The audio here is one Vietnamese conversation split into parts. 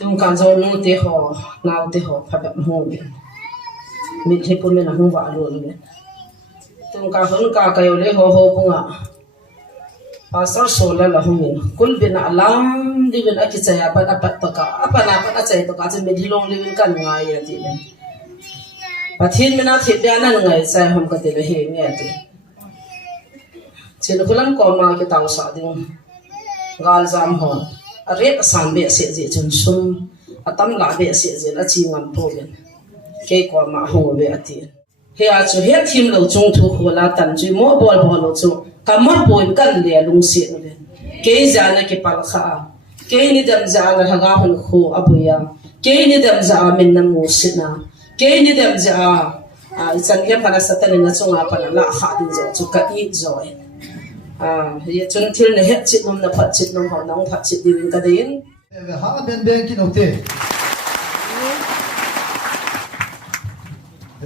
tung kan zo nu te ho nau te ho phabam ho me mi the pu me na hu wa lo me tung ka hun ka kayo le ho ho punga pastor sola la hu min kul bin alam di bin akichaya pa apat to ka apana pa achai to ka che mi dhilong le bin kan ngai ya ti le pathin me na thi da na ngai sai hom ka te le he me ti chin kulam ko ma ki taw sa ding gal jam ho rep san be se je chun sum atam la be se je la chi ngam po ben ke ko ma ho be ati he a chu he thim lo chung thu khola tan chi mo bol bol lo chu kamar boin kan le lung se no le ke jana ke pal kha ke ni dam jana haga hun khu abuya ke ni dam ja min na mu sina ke ni dam ja a chan ke phana satan na chunga pana la kha din zo chu ka i zo ye chun thil ne he chit nom na phat chit nom ho nong phat chit din ka din ha ben ben ki note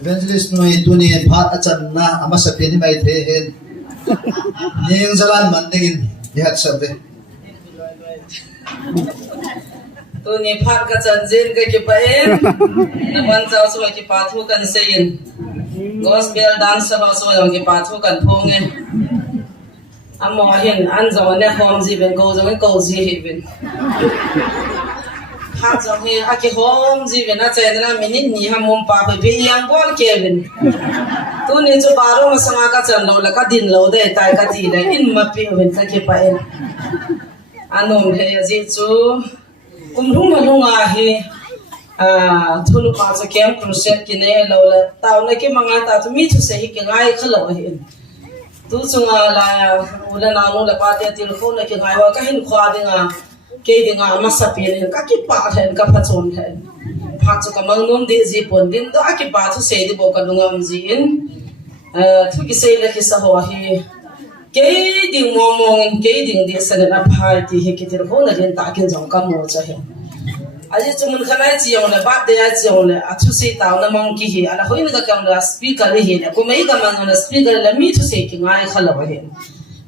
evangelist noi tuni phat achan na ama sa pe ni mai the hen ning jalan mandingin nihat sabe tuni phat ka chan jen ka ki pa en na ban chaw so ki pa thu kan se in gospel dance ba so yang ki pa thu kan phong en amo hin an zo ne hom ji ben go ji hi ben ha zo he a ki hom ji ben a chen na minute ni ha mom pa be yang bol ke ben tu ni chu baro ma sanga ka chan lo la ka din lo de tai ka ti le in ma pi ben ka ki pa en anom he ji chu kum thung ma lunga hi thulu pa cha kem crusade ki ne lo la taw na ki manga ta tu mi thu se hi ki ngai khalo hi tu chunga la ula na no la pa te til kho na ki ngai wa ka hin khwa dinga ke dinga ma sa pi ne ka ki pa hen ka pha chon hen pha chu ka mang nom de ji pon din to a ki pa thu se di bo ka lungam ji in thu ki se la ki sa ho hi ke ding mo mo ke ding de sa na phai ti hi ki til kho na din ta kin jong ka mo cha he aji chumun khanai chi yong le ba de ya chi yong le athu se taw na mong ki hi ala hoin ga kam la speaker le hi le ko mei ga man na speaker la mi thu se ki ngai khala ba he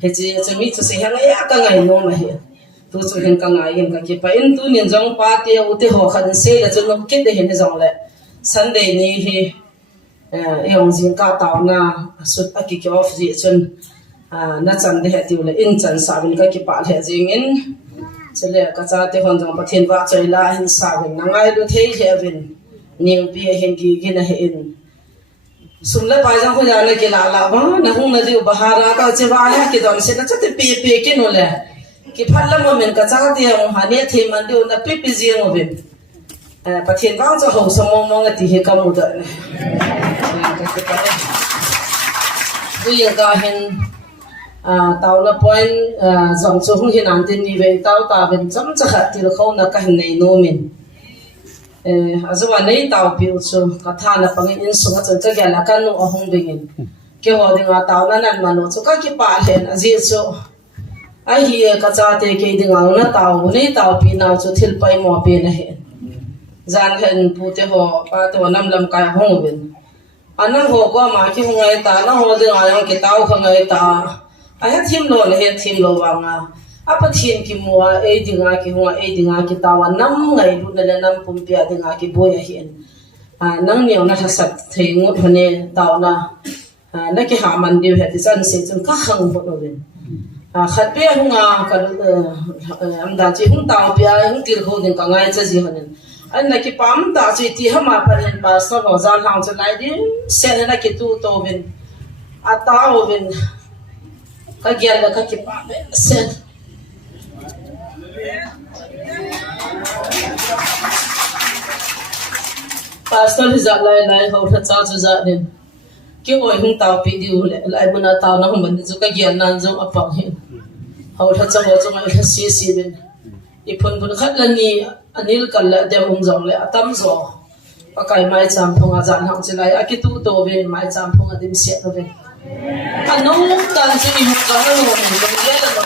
he chi mi thu se ha ya ka ngai no ma he tu chu hin ka ngai yin ka ki pa in tu nin jong pa te u te ho khan se la chu no ke de hin jong le sunday ni hi yong jin ka taw na sut a ki off ji chun na chan de he ti le in chan sa bin ka ki pa le jing in chele ka cha te hon jong pathin wa choi la hin sa bin na ngai lu thei heaven ning pi hin gi na he in sumla pa jang ho ya le ke la ba na hung na diu bahara ka che wa ya ki don se na cha te pe ki no le ki phal la mo men ka cha te hong ha ne the man diu na pi ji ngo bin pathin wa cha ho sa mo mo ti he ka mu da du ya ga hin tàu là point dòng số không hiện an tin như vậy tàu ta bên chấm chắc hạt thì không là cái hình này nô mình giờวันนี้tàu biểu số cái thằng là bằng in số cái cái là cái nô ở hông bình cái họ đi ngã tàu là năn mà nô số cái pa lên gì số ai hi cái cha te cái đi ngã nó tàu pin nào số thil pai mò pin này gian hình phụ te họ ba te họ năm lâm cái hông bình anh họ qua mà cái hông ai ta nó họ đi ngã cái tàu không ai ta ai hết thím lo này hết thím lo vàng apa thím ki mua ai dinga ki hoa ai dinga ki tawa nam ngai lu na nam pum pia dinga ki boya hian nang neo na thasat thei ngot hone taw na ki ha man diu he ti san se chun ka hang bo no ben khat pe hunga ka am da chi hung taw pia hung tir kho din ka ngai cha ji hanen an na ki pam ta chi ti hama pa hen pa sa ho zan hang cha lai din se na ki tu to ben ataw ben ka gyal ka ki pa sen pastor hi za lai ho tha cha chu za den ki oi hung taw pi diu le lai buna taw na hum ban chu ka gyal nan zo apang hi ho tha cha ho chu ngai si den i phun bun khat la ni anil kal la dem jong le atam zo pakai mai cham phonga jan hang chilai aki tu to ve mai cham phonga dim se to ve anong tan chi mi ka no mo le la mo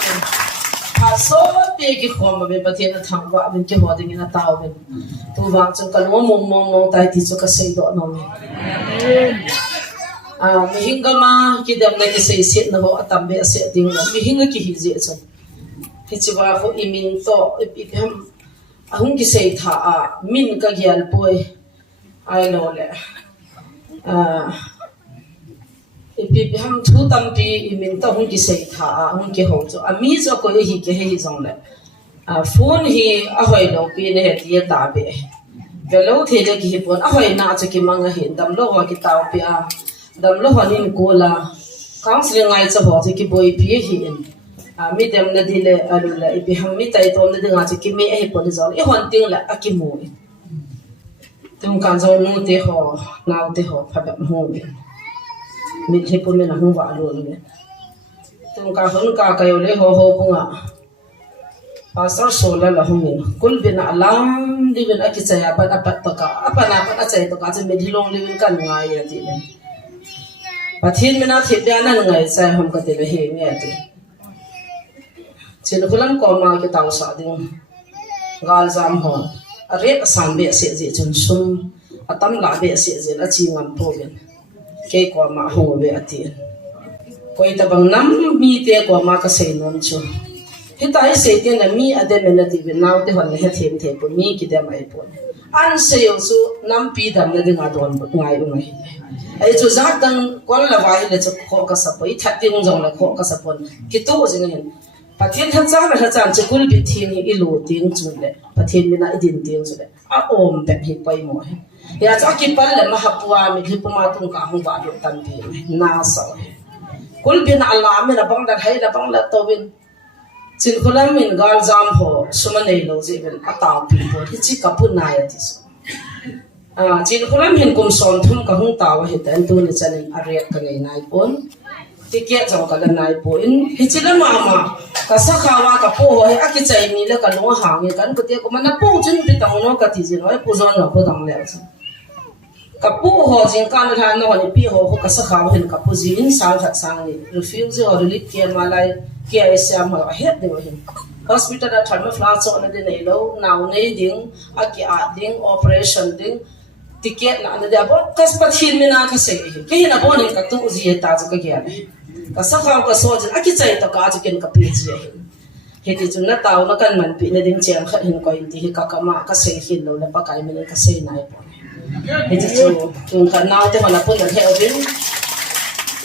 ha so pe ki khom be pathian thang wa bin ki hoding na taw ben tu wang chu kan mo tai ti chu ka sei do no me mi hinga ma ki dam na ki sei sit na ho atam be se ding na mi hinga ki hi je chu hi chi wa ho imin to ipam ahung ki sei tha a min ka gyal poi ai lo le ipi ham thu tam pi min ta hung ki sei tha a hung ki ho cho ami zo ko hi ke hi zong le phone hi a hoi lo pi ne he ti ta be velo the le ki pon a hoi na cho ki manga hin dam lo wa ki taw pi a dam lo hanin ko la counseling ai cho ho ki boi pi hi in mi dem na dile alula ipi ham mi tai tom na dinga cho ki me he pon zo e hon ting la akimu tum kan zo nu te ho naw te ho pha ba ho be mi the pon me na hu wa lo le tum ka hun ka kayo le ho ho punga pastor sola la humin kul bin alam di bin akichaya pa apat to ka apana pa achai to ka che me dilong le bin kan ngai ya ti le pathin me na the da na ngai sai hom ka te le he me ati chin kulam ko ma ki taw sa ding gal jam ho are asan be se je chun sum atam la be se je la chi ngam po ben ke ko ma ho be ati koi ta bang nam mi te ko ma ka sei nom chu hitai sei te na mi ade me na ti be naw te hon he them the po mi ki de mai po an se yo su nam pi dam na dinga don ngai u ngai ai chu za tang kol la vai le chu kho ka sa poi that ting jong la kho ka sa pon ki tu jing hen pathin tha cha na tha chan che kul bi thi ni i lo ting chu le pathin mi na idin ting chu le a om be hi pai mo he ya cha ki pal le ma hapwa mi khi puma tung ka hu ba do tan bi na sa kul bi na allah mi na bang da hai da bang la to bin chin khulam min gal jam ho suma nei lo je ben ataw pi ho hi chi kapun na ya ti so chin khulam hin kum son thum ka hung taw he tan tu ni chanin ariat ka nei nai pon tiket jaw ka nai po in hi chila ma ka sa khawa ka po ho he aki chai ni la ka no hang kan ko te ko mana po chun pi tang no ka ti jin oi pu zon no ko dang le ka pu ho jing kan tha no ni pi ho ka sa khawa hin ka pu jin sang khat sang ni refuse or lit ke ma lai ke ai sam ho het de hin hospital da tharma fla cho na de nei lo naw nei ding aki a ding operation ding ticket na na da bo kas pathin mina ka se ke na bo ni ka tu ji ta ju ka ge ka sa khaw ka so jin aki chai to ka ju ken ka pi ji he ti chun na taw na kan man pi na ding chang khat hin ko in ti ka ka ma ka se hin lo la pa kai mi ka se nai po he ti chu tung ka naw te na pun na he ovin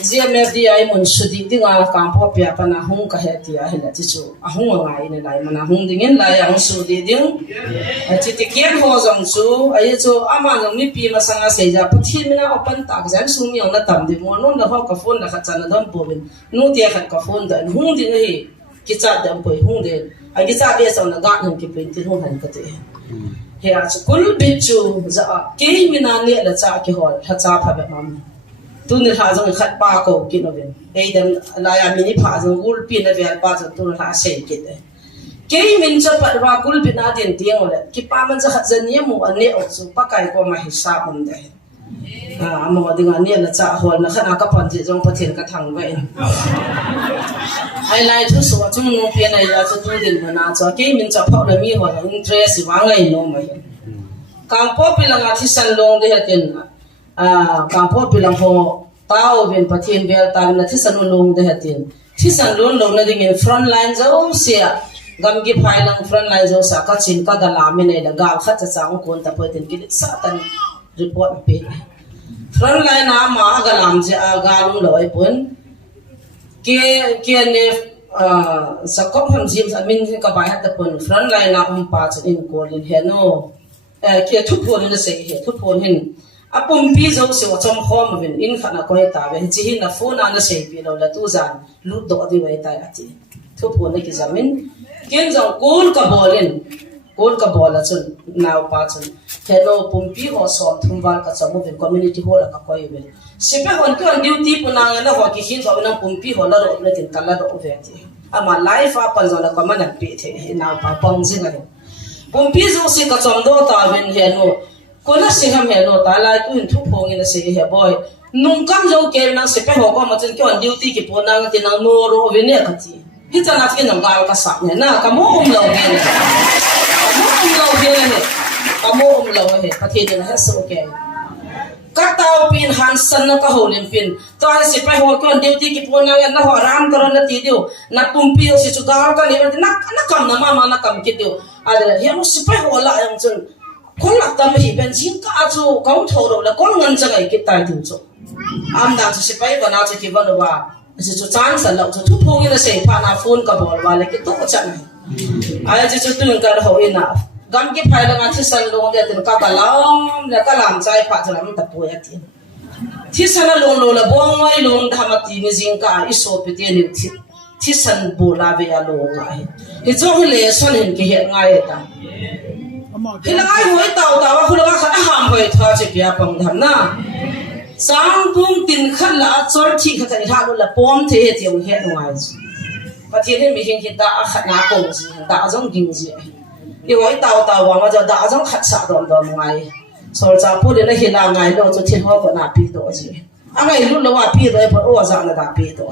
GMFDI mun sudi dinga kampo pia pana hung ka hetia hela ti chu a hung ngai ne lai mana hung dingin lai ang sudi ding chi ti kian ho jong chu ai chu ama jong mi pi ma sanga se ja pathin mina open tak jan sum mi na tam di mo no na ho ka phone na kha chana dam po bin nu ti khat ka phone da hung ding hi ki cha dam poi hung de ai ki cha be so na ga hung ki pin ti hung han ka te he a chu kul bi chu za ke mina ne la cha ki hol ha cha pha be mam tu ni tha jong khat pa ko ki no ben ei dem la ya mini pha jong ul pi na ver pa jong tu na se ki de ke min cha pa ra kul bi na den tiang ole ki pa man cha khat jan ye mu ane o chu pa kai ko ma hisab um de mo dinga ne na cha hol na khana ka pan ji jong pathen ka thang ba in ai lai thu so chung no pi na ya chu tu din na cha ke min cha pha la mi ho interest wa ngai no ma hin kam po pi la nga thi san long de hatin kampo pilang ho tao ben pathin bel tan na thi sanu long de hatin thi san lon lo na ding in front line zo sia gam gi phai lang front line zo sa ka chin ka da la me nei la gal kha cha chang kon ta poiten ki sa tan report pe front line na ma ga lam je a ga lung lo ai pun ke ne sa ko pham jim sa min ka bai ha ta pun front line na pa chen in ko lin he no ke thu pon na se he thu pon hin apum pi zo se wa chom khom ben in khana ko ta be chi hin na phone na se pi lo la tu zan lu do di wai ta ati thu pon ne ki zamin ken zo kol ka bola chun naw pa chun hello pum pi ho som thum wal ka chamu ben community hall ka ko ye ben se pe hon ko duty puna na ho ki hin zo na pum pi ho la ro le tin kala ro ve ti ama life a pan zo na ko man pi the naw pa pong jing a pum pi zo se ka chom do ta ben he no kola se ham he no ta lai tu hin thu phong in se he boy nung kam zo ke na se pe ho ko ma chen ko duty ki pona ti na no ro ve ne ka ti hi cha na ti nang gal ka sa ne na ka mo lo ne ka mo lo he pa thi ne ha so ke các tàu pin Hansen nó có hồ liền pin tôi sẽ phải hồ con điều thì cái phone này nó họ ram cái nó tí điều nó pumpi sẽ cho gạo cái này nó cầm nó mà nó cầm cái điều à đấy hiện nó sẽ phải hồ lại ông chân con lạc tâm thì bên chính cả chỗ câu thầu đâu là con ngân cho cái tài thủ chỗ am đang sẽ phải vào nào cho cái vấn đề và sẽ cho chance là cho thu phong như là sẽ phá na phone cái ball và lại cái tổ chân này ai chỉ cho tôi cái hồ ina gam cái phải là ngắt sân luôn để từng các cái làm trái phá cho làm tập bồi tiền thì sân luôn là buông ngay luôn tham tiền như chính cả iso bị tiền nhiều thì sân bù la về luôn ngay thì cho cái lệ sân hình cái hiện ngay ta thì là ai hỏi tàu tàu không là khát ham hỏi thà chỉ kia bằng thằng na sáng bung tin khát là cho chị khát thì thà luôn là bom thế thì ông hiện ngoài và thì nên mình hiện tại khát na công gì đã giống kinh gì thì hỏi tàu tàu mà giờ đã giống khát sạ đòn đòn ngoài sau đó phụ đến là hiện là ngày đâu cho thiên hoa còn nạp pi đó gì anh ấy lúc nào pi đó phải ô rằng là nạp pi đó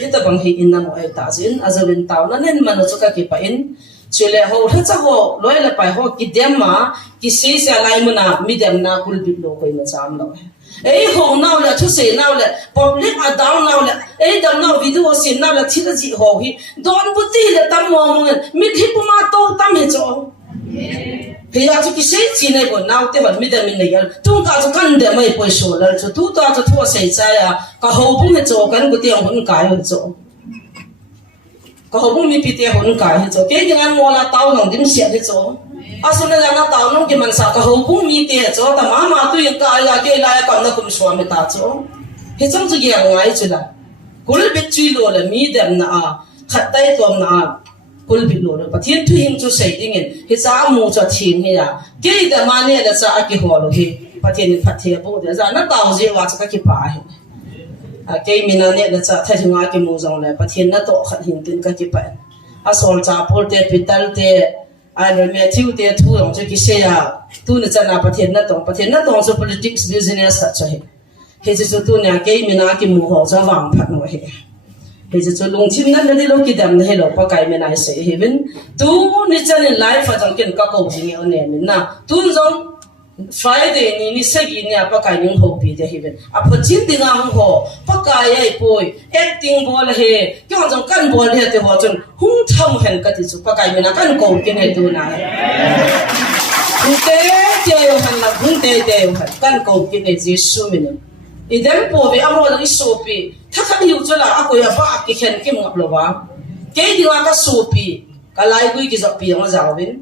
thì ta bằng hiện năm ấy ta xin à giờ bên tàu nó nên mà nó cho cái pain chỉ là hậu hết chắc họ nói là phải họ cái điểm mà cái sĩ sẽ lại mà na mi điểm na kul bị lô cái mà chạm đâu ấy hậu nào là chút sĩ nào là public à down nào là ấy down nào video sĩ nào là chỉ là gì họ hi don bút thì là tâm mong mi thì cũng mà tô tâm hết cho thì à chút cái sĩ chỉ này còn nào thì vẫn mi điểm mình này chúng ta cho căn điểm mấy bồi số là cho tu ta cho thua sĩ trái à cả hậu cũng hết cho cái tiếng vẫn cái hết cho có hông mi pi tia hôn cái hết rồi cái dengan ngola tao nong dim siat hết rồi asal là nó tao nong cái mình sao có hông mi tia rồi ta mà tu yang cái là cái lại còn nó cũng xóa mi ta rồi hết trong cái gì ngay chứ là cúl biết chui lo là mi đem na khát tay tôm na cúl biết lo là bắt thiên thu hình cho xây đi nghe hết sao mua cho thiên hết à cái đó mà này là sao cái hồ lo hết bắt thiên phát thiên bộ đó ra nó tao gìว่าจะcái phải cái mình nói là cha thay chúng cái mù rong lại, bắt hiện nó tổ khát hiện tin cái gì vậy, sol cha pol te pital te, rồi mẹ thiêu te thu rong cho cái xe à, tu nó cha na bắt hiện nó tổ cho politics business sao hết, thế thì tu nè cái mình nói cái mù hồ cho vàng phát nó hết, thế thì lung chim nó đi lâu cái đầm này lâu, bắt cái mình nói sẽ hết bên, tu nó cha nên life phát trong cái câu gì nghe nè mình na, tu rong Friday ni segi ni apa kai ning ho pi de hiben apa chin tinga ho pa kai ai poi acting bol he kyong jong kan bol he te ho chun hung tham hen ka ti chu pa kai mena kan ko kin he tu na hung te yo han la hung te yo han kan ko kin he jesu min idem po be amo la iso pi tha khan yu chu la ako ya ba ki khen kim ngap lo ba ke dinga ka su pi ka lai gui ki zap pi ang jaw bin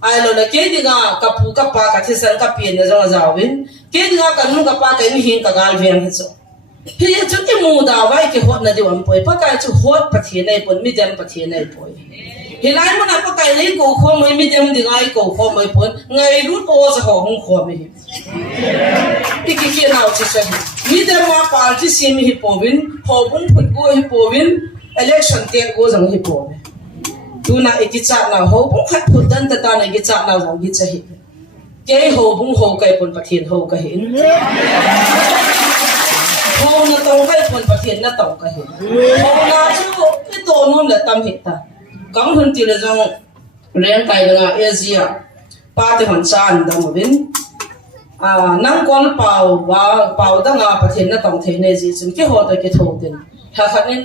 ai lo là cái gì cả cặp phụ cặp ba cặp thế sản cặp tiền là do giàu bên cái gì cả cặp nung cặp ba cái mi hiền cặp gal về hết rồi thì chúng cái mù đào vậy cái hot là điều anh bồi bắt cái chú hot bắt thiên này bồi mi đem bắt thiên này bồi thì lại mà bắt cái này cổ khó mới mi đem thì ngay cổ khó mới bồi ngay rút ô sẽ họ không khó mới cái kia nào chỉ sẽ mi đem mà party xem hi bồi họ cũng phật cô hi bồi election tiền cô rằng hi bồi tu na ikichat na ho bung khat phut dan ta na ikichat na jong gi chahi ke ho bung ho kai pon pathian ho ka hin ho na tong kai pon pathian na tong ka hin ho na chu cái to non là tâm hiện ta cõng hơn tiêu là jong ren kai la asia pa te hon chan da mo bin nang kon pau da nga pathian na tong the ne ji chun ke ho ta ke tho tin ha khanin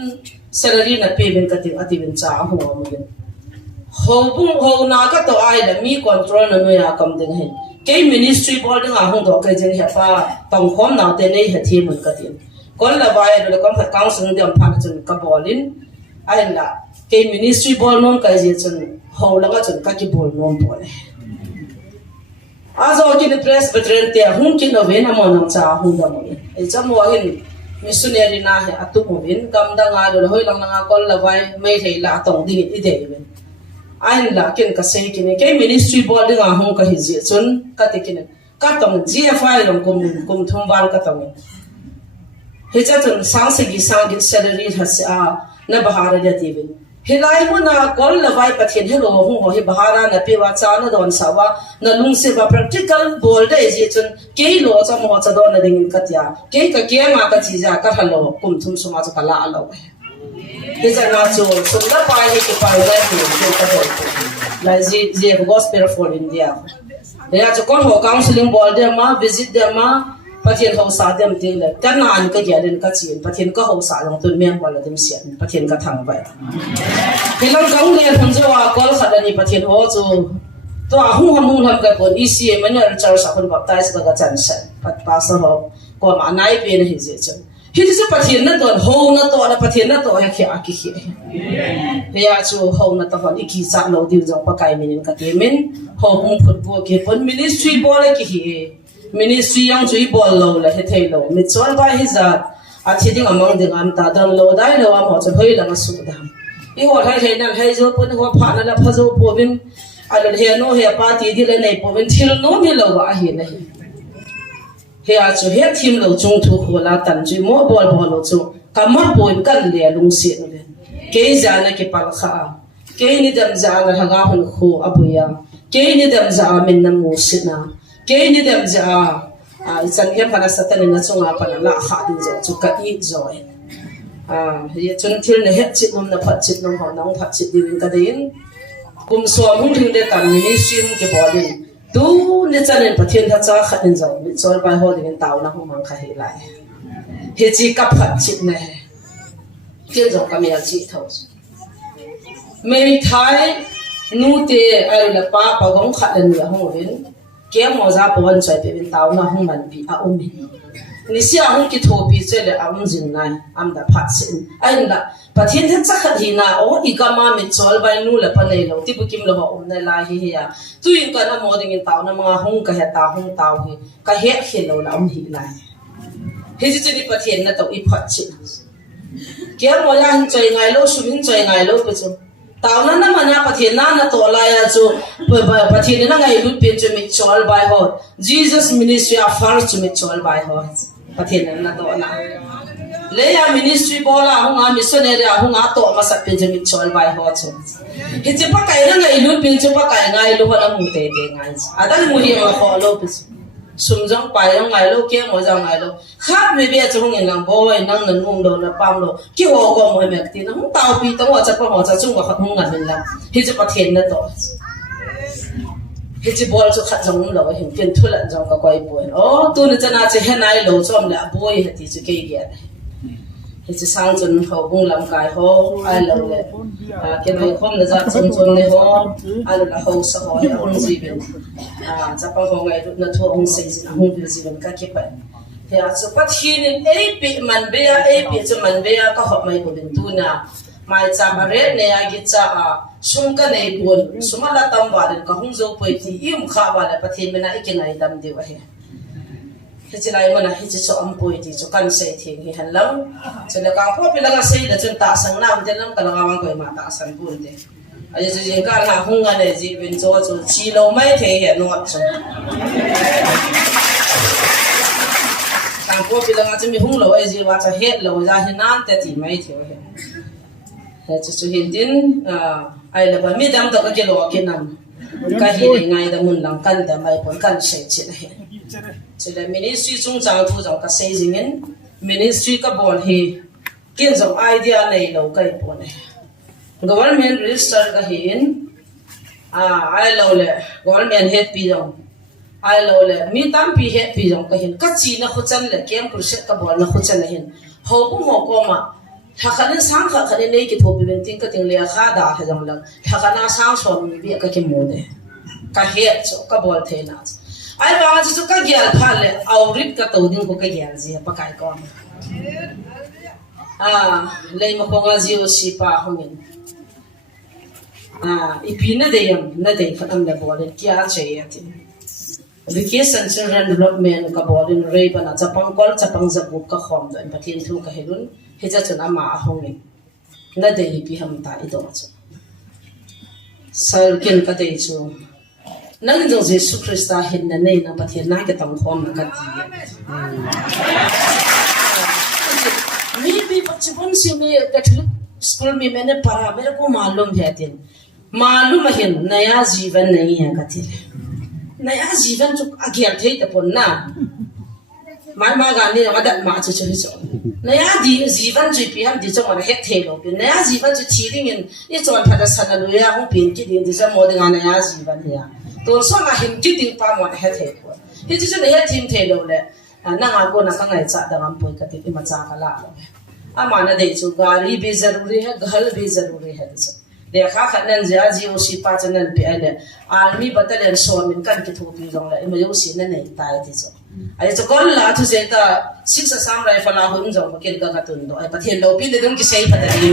salary na pay ben ka ti ati ben cha ho mo bin hầu na các tổ ai là mi control là người à cầm tiền hết cái ministry board đang hàng tổ cái chuyện hết pha tổng khóm nào tên này hết thêm một cái tiền còn là vài rồi con phải cao sinh điểm phát triển cái bolin ai là cái ministry board non cái gì chuyện hầu là cái chuyện cái board non board à rồi cái press veteran tiền hung cái nó về nằm nằm cha hung đó mọi người cho mọi người missionary na hay atu mo bin kam da nga do hoi lang nga kon la vai mai thei la tong ding i de ben anh là kiến cái xây cái ministry board đi ngang hông cái gì chun cái tikin cái tông GFI lòng cùng thông văn cái tông hết chắc chun sang cái salary hết na bahara dia tibin hilai mo na kol la vai pathin hello hung ho hi bahara na piwa cha na don sawa na lungsi ba practical bol de ji chun ke lo cha mo cha don na ding katia ke ma ka chi ja ka halo kum thum suma cha kala alo thế giờ nào chú đã phải đi cái phải lại thì cái đó là gì gospel for India thế là chú con họ counseling board dem mà visit dem mà ประเทศเขาสาเต็มที่เลยกันนานก็แย่เดินก็จีนประเทศก็เขาสาลงตุนเมียงวันละเต็มเสียนประเทศก็ทางไปที่เรากังเรียนคนจะว่าก็ขัดนี่ประเทศเขาจูตัวหุ่นหุ่นทำกับคนอีซีมันเนี่ยจะสักคนแบบตายสักก็จันทร์ปัดภาษาเขาก็มาไหนเป็นเหตุจังที่ที่ประเทศนั้นตัวหัวนั้นตัวแล้วประเทศนั้นตัวให้เขียนกี่เขียนเฮียจูหัวนั้นตัวอีกกี่สักเราดิวจงปากไก่มินินก็เต็มมินหัวหุ่นฟุตบอลกี่คนมินิสทรีบอลกี่เขียนมินิสทรียังจุยบอลเราเลยให้เทโลมิจวนไปฮิจัดอาทิตย์ที่งามังดึงอันตาดังเราได้เราหมดจะเฮ้ยเรามาสู้ดำอีหัวไทยเห็นนั่นให้จูปุ่นหัวผ่านนั่นพะจูปุ่นอะไรเฮียโน่เฮียปาร์ตี้ที่เลยในปุ่นที่เราโน่นี่เราว่าเฮียเลยเฮียจูเฮียทีมเราจงถูกหัวลาตันจุยมั่วบอลเราจูกำมัดบอลกันเลยลุงเสียเลยเกย์จานะกี่ปากข้าเกย์นี่ดำจานะหางาหุ่นคู่อบุยาเกย์นี่ดำจามินน้ำมูสินะเกย์นี่ดำจาจันเฮียพนัสตันนี่จงอาปนันละขาดินจูจุกอีจอยเฮียจนที่เนี่ยเฮ็ดจิตน้ำนับพัดจิตน้ำหอน้องพัดจิตดิวินกันเดินกุมสวมหุ่นถึงเด็กกันมินิสทรีมกี่บอลดิดูเนี่ยจันเนี่ยประเทศทัศน์ขัดดินจอยมิจอยไปหัวดินเต่านะหัวมังคาเฮลัยเฮจิกับพัดจิตเนี่ยเกี่ยวกับมีอะไรจิตเท่าไม่มีไทยนู่นเตะอะไรละป้าปะกงขัดดินเนี่ยหัวดินเกี่ยวกับจะปวนใจเป็นเต่านะหัวมันปีอาอุ้มนี่เสียหัวกิโทปีเจเลยอาอุ้มจินนายอันดับพัดสินไอ้นั่นประเทศทัศน์ขัดหินาโอ้อีกามามิจอยไปนู่นละปะเลยเราที่บุกิมเราบอกอุ้มในลายเฮียตัวยิ่งกันนะโมดินเต่านะมังหงกะเฮตาหงเต่าเฮกะเฮเฮเราละอุ้มหิลายเฮจิจุนี่ประเทศนั้นตัวอีพัดสินเกี่ยวกับอย่างใจไงโลกสุวินใจไงโลกไปจูตาวนั้นมันนะประเทศนั้นตัวลายจูประเทศนั้นไงรุ่นเป็นจูมิจอลบายฮอด Jesus Ministry of First จูมิจอลบายฮอดประเทศนั้นตัวนั้นเลยอะ Ministry บอลหงอามิสเนรีหงอาตัวมาสักเป็นจูมิจอลบายฮอดจูเห็นจะปะไก่นั้นไงรุ่นเป็นจูปะไก่ไงลูกคนละมุเตเตไงอาดันมุฮีมาขอโลกไปจูสมจังไปยังไงโลกเกี่ยงมาจังไงโลกข้าไม่เบี้ยจะหงเงินนังบ่อยนังนันมุงโดนนับปั๊มโลเกี่ยวกับมวยแม็กตีนังเต่าปีตั้งว่าจะปะหัวจะจุ่มกับหงเงินเป็นลำเฮจิประเทศนั้นตัวเฮจิบอลจะขัดจังเราเห็นเป็นทุลันจังกับไก่บ่อยโอ้ตัวนี้จะน่าจะเห็นไอ้โลจอมละบ่อยเฮจิจะเกี่ยงเฮจิสร้างจนเขาบุ้งลำกายเขาไอ้เราเลยเกี่ยวกับความน่าจะจนเลยเขาไอ้เราละเขาสะท้อนเขาจีบจะปังเขาไงรุ่นนั้นทั่วองค์สิ่งสิ่งหงวิจิเป็นก็เก็บไปเฮียจะพัดหินเอปีมันเบียเอปีจะมันเบียก็หอบไม่ก็เป็นตัวน่ะไม่จำอะไรเนี่ยกิจสุ่มกันในบนสุ่มละตั้มวันก็หงจะไปที่อิ่มข้าววันประเทศมันน่ะอีกไงตั้มเดียวเฮียเฮจิไลมันน่ะเฮจิจะอัมพุยที่จะกันเสียทิ้งเห็นแล้วจะเลิกการพูดเป็นเรื่องเสียแล้วจนตาสังน้ำเดินน้ำกันแล้วมันก็มาตาสังปุ่นเดอาจจะจริงๆการหาหงกันเนี่ยจีเป็นโจ้โจ้ชีโลไม่เที่ยนวดจนการพูดเป็นเรื่องจะมีหงเราไอ้จีว่าจะเฮ็ดเราจะเห็นนั่นแต่ที่ไม่เที่ยวเห็นเฮจิจะเห็นดินไอ้เราไม่มีดำตะก็กิโลกินน้ำก็เห็นยังไงแต่มุนหลังกันแต่ไม่ผลกันเสียจีเลยจะเลยมินิสทรีจงจังทุจังก็เสียจริงมินิสทรีก็บอกให้กินจงไอเดียในเราก็อีกคนgovernment register ก็เห็นไอ้เราเลย government head ปีจงไอ้เราเลยมีตั้มปี head ปีจงก็เห็นก็จีนขุจันเลยเกี่ยมครุเชตก็บอกนะขุจันเลยเห็นเขาบุ้งหัวกมาถ้าคันสังขารคันนี้กี่ทบเป็นติ้งก็ติ้งเลี้ยข้าด่าให้จังเลยถ้าคันสังสอนมีเบี้ยก็เกี่ยมโมเดก็เฮ็ดก็บอกเทน่าไอ้บางทีก็เกี่ยวพันเลยเอาริบก็ตัวดิ้งก็เกี่ยวสิปะไก่ก่อนเลยมาคงอาจิโอสิป้าหงอีพีนั่นเดียมนั่นเดียฟังเลยบอกเลยกี่อาเจียที่วิกิสันเซอร์นรถเมล์ก็บอกเลยเรียบนะจะปังกอลจะปังจะบุกก็ขอมด้วยปะเทียนทุกข์ให้รุ่นให้จะจุนอามาหงนั่นเดียอีพีทำตายตัวจ้ะสรุปกินก็ได้จูนั่งจงเยซูคริสต์เห็นนั่นเองนะปะเทียนน่าจะต้องขอมนักตีมีปัจจุบันสิมีกระถิ่นสกูลมีमैंने पढ़ा मेरे को मालूम है दिन मालूम है नया जीवन नहीं है कथी नया जीवन जो अज्ञात है तो पुन्ना माँ गाने वादा माँ जो चुहिचो नया जीवन जो भी हम दिचो मन है थे लोग नया जीवन जो थीरिंग ये जो अंतर सनलुया हम पिन की दिन दिचो मोदिंग नया जीवन है तो सो ना हिम की दिन पा मन है थे ये जो नया टीम थे लोग ले nang ako na kangai cha dangam poi ka ti ma cha kala amana de chu gari bi zaruri hai ghal bi zaruri hai so de kha khanan ja ji o si pa chanan pe ale army battalion so min kan ki thopi jong la ima yo si na nei tai ti so ai cho kon la thu se ta six sam rifle la hun jong ken ka ka tun do ai pathian lo pi de dum ki sei patari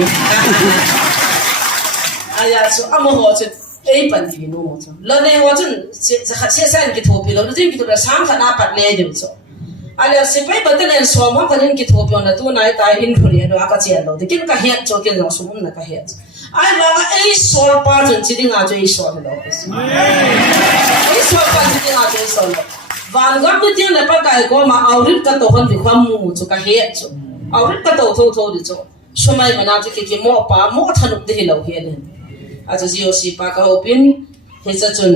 aya so amo ho chu ei pan pi no mo cho lo ne ho chun se san ki thopi lo jin ki to sam khana pat le de so ale se pai battalion so mo kan ki thopi na tu nai tai in khuri do aka che lo de kin ka het cho ken lo sum na ka het ai ba ei sol pa chun chi ding a jo ei sol lo ei sol pa chi ding a jo ei sol van gam tu tin le pa kai ko ma aurit ka to hon bi kham mu chu ka het chu aurit ka to tho di chu sumai mana chu ki mo pa mo thanuk de lo he ne a chu ji o si pa ka opin he cha chun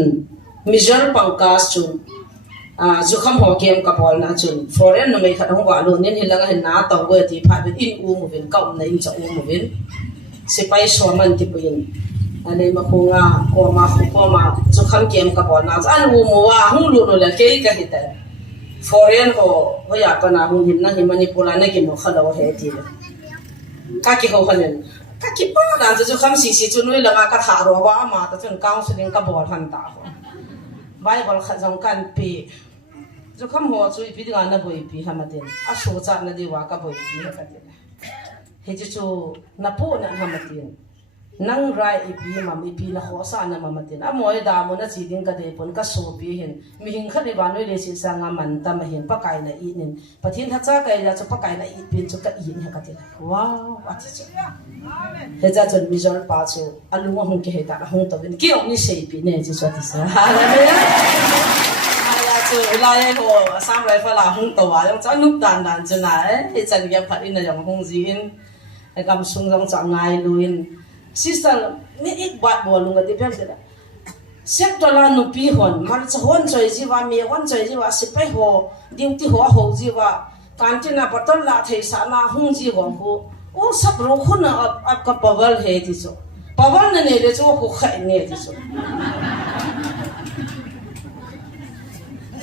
mijor pangkas chu zu kham ho kem ka bol na chun foreign no me kha ho wa lo nen hilanga hin na to we ti pha in u mu vin ka na in cha u mu vin se pai so man ti pin ane ma ko nga ko ma zu kham kem ka bol na an u mu wa hu lu no la ke ka hi ta foreign ho ya pa na hu hin na hi mani pola na ki mo kha lo he ti ka ki ho khanen ka ki pa da zu kham si si chu noi la ka tha ro wa ma ta chun kaung su ding ka bol han ta ho Bible kha jong kan pi chu kham ho chu pi dinga na boi pi hamatin a shu cha na di wa ka boi pi ha ka tin he chu na pu na hamatin nang rai pi ma mi pi na ho sa na mamatin a moi da mo na chi ding ka de pon ka su pi hin mi hing kha de ba noi le si sa nga man ta ma hin pa kai na i nin pathin tha cha kai la chu pa kai na i pin chu ka i ha ka tin wow a chi chu he cha chun mi jol pa chu alu mo hung ke he ta hung to bin ki ong ni sei pi ne chi chu ti sa la ye ko sam rai fa la hung to wa yong cha nuk dan dan chu na he chan ya phat in na yong hung ji in kam sung jong cha ngai luin sister ni ik bat bo lu ga ti pem da sek to la nu pi hon mar cha hon choi ji wa mi hon choi ji wa si pai ho ding ti ho ji wa kan ti na patol la thei sa na hung ji ho hu o sab ro khun ap ka pawal he ti so pawal na ne le chu ko khai ne ti so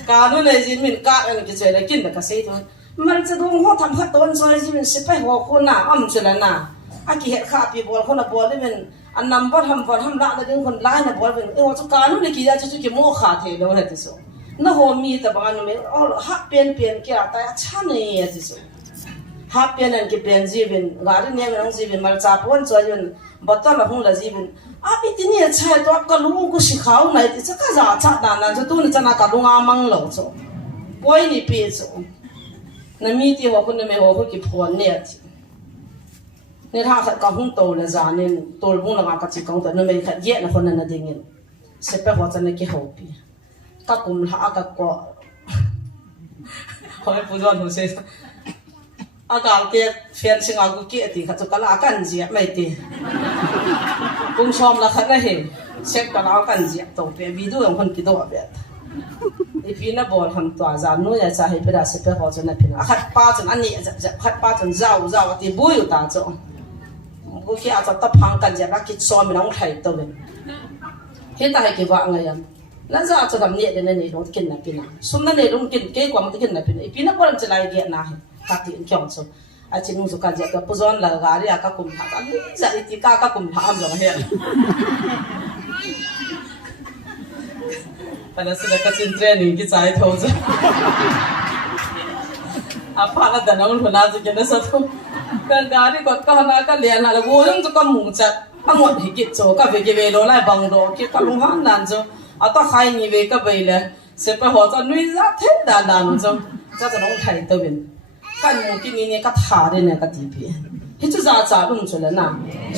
ka nu ne ji min ka an ki chele kin da ka sei to man cha dong ho tham phat ton choi ji min si pai ho khun na am chela na a ki het kha pi bol khona bol men an number ham la na ding khon lai na bol ben e ho chu ka nu ne ki ja chu ki mo kha the lo na ti so na ho mi ta ba nu me ha pen ki a ta cha ne ya ti so ha pen an ki pen ji ben ga ri ne rang ji ben mal cha pon choi ben botol la hung la ji ben a bi ti ni cha to ka lu ku si khau nai ti cha ka za cha da na chu tu ni cha na ka lu nga mang lo so poi ni pi so na mi ti ho kun ne me ho ki phon ne ti ne tha khat ka hung to la za ne tol bung la ka chi kong to ne me khat ye na khon na ding in se pe ho cha ne ki ho pi ka kum la ka ko ho pu jon hu se a ka ke fian singa ku ki ti kha chu ka la kan ji mai ti kum som la khat na he sek ka la kan ji to pe bi du yong khon ki do be i pi na bol ham to za no ya cha he pe da se pe ho cha na pin a khat pa chan ani khat pa chan zao ti bu yu ta choกูคิดอาจจะตับพังกันจะรักคิดซ้อมไม่น้องไทยตัวเลยเห็นแต่ให้กี่ว่าไงยังแล้วจะอาจจะทำเนี่ยเดี๋ยวนี้ต้องกินนะพี่นะสมนั่นเนี่ยต้องกินเกี่ยวกับมันต้องกินนะพี่นะพี่นะก็จะไล่เกี่ยนะกัดที่อันเกี่ยวกับอาจจะนุ่งสุกันจะกับผู้ชนหลักการที่อาก็กุมถามนี่จะอีที่ก้าก็กุมถามอย่างเงี้ยแต่นั่นสุดก็สิ้นเทรนนิ่งกี่ใจเท่าจ้ะอาพาร์ตแต่น้องคนนั้นจะกินได้สักทุ่มกันการที่กดก็หน้าก็เลี้ยงอะไรกูยังจะก็มุ่งจัดทั้งหมดให้กิจโจก็ไปกิเวโลไล่บังโดกิก็ลุงหันนั่นโจเอาต้องใครนี่เวก็ไปเลยเสร็จไปหัวจะนุ่ยจะเท่ด่านโจจะน้องไทยตัวเป็นกันมุ่งกินนี่ก็ถ่าได้เนี่ยก็ตีเพี้ยที่จะจ่าลุงจุดแล้วนะ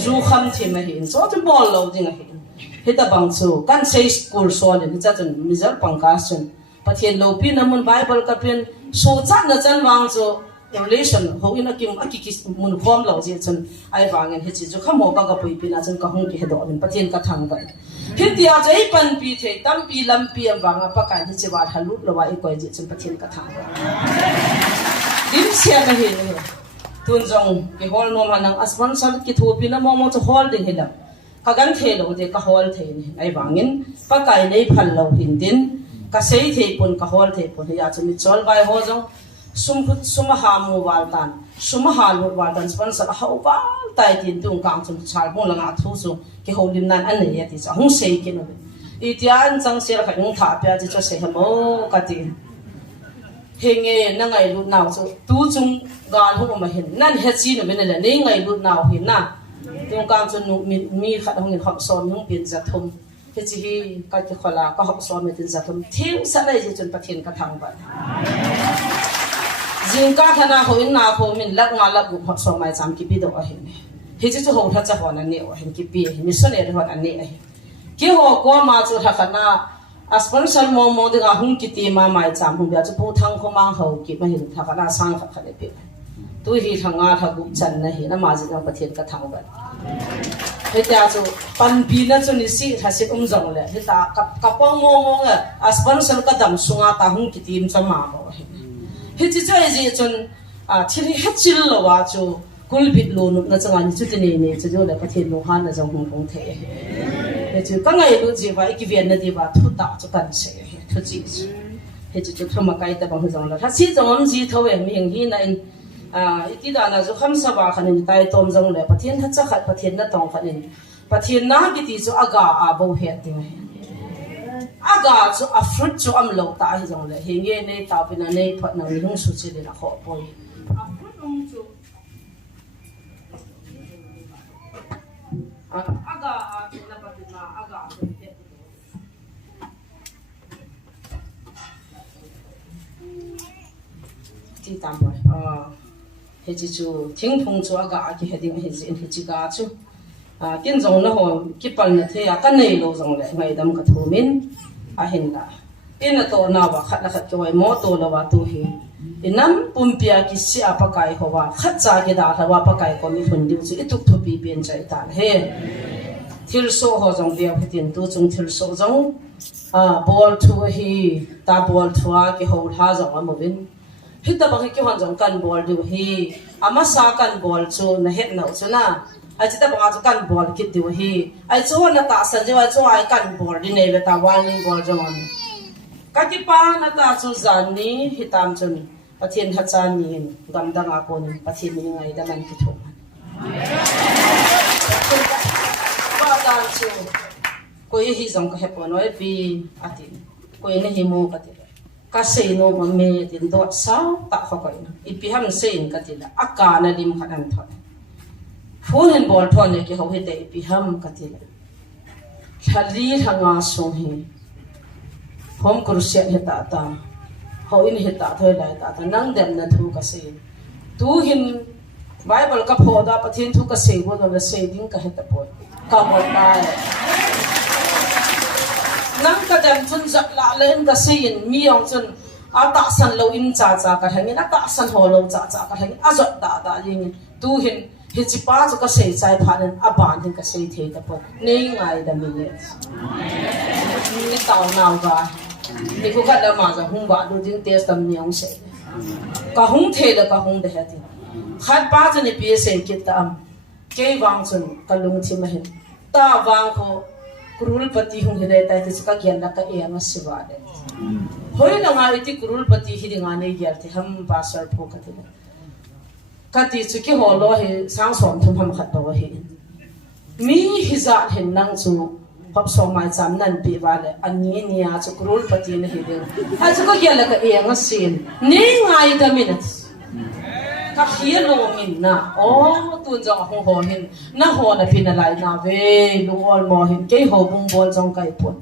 รูคำที่ไม่เห็นโจจะบอลเราจริงเห็นที่ตะบังโจกันใช้สกูลสอนเนี่ยจะจนมิจฉาปังกาสนประเทศโลปีนั้นมันไบเบิลก็เป็นสูจัดนะจันวางโจrelation เขาอินักกิมอักกิมุนความเราจีจนไอ้วางเงินเฮจิจุข้ามโมก็ไปปีน่าจนก็หงกิเหดอกเป็นประเทศก็ทางไปพิธีอาจจะให้ปันปีเทตั้มปีลำปีวางอ่ะประการที่จะว่าฮัลลุหรือว่าไอ้ก้อยจีจนประเทศก็ทางไปดิมเสียไม่เห็นเลยทุนจงกี่ฮอลโนมันนั่งอัศวันสันกี่ทัวปีน่ะมองจะฮอลดิ่งเห็นแล้วก็กันเทเราเด็กก็ฮอลเทนี่ไอ้วางเงินประการในพันเราหินดินก็เสียเทปุ่นก็ฮอลเทปุ่นที่อาจจะมีจอลใบฮอจง Sumahamu waltan sumahalu waltan sponsor hawal tai tin tung kang chung chal mo langa thu su ki holim nan an ne ti cha hung sei ki no itian chang sel kha ung tha pya ji cho se hamo ka ti henge na ngai lu naw chu tu chung gal hu ma hin nan he chi no ben le nei ngai lu naw hin na tung kang chung nu mi kha hong in hop som hung pin za thum he chi hi ka ki khola ka hop som me tin za thum thiu sa lai ji chun pathin ka thang ba Jingka thana hoin na ho min lak nga lak gu phap so mai cham ki bi do a hin hi chi chu ho tha cha hon an ne o hin ki pi mi so ne hon an ne a ki ho ko ma chu tha khana sponsor mo mo de ga hung ki ti ma mai cham hung bia chu pu thang kho mang ho ki ma hin tha khana sang kha khale pi tu hi thanga tha gu chan na hi na ma ji na pathian ka thang ba he ta chu pan pi na chu ni si tha si jong le he ta ka pa mo mo ga sponsor ka dam sunga ta hung ki ti cham ma bo he chi chai ji chun thiri hechil lo wa chu kul bit lo nu na changa ni chu ti ne chu jo le pathian lo han na jong hung hung the he chu ka ngai lu ji wa ki vian na di ba thu ta chu kan se he thu chi he chu thama kai ta bang jong la tha si jong ji tho we mi hi na in iti da na ju kham sa ba khan ni tai tom jong le pathian tha cha khat pathian na tong khan ni pathian na ki ti chu aga a bo he ti aga chu a fruit chu am lo ta hi jong le he nge ne ta pina ne phat na hung su chi le na kho poi a fruit um chu aga a na patina aga ti tam boy he chi chu thing phung chu aga ki heading he ji he chi ga chu kin jong na ho ki pal na the ya kan nei lo jong le ngai dam ka thumin a hin la ina to na wa khat la khat ki wai mo to la wa tu hi inam pumpia ki si apa kai ho wa khat cha ki da tha wa pa kai ko mi hun diu chu ituk thu pi pen chai ta he thil so ho jong bia phitin tu chung thil so jong ball thu hi ta ball thua ki ho tha jong amovin hita bang ki hon jong kan ball diu hi ama sa kan ball chu na het na chu na ai chỉ ta bảo cho căn ball kit điều hi ai cho na ta sa je ai cho ai căn ball đi này về ta warning ball cho anh các cái pa na ta cho zan ni hitam cho ni pathian ha chan ni gam da nga ko ni pathian ni ngai da man ki thum pa ta chu ko hi jong ka hepo noi pi atin ko ne hi mo ka ti ka sei no ma me tin do sa ta kho ko ni ipi ham sein ka ti la aka na lim khan thon phone and ball thon ki ho he te pi ham ka ti la thali thanga song hi hom kursia he ta ta ho in he ta thoi lai ta ta nang dem na thu ka sei tu hin bible ka pho da pathin thu ka sei bo la sei ding ka he ta po ka mo ta nang ka dem chun zat la len ka sei in mi ong chun a ta san lo in cha cha ka hangin a ta san ho lo cha cha ka hangin a zot da da yin tu hin he chi pa chu ka sei chai phanen a ban hin ka sei the ta po nei ngai da mi ne ni tao nau ga ni ko ka da ma za hung ba do ding test tam ni ong se ka hung the da ka hung da ha ti khat pa chu ni pi se ki ta am ke wang chun ka lung thi ma hin ta wang ko kurul pati hung hi dai tai ti ka gyan la ka e ma siwa de hoi na nga iti kurul pati hi nga ne gyal ti ham pasar pho ka ti ka ti chu ki ho lo hi sang som thum ham khat ba hi mi hi za hen nang chu pap so mai cham nan pi wa le ani nia chu kurul pati ne hi de ha chu ka gyal la ka e nga sin ni ngai da minutes ka hian lo min na tu jong ho ho hin na ho na pin na lai na ve lu ol mo hin ke ho bung bol jong kai pon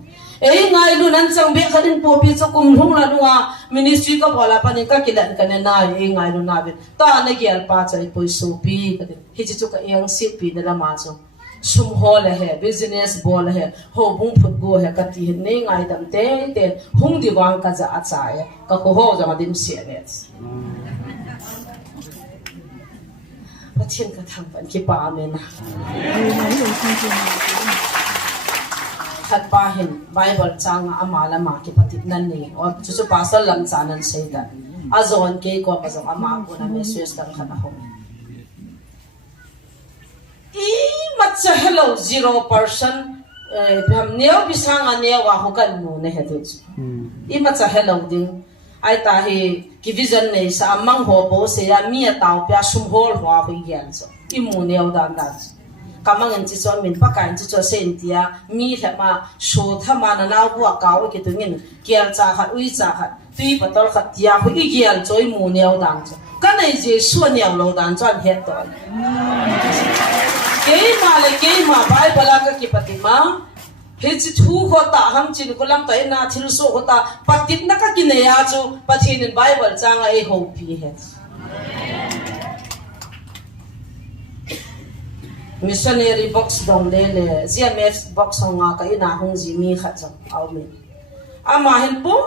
ei ngai lu nan chang be kharin po pi chu kum thung la nuwa ministry ka bola panin ka kilan ka na ei ngai lu na be ta na gyal pa chai poi so pi ka hi chu ka yang si pi na la ma chu sum ho le he business bol he ho bung phut go he ka ti nei ngai dam te te hung di wang ka za a cha ya ka ko ho ja ma dim se ne pathian ka thang pan ki pa me na khat pa hin bible changa amala ma ki patit nan ni or chu pasal lam chanan sei da azon ke ko pa jong ama ko na message dang khana ho I matcha hello 0% bham neo bisanga ne wa ho kan nu ne he du I matcha hello ding ai ta hi ki vision nei sa mang ho bo se ya mi tao pya sum hol hwa hui gian so imu neo dan dan kamang en chi so min pa kan chi so sen tia mi hlama sho thama na naw bu akaw ki tungin kial cha khat ui cha khat tui patol khat tia hu i gian choi mu neo dan so ka nei je su neo lo dan chan het to ke ma bai bala ka ki patima he chi thu ko ta ham chin ko lam tai na thil so ko ta patit na ka ki ne ya chu pathin in bible changa e ho pi he missionary box dong le GMF box nga ka ina hung ji mi kha chang aw mi ama hen pum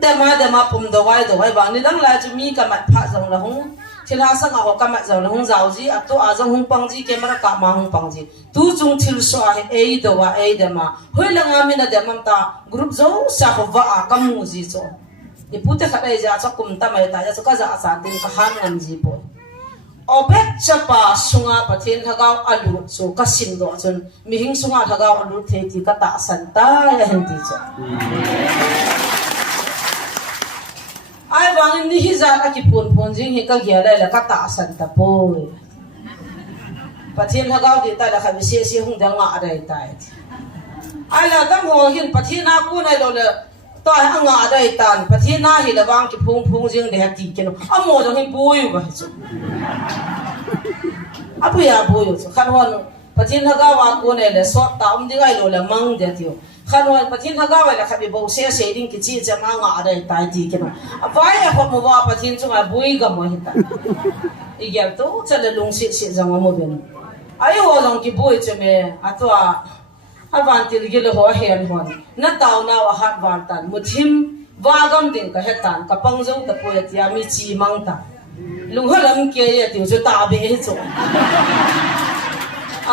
de ma pum do wai ba ni dang la chu mi ka mat pha jong la hung thil ha sang ho ka mat jong la hung zau ji a to a jong hung pang ji camera ka ma hung pang ji tu chung thil so a e do wa e de ma hoi la nga mi na de mam ta group zo sa ho wa a kam mu ji so ni pute kha dai ja cha kum ta mai ta ja ka za sa tin ka han ngam ji bo obek chapa sunga pathin thagau alu so ka sim do chun mi hing sunga thagau alu the ti ka ta san ta ya hen ti cho ai wang ni hi za ka ki pon jing hi ka gya la ka ta san ta po pathin thagau di ta la kha bi se hung da nga dai tai ai la dang ho hin pathin na ku nai lo le to ai nga dai tan pathin na hi la wang ki phung jing de ha ti ke no amo do hin po yu ba chu apu ya boyo so khanwan pathin haga wa ko ne le so ta dingai lo le mang de tio khanwan pathin haga wa la khabi bo se ding ki chi cha nga dai tai ti ke no avai a ho mo wa pathin chunga bui ga mo hita igel to chala lung si jang mo ben ai ho long ki bui che me atwa avan til gel ho hen hon na taw na wa hat wan tan muthim wa gam ding ka hetan ka pangzo ta po ya tia mi chi mang ta lung halam ke ya tiu chu ta be he chu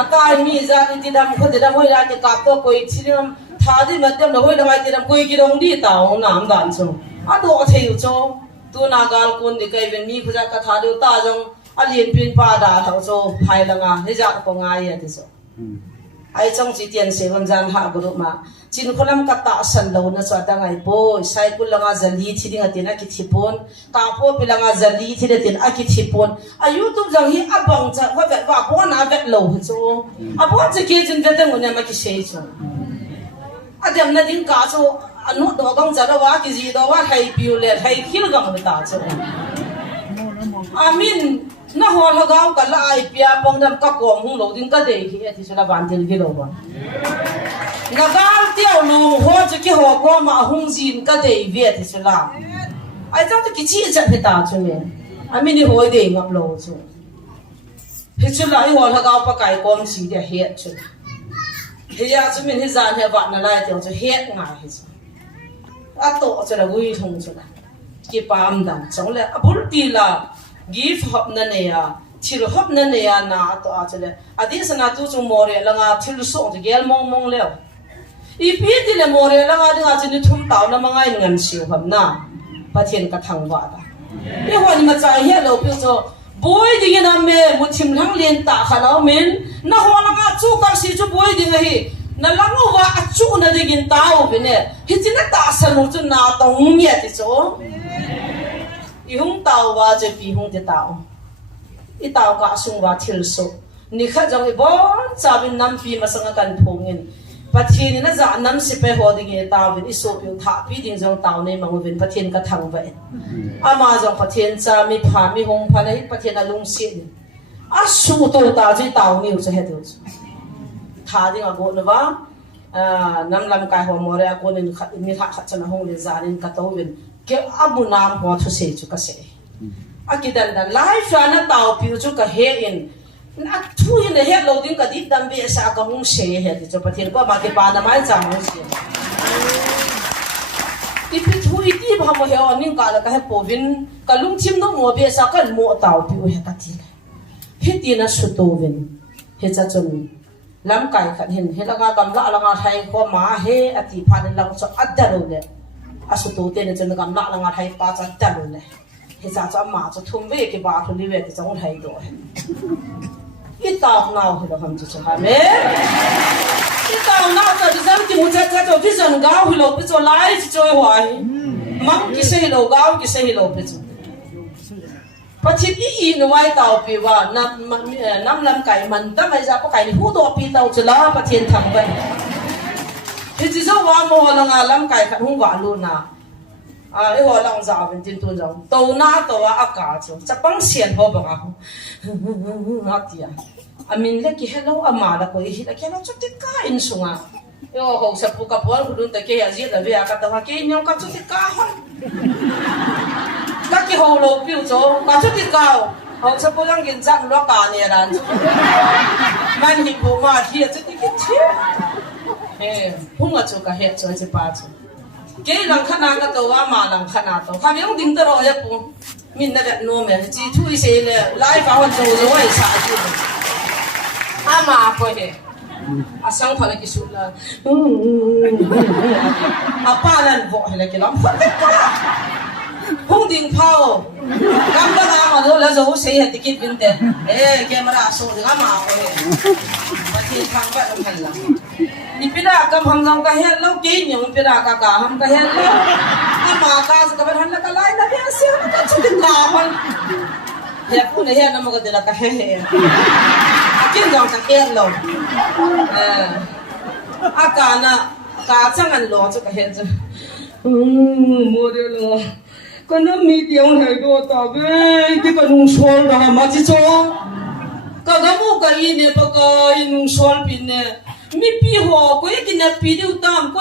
ata mi za ni ti dam khod dam hoi ra ke ka to koi thiram tha di matyam na hoi la mai ti dam koi ki rong di ta ong nam dan chu a do the yu chu tu na gal kun ni kai ben mi khuja ka tha du ta jong a lien pin pa da tho chu phai la nga he ja ko nga ya ti so ai trong chi tian se wan jan ha guru ma chin kholam ka ta san lo na so ta ngai bo sai kul langa zali thi ding atina ki thipon ka po pilanga zali thi de tin a ki thipon a youtube jang hi abang cha wa vet wa bo na vet lo chu a bo che ke jin vet ngone ma ki sei chu a dem na ding ka chu anu do gong cha wa ki ji do wa thai piu le thai khil gam ta chu amin na hol hagau ka la ai pia pong dam ka kom hung lo ding ka de hi ati sala ban til gi lo ba na gal tiao lu ho chu ki ho ko ma hung jin ka de vi ati sala ai ta ki chi cha he ta chu me amin ni hoi de ngap lo chu he chu la ai hol hagau pa kai kom si de he chu he ya chu min he zan he ba na lai tiao chu he nga he chu a to chu la gui thong chu la ki pam dan chong le abul ti la give hop na ne ya thil hop na ne ya na to a chale adi sana tu chu more langa thil so de gel mong le I pi ti le more langa dinga chini thum taw na mangai ngan siu ham na pathian ka thang wa da ni hon ma cha he lo pi cho boy ding na me mu thim lang len ta khala men na ho langa chu ka si chu boy ding hi na langu wa achu na ding taw bi ne hi china ta sanu chu na tong ye ti cho I hung tao wa je pi hung de tao I tao ka sung wa thil so ni kha jong I bon cha bin nam pi ma sanga kan phongin pathin na za nam si pe ho ding e tao bin I so pi tha pi ding jong tao nei mang bin pathin ka thang wa ama jong pathin cha mi pha mi hung pha nei pathin a lung si a su to ta ji tao ni u che he do tha ding a go na wa nam lam kai ho mo re a ko ni kha mi tha kha chana hong le za nin ka to bin ke abu nam ho thu se chu ka se akidan da life na tao piu chu ka he in na thu in he lo ding ka dit dam be sa ka hung se he ti chu pathin ko ma ke pa na mai cha mo se ipi thu I ti ba mo he onin ka la ka he povin ka lung chim no mo be sa ka mo tao piu he ka ti he ti na su to vin he cha chun lam kai khan hin he la ga kam la nga thai ko ma he ati phan lang so adalo le asu to te ne chen kam la nga thai pa cha ta lo le he cha cha ma cha thum ve ke ba thu li ve ke chong thai do I ta ngao he lo ham chu ha me I ta ngao cha ji sam ki mu cha cha to vision ga hu lo pi cho lai chi choi hwai mang ki sei lo gao ki sei lo pe chu Pachit i nuai tau pi wa nam lam kai man ta mai za pa kai ni hu do pi tau chula pathian tham ban hi chi zo wa mo la nga lam kai khat hung wa lu na e ho lang za ben tin tu zo to na to a ka chu chapang sian ho ba ka na tia amin le ki hello ama la ko hi la ke no chu ti ka in sunga yo ho sa pu ka bol hu ta ke ya ji da be ka ta ke nyong ka chu ti ka ho các cái hồ lô biểu chỗ có chút thịt cao họ sẽ cố gắng kiến rằng nó cả nhà đàn mang nhịp bộ mà thì chút thịt chết không ở chỗ cả hết chỗ chỉ ba chỗ cái lần khăn ăn cái tàu mà lần khăn ăn tàu khai miếng đinh tơ rồi á bố mình đã đặt nô mẹ chỉ thui xe là lái vào chỗ rồi sao chứ mà coi hè sang phải là cái số là apa lần vội hay là cái lắm Hung ding phao cam đó mà rồi là dấu xây hết ticket bên đây camera số thì mà mà thì thằng bạn ông hành lắm đi bây giờ cầm hàng rong cái hết lâu kỹ nhưng bây giờ cả hàng cái hết lâu mà cả cái bên hắn là cái lại là bây giờ cái chút tiền nào mà ya pun này hết nó mà cái là cái hết cái rong cái hết lâu cả chẳng ăn lo cho cái hết chứ mua được lo cái nó mi tiếng hay đồ tao về cái nung xool đó mà chỉ cho cái mua cái này bao cái nung xool pin này mi pi ho cái này pi điêu tam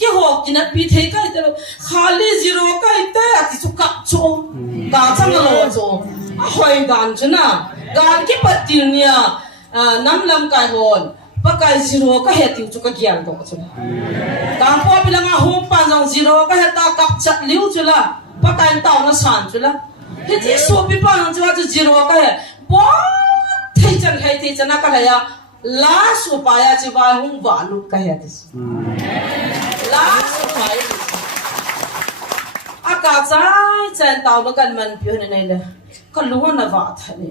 cái ho cái này pi thế cái đó khali zero cái đó chỉ cho cắt cho cả chẳng lo cho hỏi đàn chứ na đàn cái bắt tiền nha năm năm cái hồn pakai zero cái hết tiêu cho cái gian đó chứ đàn po bilang home pan dòng zero cái hết ta cắt chặt liu chứ là pakai tao nó sản chứ là thế thì số bị bao nhiêu cho zero cái bó thấy chân nó cái ya lá số baya chỉ vài hung vả lúc cái hết lá số baya cả trái tao nó cần mình biểu này là cái lúa nó vả thật đấy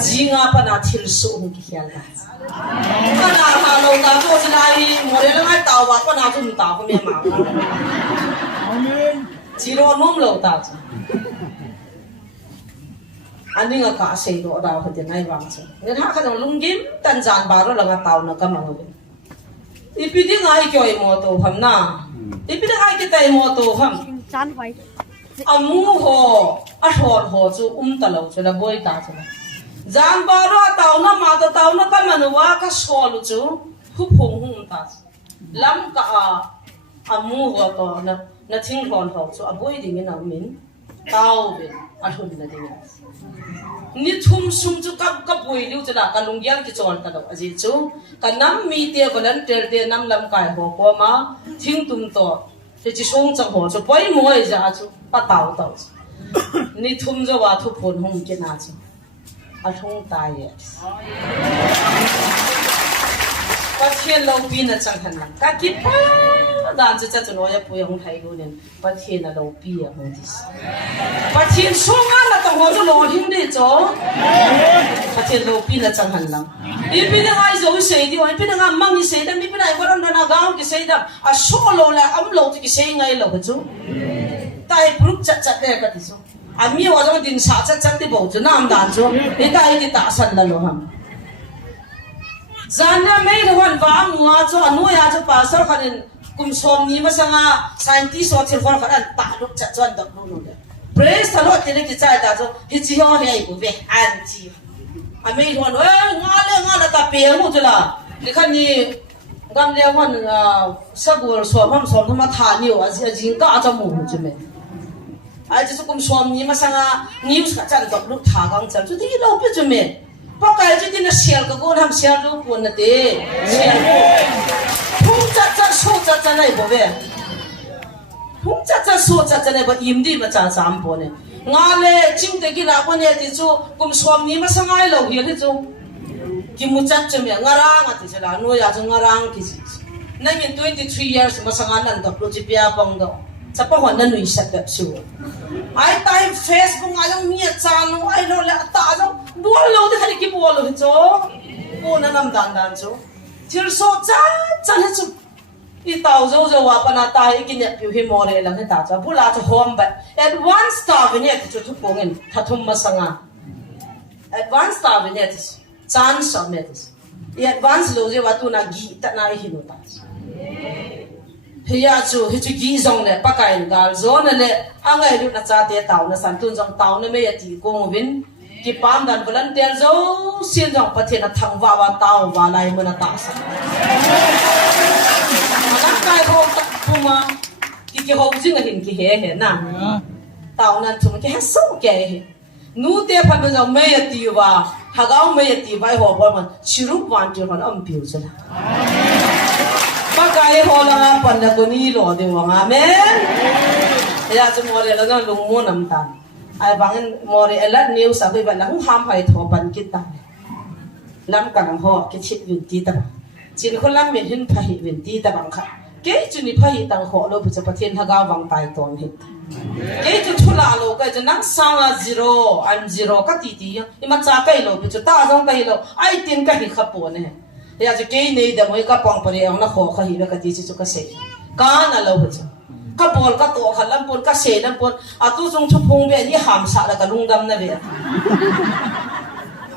gì ngã pa na thil số hung kia là cái nào mà lâu ta做起来我连那tao vả pa na cũng tao không biết mà Zero nom lâu ta chứ anh đi ngã cả xây đồ đào phải tiền này vàng chứ nên họ cái lung kim tan giàn bà rồi là ngã tàu nó cầm vào bên ít biết tiếng ai kêu mô tô hầm na ít biết ai cái tay mô tô hầm amu ho ho chu ta lâu chu là bôi ta chu giàn bà rồi tàu nó mà tàu nó cầm vào wa cái sổ lu chu húp hung ta lắm cả amu ho to na thing hon ho chu aboi ding na min tao be ahun na ding ni thum sum chu kap boi liu chada ka lungyan ki chon ta do aji chu ka nam mi te volunteer te nam lam kai ho ko ma thing tum to te chi song chang ho chu poi moi ja chu pa tao tao ni thum jo wa thu phon hung ke na chu a thong ta ye Pathian lâu pin là chẳng hạn lắm, các kiếp đàn cho chắc nói bùi ông thầy luôn nên Pathian là lâu pin à không gì, Pathian số ngàn là tổng hợp cho lâu hình đấy cho, Pathian lâu pin là chẳng hạn lắm, ít biết được ai giấu xây đi, ít biết được ai mang cái xây đó, ít biết ai có làm nào gạo cái xây đó, số lâu là lâu thì cái xây ngay lâu chứ, tại group chặt đấy cái gì chứ, mi vào trong điện xã chặt thì bảo chứ nam đàn chứ, để tại cái tạ sân là lâu hầm. Zana mấy cái hoàn vã mua cho nuôi cho bà sao khăn cùng xóm ní mà sang scientist hoặc thiên khoa khăn tạ lúc chặt cho đập luôn rồi. Praise the Lord thì cái trái ta cho cái gì họ này cũng về ăn chi. Mấy hoàn ngã là ta bể mua cho là cái khăn ní gam leo hoàn sắp vừa xóm thằng mà thả nhiều gì cả cho mù chứ mày. Chỉ cùng xóm ní mà sang news chặt đập lúc thả căng chặt chứ thì đâu biết chứ mày. Pakai jadi na shell ka gon ham shell lu pun na te shell hung cha so cha nai bo ve hung cha so cha nai ba im di ba cha sam bo ne nga le ching te ki la bo ne ti chu kum som ni ma sangai lo hi le chu ki mu cha che me nga ra nga ti la no ya chu nga rang ki chi na min 23 years ma sangan nan dok lu chi pia bang do cha pa hon na nui sat da su ai tai Facebook ayong mia chanu ai lo la ta jong buol lo de khali ki buol lo cho bu na nam dan cho thil so cha he chu I tao zo zo wa pana ta hi kinya piu hi more lang he ta cha bula cha hom ba advance ta vinet chu thu pongin thathum masanga advance ta vinet chance submit I advance lo je wa tu na gi ta na hi no ta hiya chu hi chu gi zong le pakai gal zone le angai lu na cha te tau na san tun jong tau na me ya ti ko vin ki pam dan volunteer zo sin jong pathe na thang wa tau wa lai mo na ta sa nang kai ho kuma ki ho jing hin ki he na tau nan thum ki ha so ke he nu te pha be zo me ya ti wa ha gao me ya ti vai ho ba man chiru wan ti hon am piu sa pakai ho la pan na ko ni lo de wa amen ya chu mo le la na lung mo nam tan ai bangin mo re elat news sa ba na hu ham hai tho pan ki ta lam kan ho ki chit yu ti ta chin ko lam min hin pha hi win ti ta bang kha ke chu ni pha hi tang ho lo bu cha pathian ha ga wang tai ton hi ke chu thula lo ka chu nang sanga zero I'm zero ka ti ti I ma cha kai lo bu chu ta jong kai lo ai tin ka hi kha po ne ya chu ke nei da moi ka pang pare ang na kho kha hi ka ti chu ka se ka na lo bu chu ka bol ka to kha lam pon ka se lam pon atu jong thu phung be ni ham sa la ka lung dam na be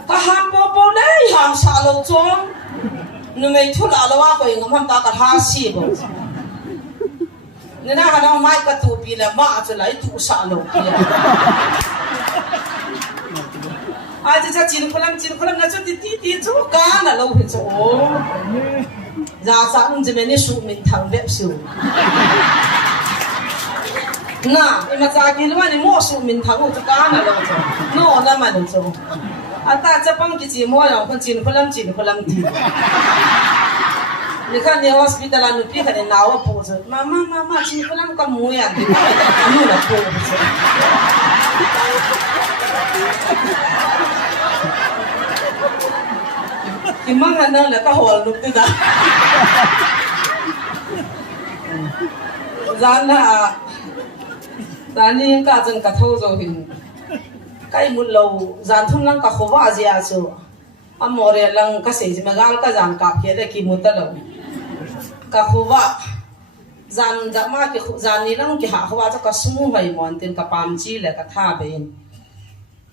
ka ham po po le ham sa lo chong nu mei thu la lo wa ko ngam ham ta ka ha si bo ni na ka dong mai ka tu pi la ma chu lai tu sa lo pi ai cha chin khulam na chu ti chu ka na lo he chu za sa un je me ni su min thang be su na I ma cha ki lo ni mo su min thang chu ka na lo chu no na ma lo chu ata cha pang ki chi mo ya kon chin khulam ti ni kan ni hospital anu pi kan na wa po chu mama chin khulam ka mo ya ni anu la po chu imang na la ka hol nu ti da zan ni ka jang ka tho zo hin kai mun lo zan thum lang ka khowa zia chu amore lang ka se ji magal ka jang ka ke le ki muta lo ka khowa zan da ma ki zan ni lang ki ha khowa cha ka sumu hai mon tin ka pam chi le ka tha be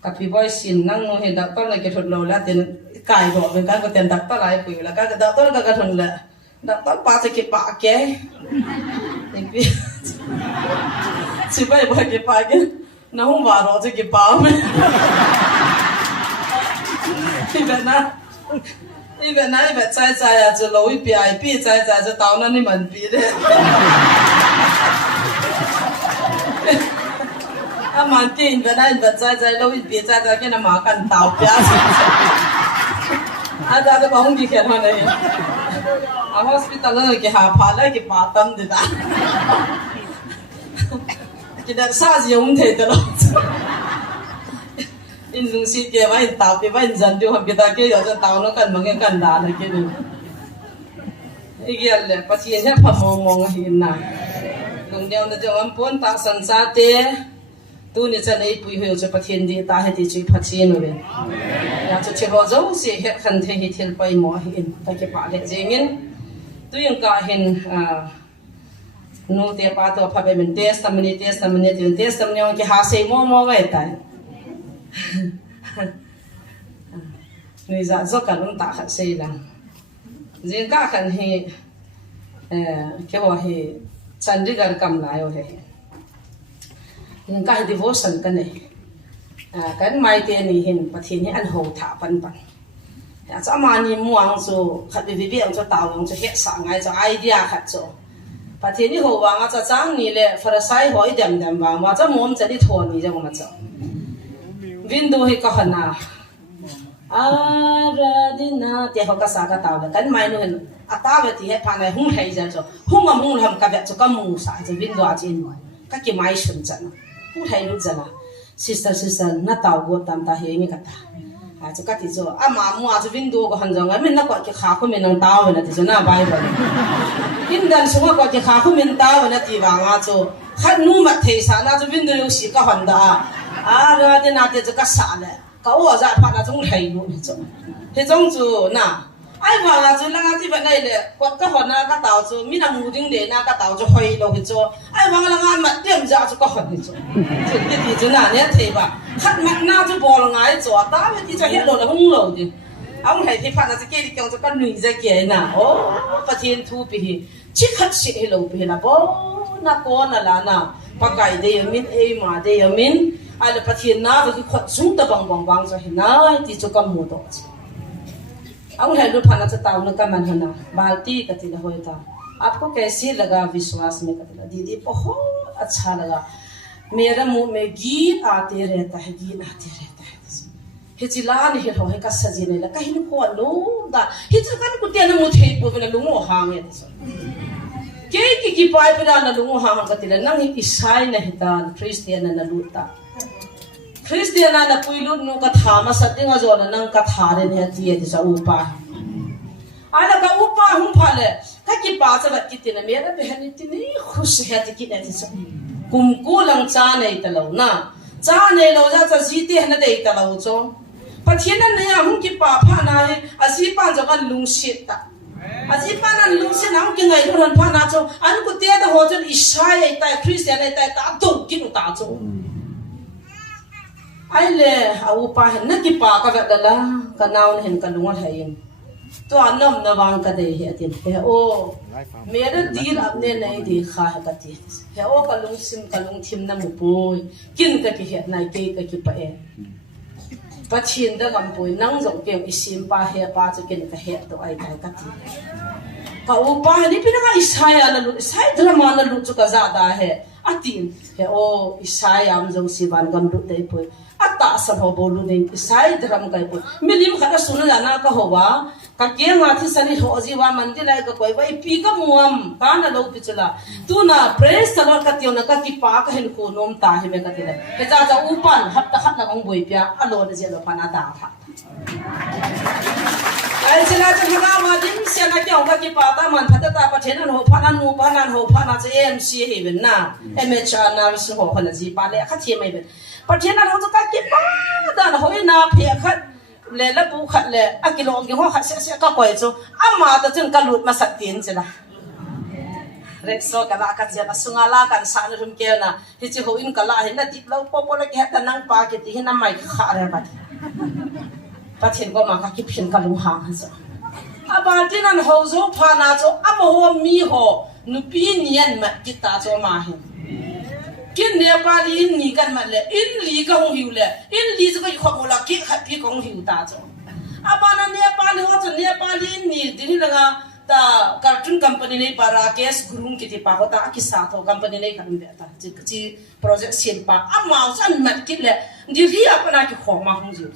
ka pi boy sin nang no he da ton le ke thot lo la tin kai ro be ka ten dak ta lai pu la ka da ton ka thon la da ton pa cha ki pa ke ni pi si bai ba ki pa ke na hung ba ro cha ki pa me I be chai ya chu lo I pi chai chu tao na ni man pi de a man ti in be chai lo I pi chai ke na ma kan tao pya a da ba hung ki khen ha nei a hospital na ke ha pha la ki pa tam de da ki da sa ji yong the de lo in lung si ke ba in tao pe ba in zan ju ham ke ta ke yo cha tao no kan mang kan da la ke ni I ge le pa chi ne pha mong hin na lung deu na jong am pon ta san sa te tu ni cha nei pui ho cha pathian di ta he ti chi pha chi no le ya cha che ho zo si he khan the hi thil pai mo hin ta ke pa le jengin tu yang ka hin no te pa to pha be men testamony ke ha se mo ga ta người già do cả lông tạ khẩn xây là riêng cả khẩn thì cái họ thì chân đi gần cầm lại rồi riêng cả devotion cái này cái mai tiền thì hiện bắt hiện anh hậu thả bắn cho mà ni muang cho khát bị bị cho tàu cho hết sáng ngày cho idea khát cho bắt hiện thì hậu vàng cho trang ni lệ Pharisee hỏi đầm vàng mà cho mồm cho đi thua ni cho mà cho window hi ka hana aradina te ho ka sa ka taw kan mai no hen atawe ti he phanai hung thai ja cho hung am hung ham ka be cho ka mu sa je window a chin ka ki mai shun chan hung thai lu jana sister na taw go tam ta he ni ka ta a cho ka ti cho a ma mu a cho window ko han jang a min na ko ki kha ko min nang taw na ti cho na bai ba in dan su ko ki kha ko min taw na ti wa nga cho khat nu ma thei sa na cho window lu si ka han da ra de na te cho ka sa le ka o za pha na chung thai lu ni cho he chung chu na ai mà là chú lăng thì vẫn này lệ quật cái hòn na cái tàu chú mi nằm ngủ đứng để na cái tàu chú hơi đâu chú ai mà lăng mặt điểm ra chú có hòn chú thì chú nào nhé thì bà khát mặt na chú bò là ngay chú ta với thì chú hết rồi là không lâu đi ông này thì phải là cái gì cho con女在给那哦把天土比chỉ khát sẽ lâu比那bố na con là na bà cái đây mình ai mà đây mình ai là phát hiện na thì khát xuống ta bằng cho hiện na thì chú cầm mua đó ông है लोग खाना चाहता उन्हें का मन है ना बाल्टी कती ना होता आपको कैसे लगा विश्वास में कती ना दीदी बहुत अच्छा लगा मेरा मुंह में गीत आते रहता है हिचिला नहीं हो है का सजीने लगा कहीं को लो दा हिचल का कुत्ते ना मुझे को बिना लूँगो हांगे तो के पाई बिना ना लूँगो हांग कती ना नंग ईसाई नहीं था क्रिस्टियन ना लूटा Christian na puilun nung kathama sa tinga zona nang kathare niya tiya sa upa. Ana ka upa hum phale ka ki pa sa bat kitina mera behani tini khush hai ti na sa kumku lang cha nei talaw na cha nei lo ja cha jiti hna dei talaw cho pathiana na ya hum ki pa pha na he asi pa jo kan lungsit ta asi pa na lungsit na hum ki ngai ron pha na cho an ku te da ho jon Israel ai ta Christian ai ta ta do ki nu ta cho ai le au pa hen na ki pa ka da la ka naw hen ka lungal hayin to anam na wang ka de he atin he o mera dir apne nai di kha ka ti he o ka lung sim ka lung thim na mu poi kin ka ki he nai ke ka ki pa e pathin da gam poi nang jong ke isim pa he pa chu kin ka he to ai kai ka ti ka u pa ni pina ka isaya na lu sai drama na lu chu ka za da he atin he o isaya am jong sivan gam du te poi ata sa bolu nei sai dram kai pu milim khara sunu na ka howa ka ke ma thi sani ho ji wa mandir ai ka koi bai pi ka muam ka na lo pichula tu na praise the lord ka tio na ka ki pa ka hen ko nom ta he me ka tile he cha cha upan hat ta hat na ong boi pya alo na je lo pana da tha ai chila cha ha ma dim sia na kyong ka ki pa ta man phat ta pa then ho phana nu phana ho phana che mc he ben na mh na su ho phana ji pa le kha thi mai ben pathian na ho ka ki pa da na hoi na phe khat le la bu khat le a ki long ki ho khat se ka koi chu ama ta chen ka lut ma sat tin chela rekso ka la ka chen sunga la kan sa na rum ke na hi chi ho in ka la hin na ti lo po po le ki ta nang pa ki ti hin na mai kha re ba pathian ko ma ka ki phin ka lu ha ha so a ba tin an ho zo pha na chu a mo ho mi ho nu pi nian ma ki ta cho ma hin kin Nepali in ni kan mat le in li ka hong hiu le in li zo ka khok la ki khat pi kong hiu ta cho abana Nepali ho cho Nepali in ni dini laga ta cartoon company nei para kes gurung ki ti pa ho ta ki sa tho company nei kan be ta chi project sin pa amao san mat ki le di ri apana ki khok ma hong jiu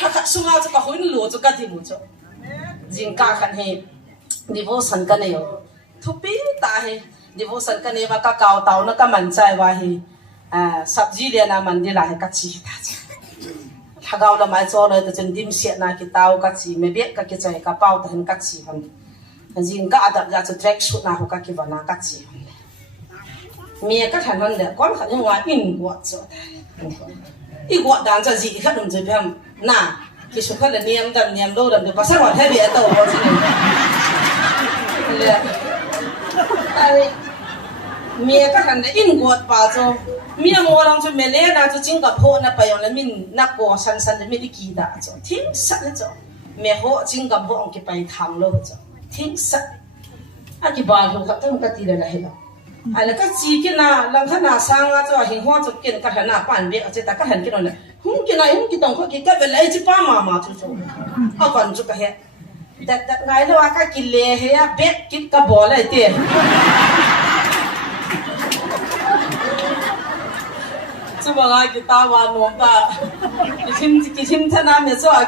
ha sunga cho ka hoin lo cho ka ti mu cho jing ka khan he devotion ka ne yo thupi ta he devotion ka ne ba ka kaw taw na ka man chai wa hi sabji le na man di la he ka chi ta thagaw la mai cho le ta chen dim sia na ki taw ka chi me be ka ki chai ka pau ta hen ka chi han jing ka adap ja chu track shoot na ho ka ki ba na ka chi mi ka than han le kon khan wa in wa cho i wa dan cha ji kha dum je pam na ki su kha le niam dan niam lo dan de pa sa wa he be to ho chi le ai mẹ các thằng đấy in quạt bà cho mẹ mua lòng cho mẹ lấy na cho chính gặp hộ na phải用来 mình na过山山的 mình đi kỳ đã cho thiên sát cho mẹ hộ chính gặp hộ ông cái bài thằng lo cho thiên sát à cái bà luôn các thằng cái gì đấy là hết ai là các chị cái na làm thế nào sang á cho hình hoa cho kiện các thằng nào bản việc cho ta các thằng cái đó này không cái này không cái đồng có cái về lấy chỉ ba mà cho à còn cho cái hết đặt ngay đó các cái lệ hay à bet cái bò lại tiền chú bà ngay cái ta vào nôm ta cái chim thân nam này cho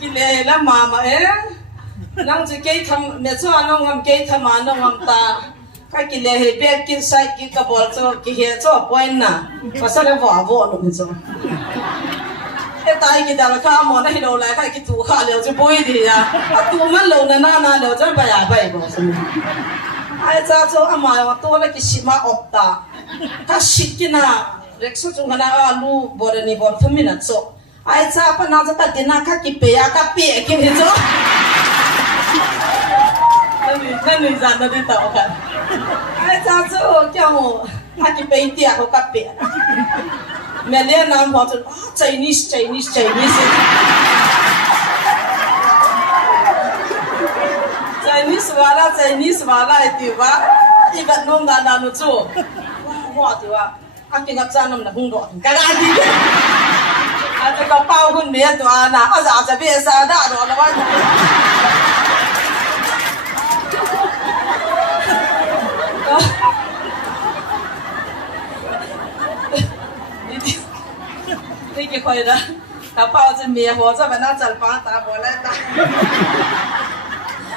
cái lệ là mà ấy năng chỉ cái thầm mẹ cho anh ông cái thầm anh ông ta cái lệ hay bet cái sai cái bò cho cái hệ cho point na và sao lại vỏ nó cho cái tay cái đó là cái món này đâu lại cái tủ khá liệu cho bôi đi à tủ mất lâu na liệu cho bây giờ bây bỏ xuống ai cha cho à mà tôi là cái shima opta cái shit cái na rekso chung cái na alu bore ni bor thumi na cho ai cha pa na ta tin na ka ki pe ya ka pe ki ni zo nên mình dặn nó đi tàu cả ai cha chứ cho một hai cái bánh tiệcเขาcắt bẹ mẹ liên nam họ chứ Chinese वाला thìว่าอีแบบน้องดานานุจูว่าที่ว่าอากินกับจานน้ำหนักหุ่นโดดกันอะไรอาจจะกระเป๋าหุ่นเมียตัวน่ะอาจจะเป็นซาดาโดนแล้วว่านี่กี่คนนะกระเป๋าจะเมียหัวจะเป็นน่าจัดฟ้าตาหัวแรกตา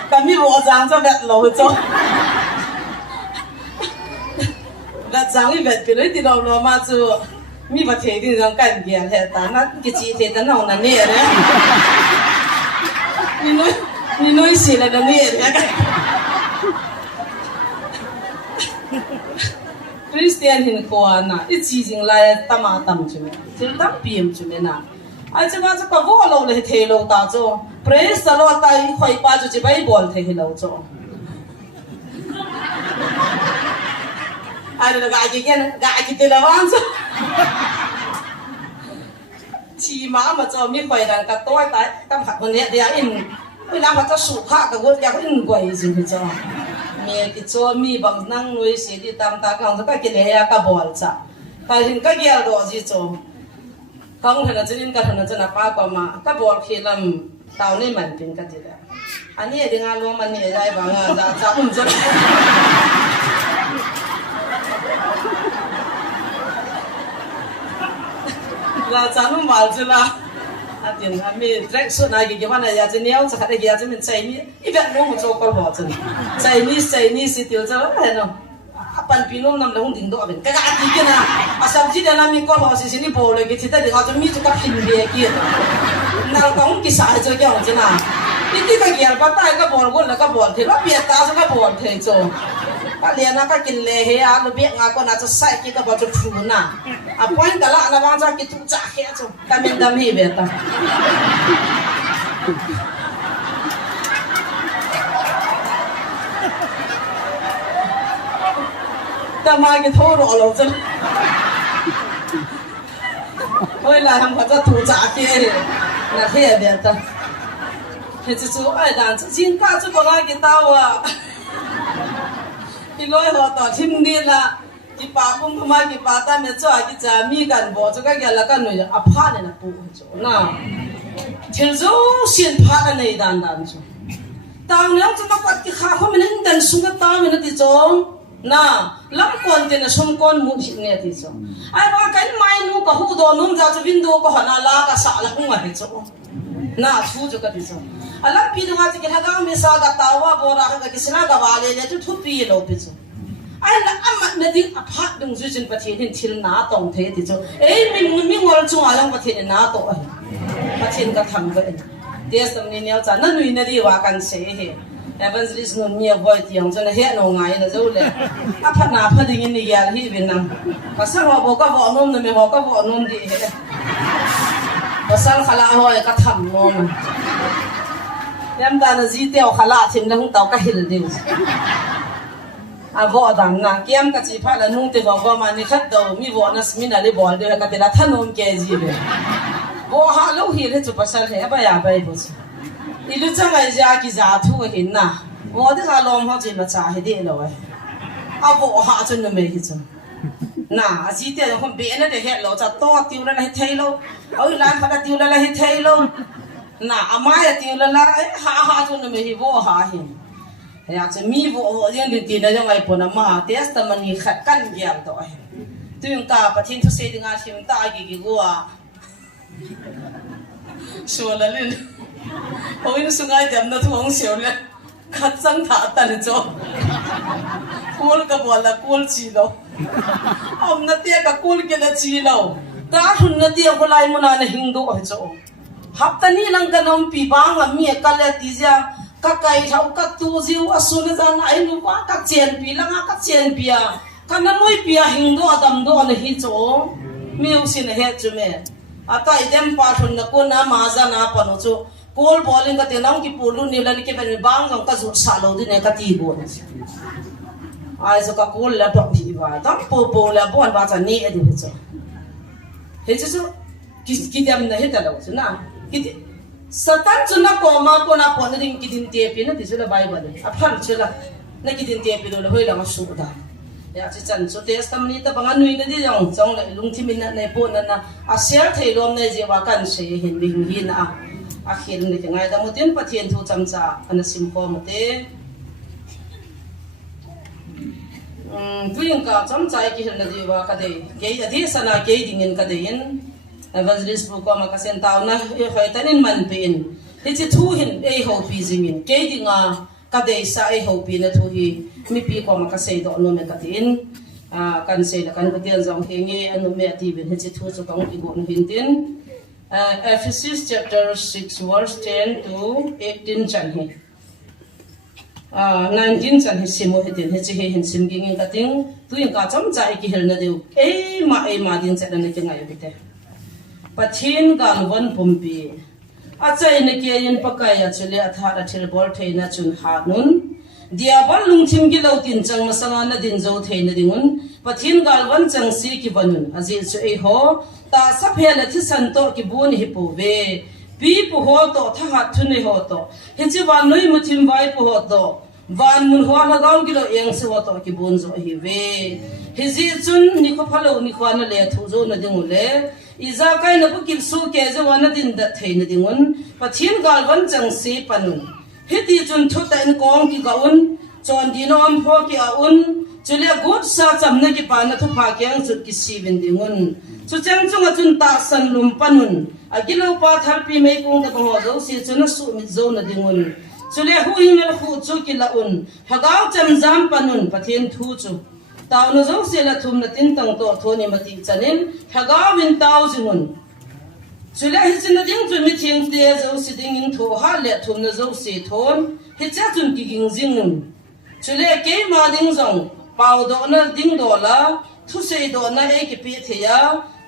แต่มีหัวจางจะแบบหล่อจ้ะแบบจางอีแบบไปเลยที่เราเรามาจูมีประเทศที่เรากันเกียร์แท้ตานั่นกิจเทศนั่นนั่นเนี่ยนะนี่น้อยสิเลยนั่นเนี่ยนะคริสเตียนหินควานะอีจีจริงไล่ตามมาตามจุดที่ตามปีมจุดนะไอ้จังหวะจะก็ว่าเราเลยเทโลตาจ้ะเพรสตลอดตายคอยป้าจุดจะไปบอลเทเราจ้ะไอ้เรากายกินละวันจ้ะชีม้ามาจ้ะมีคอยดังกระต้อยตายตั้งผักคนนี้เดี๋ยวอินเวลาเขาจะสูบข้ากับว่าอยากอินกว่าจริงจ้ะมีกิจวัตรมีบางนั่งลุยเสียดีตามตาเขาจะก็กินเลยกับบอลจ้ะแต่เห็นก็เกี่ยวกับจีจ้ะเขาเห็นจะนินกันเห็นจะนับป้ากว่ามากับบอลขี้ลำเต่านี่มันเป็นกันทีเดียวอันนี้ดึงอารมณ์มันนี่ได้บางอ่ะจะจะเราจะนุ่มหวานจุละอันเดียวอันมีแรงสุดนะกี่วันอยากจะเนี้ยจะขัดกี่อยากจะเป็นใจนี้อีแบบน้องมันโจกหัวจุนใจนี้สิเดียวจะว่าเห็นเนาะปันปีน้องนำแล้วหุ่นดิ่งตัวเป็นก็การที่กันนะอาศัยที่เดี๋ยวนั้นมีก็หัวสินี่โบเลยกี่ที่แต่เดี๋ยวจะมีจุกพินเบียกี่นั่งก็หุ่นกี่สายจะเกี่ยวจุนะที่ก็เกี่ยวกับใต้ก็บอลวนแล้วก็บอลเทว่าเบียดตาจะก็บอลเทโจก็เรียนนะก็กินเลยเฮียลูกเบี้ยงาก็น่าจะใส่กี่ก็บอลจะฟูน่ะอ่ะพอยแต่ละนะบางจากกี่ทุกจากเฮียโจแต่เป็นดำเฮียเบียดตาแต่มากี่โทษหรอเราจะเวลาทำเขาจะถูจากเฮียนะเฮียเบียดตาเฮียจะจูไอ้ด่านจะจินก้าจะบอกว่ากี่เต้าอ่ะที่ร้อยหัวต่อทิมนี่ละกี่ปากพุ่งเข้ามากี่ปากแต่เมื่อจ่อยกี่จะมีกันบ่จะก็แก่ละกันหน่อยอ่ะพาเนี่ยนะปู่จ้ะนะที่จูเสียนพากันในด่านจ้ะตางเนี่ยจะมาปัดกี่ข้าวเขาไม่ได้ดันสุกตาไม่ได้จ้ะนะลำก่อนที่น่ะชมก่อนมุสิเนี่ยที่จ้ะไอ้ว่ากันไม่นู้ก็หูโดนนู้จะวินโดก็หันลากระสาละหัวที่จ้ะนะชูจุกันที่จ้ะalam pidunga ti hagam misaga tawa bora ka kisna ga wale le tu thupi lo pichu ai la amma na di apha dung ju jin pathin hin thil na tong the ti chu ei mi ngol chu alang pathin na to ai pathin ka tham ga des tam ni neu cha na nui na di wa kan se he evangelist no mi avoid yang chana he no ngai na zo le apha na pha ding ni ya hi binam pasal ho bo ka bo nom na me ho ka bo nom di he pasal khala ho ka tham nom yam dana zi teo khala thim na hung taw ka hil din a vo dang na kiam ka chi pha la nung te go ma ni khat do mi vo na smin ali bol de ka te la thanom ke ji be vo ha lo hi le chu pasal he ba ya bai bo i lu chang ai ja ki za thu hin na vo de ga lom ho ji ma cha he de lo ai a vo ha chun na me ki chu na a ji te ho be na de he lo cha to tiu na hi thei lo oi lan kha da tiu na hi thei lo na amaya tiu la la ha chu na me hi vo ha hi ya che mi vo yen din tin na jong ai pona ma testimony khat kan gyam to ai tuing ka pathin thu se dinga thim ta gi wa so la len hoin sungai jam na thuang seo le khat sang tha tan cho kul ka bola kul chi lo om na te ka kul ke na chi lo ta hun na te ko lai mu na na hindu ai cho haptani lang kanom pi bang ami kala tija ka kai thau ka tu jiu asun zan ai nu pa ka chen pi langa ka chen pia kana moi pia hindu adam do na hi cho miu sin he chu me ata idem pa thun na ko na maza na panu chu kol bowling ka te long ki pulu ni lan ke ben bang jong ka zu sa lo din ka ti bo ai zo ka kol la to bi wa ta po la bon ba cha ni edi chu he chu ki dem na he ta lo chu na ki satan chu na ko ma ko na pon ring ki din te pi na ti chu la bible a phar chu la na ki din te pi lo hoi la ma su da ya chi chan chu testamony ta bang anui na di jong chong le lung thi min na nei po na na a share thei lom nei je wa kan se hin ding hin a khil ni te ngai da mu tin pathian thu cham cha ana sim ko mu te tuing ka cham chai ki hil na di wa ka de ge adi sana ge ding in ka de in evangelist bu ko ma ka sen taw na e khoi tanin man pe in hi chi thu hin e ho pi jing in ge dinga ka de sa e ho pi na thu hi mi pi ko ma ka sei do no me ka tin kan sei la kan ka tian jong he nge anu me ti ben hi chi thu chu kong ki go no hin tin Ephesians chapter 6 verse 10 to 18 chan hi 19 chan hi simo he tin he chi he hin sim ging ka ting tuing ka cham chai ki hel na deu e ma din cha na ke ngai bite pathin gal wan pumpi achai na ke yin pakaya chule atha ra thil bol theina chun ha nun diabal lungthim gi lo tin chang ma sanga na din zo theina dingun pathin gal wan chang si ki banun aji chu e ho ta sa phela thi san to ki bun hi pu ve pi pu ho to tha ha thune ho to he chi wan noi mu thim vai pu ho to van mun ho na gaw gi lo eng se ho to ki bun zo hi ve he ji chun ni ko phalo ni ko na le thu zo na dingu le iza kai na bu kil su ke je wan na din da theina dingun pathin gal wan chang si panun hiti chun thu ta in kong ki gaun chon di no am pho ki a un chule gut sa cham na ki pa na thu pha kyang chut ki si bin dingun chu chang chung a chun ta san lum panun a gilo pa thar pi me kong ka ho zo si chun su mi zo na dingun chule hu ing na khu chu ki la un hagaw cham jam panun pathin thu chu taw no zo se la thum na tin tang to thoni mati chanin hagaw win taw jingun chule hi chin na ding chu mi thing te zo si ding in tho ha le thum na zo se thon hi cha chun ki ging jing nun chule ke ma ding zong pau do na ding do la thu se do na e ki pi the ya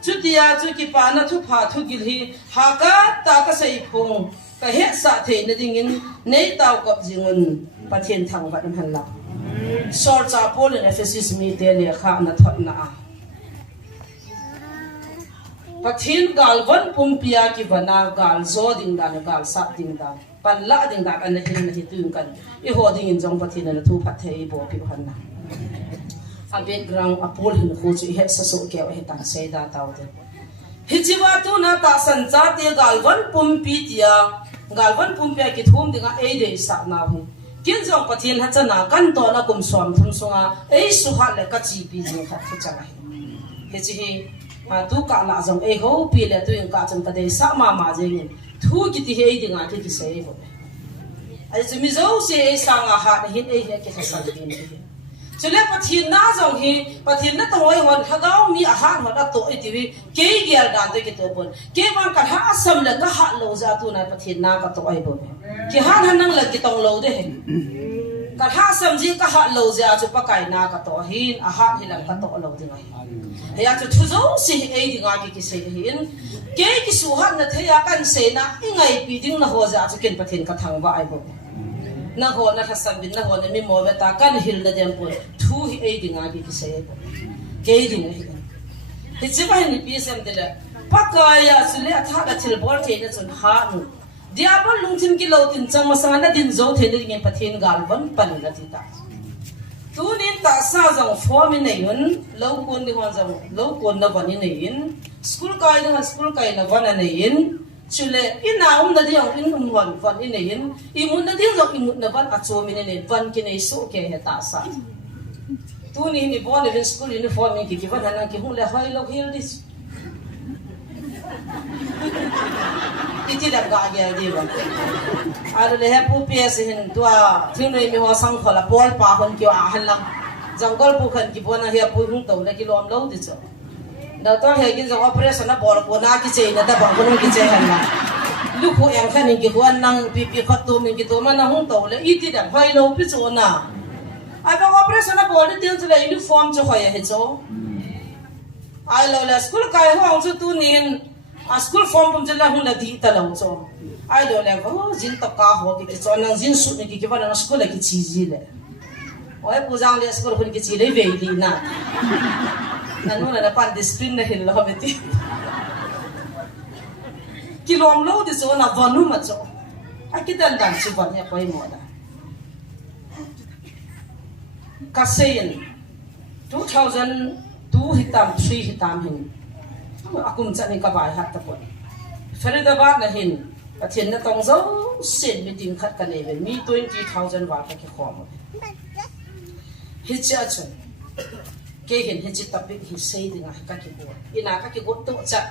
chu tia chu ki pa na thu pha thu gil hi ha ka ta ka sei phung ka he sa the na ding in nei taw kop jingun pathian thang va dam han la sor cha pol in Ephesus mi te le kha na thot na a pathin gal wan pumpia ki bana gal zo ding da gal sa ding da pan la ding da an hin na hi tun kan I ho ding in jong pathin na thu phat thei bo pi han na a background a pol hin khu chu he sa so ke he tan sei da taw de hi chi wa tu na ta san cha te gal wan pumpi tia gal wan pumpia ki thum dinga e de sa na hu kin jong pathin ha chana kan to na kum som thum sunga e su ha le ka chi pi je kha chu changa he chi hi tu ka la jong e ho pi le tu in ka chang ka de sa ma je ni thu ki ti he dinga ti ki sei bo ai chu mi zo se e sang a ha hin e he ke sa bi ni chule pathin na jong hi pathin na to oi hon khagaw mi a ha ma da to e ti wi ke gyal dan te ki to pon ke man ka ha asam le ka ha lo za tu na pathin na ka to ai bo ki han han nang la ki tong lo de he ka ha sam ji ka ha lo za chu pa kai na ka to hin a ha hi lang ka to lo de ngai he ya chu thu zo si e di nga ki se hin ke ki su han na the ya kan se na ingai pi ding na ho za chu ken pathin ka thang ba ai bo na ho na thasan bin na ho na mi mo ve ta kan hil na dem po thu hi e di nga ki se ke di nga hi chi ba ni pi sem de la pakaya sule atha da thil bor the na chun ha nu dia ba lung thim ki lo tin chang ma sa na din zo the de nge pathin gal ban pan la ti ta tu nin ta sa jong fo mi nei yun lo kun di hon jong lo kun na ban ni nei in school kai na school kai na ban na nei in chule ina na di ong in hon van in nei in I mun na di jong I mun na ban a cho mi nei van ki nei so ke he ta sa tu ni bon even school uniform ki ki van na ki hu le hoi lo hil dis iti da ga ya di ba ar le he pu ps hin tua thing nei mi ho sang khola pol pa hon ki a han lang jungle pu khan ki bona he pu hung to le ki lom lo di cho da to he ki jong operation na bol ko na ki che na da ba ko ki che han la lu ko yang khan ki huan nang pi pi khat tu min ki to ma na hung to le iti da hoi lo pi cho na a ba operation na bol di cho le uniform cho hoi he cho ai lo la school kai ho chu tu nin a school form pum jela hun la di ta lo cho ai lo le ho jin to ka ho ki cho nang jin su ni ki ba na school ki chi ji le oi pu jang le school hun ki chi le ve li na nanu na pan discipline na hil lo beti ki lom lo di so na vanu ma cho a ki dan dan chu ban ya koi mo da ka sein 2002 hitam 3 hitam hin akum chani ka bai hat ta pon Faridabad na hin pathin na tong zo sin meeting khat ka ne mi 20,000 wa ka ki khom hi cha chu ke hin hi chi topic hi sei dinga ka ki bo ina ka ki go to cha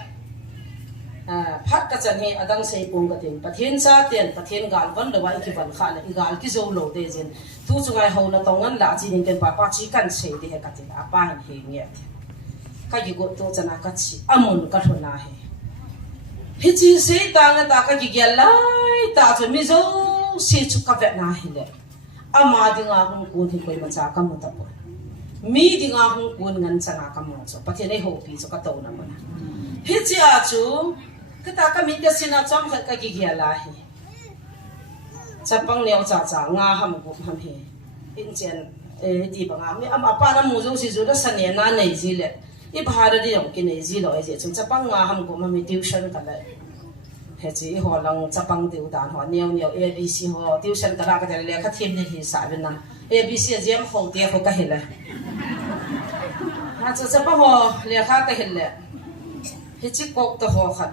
phat ka chan hi adang sei pung ka tin pathin cha ten pathin gal ban lo wai ki ban kha la igal ki zo lo de jin tu chu ngai ho na tong an la chi ning ken pa pa chi kan sei de he ka tin apa hin he nge ka ki go to chana ka chi amun ka thona he hi chi sei ta nga ta ka ki gel lai ta chu mi zo si chu ka ve na hi le ama dinga hung ku thi koi ma cha ka mu ta po mi dinga hung kun ngan chana ka mo cho pathin ei ho pi cho ka to na ma hi chi a chu ka ta ka mi ka sina chom ka ki gel la hi chapang neo cha cha nga ham gu ham he in chen di ba nga mi ama pa na mu zo si zo da san ne na nei ji le I bahara di yong kine ji lo je chung chapang nga ham ko ma mi tuition ka la he chi ho lang chapang diu dan ho neo neo abc ho tuition ka la ka le kha thim ni hi sa ben na abc jem ho te ho ka hele ha cha chapang ho le kha ka hele he chi kok to ho khat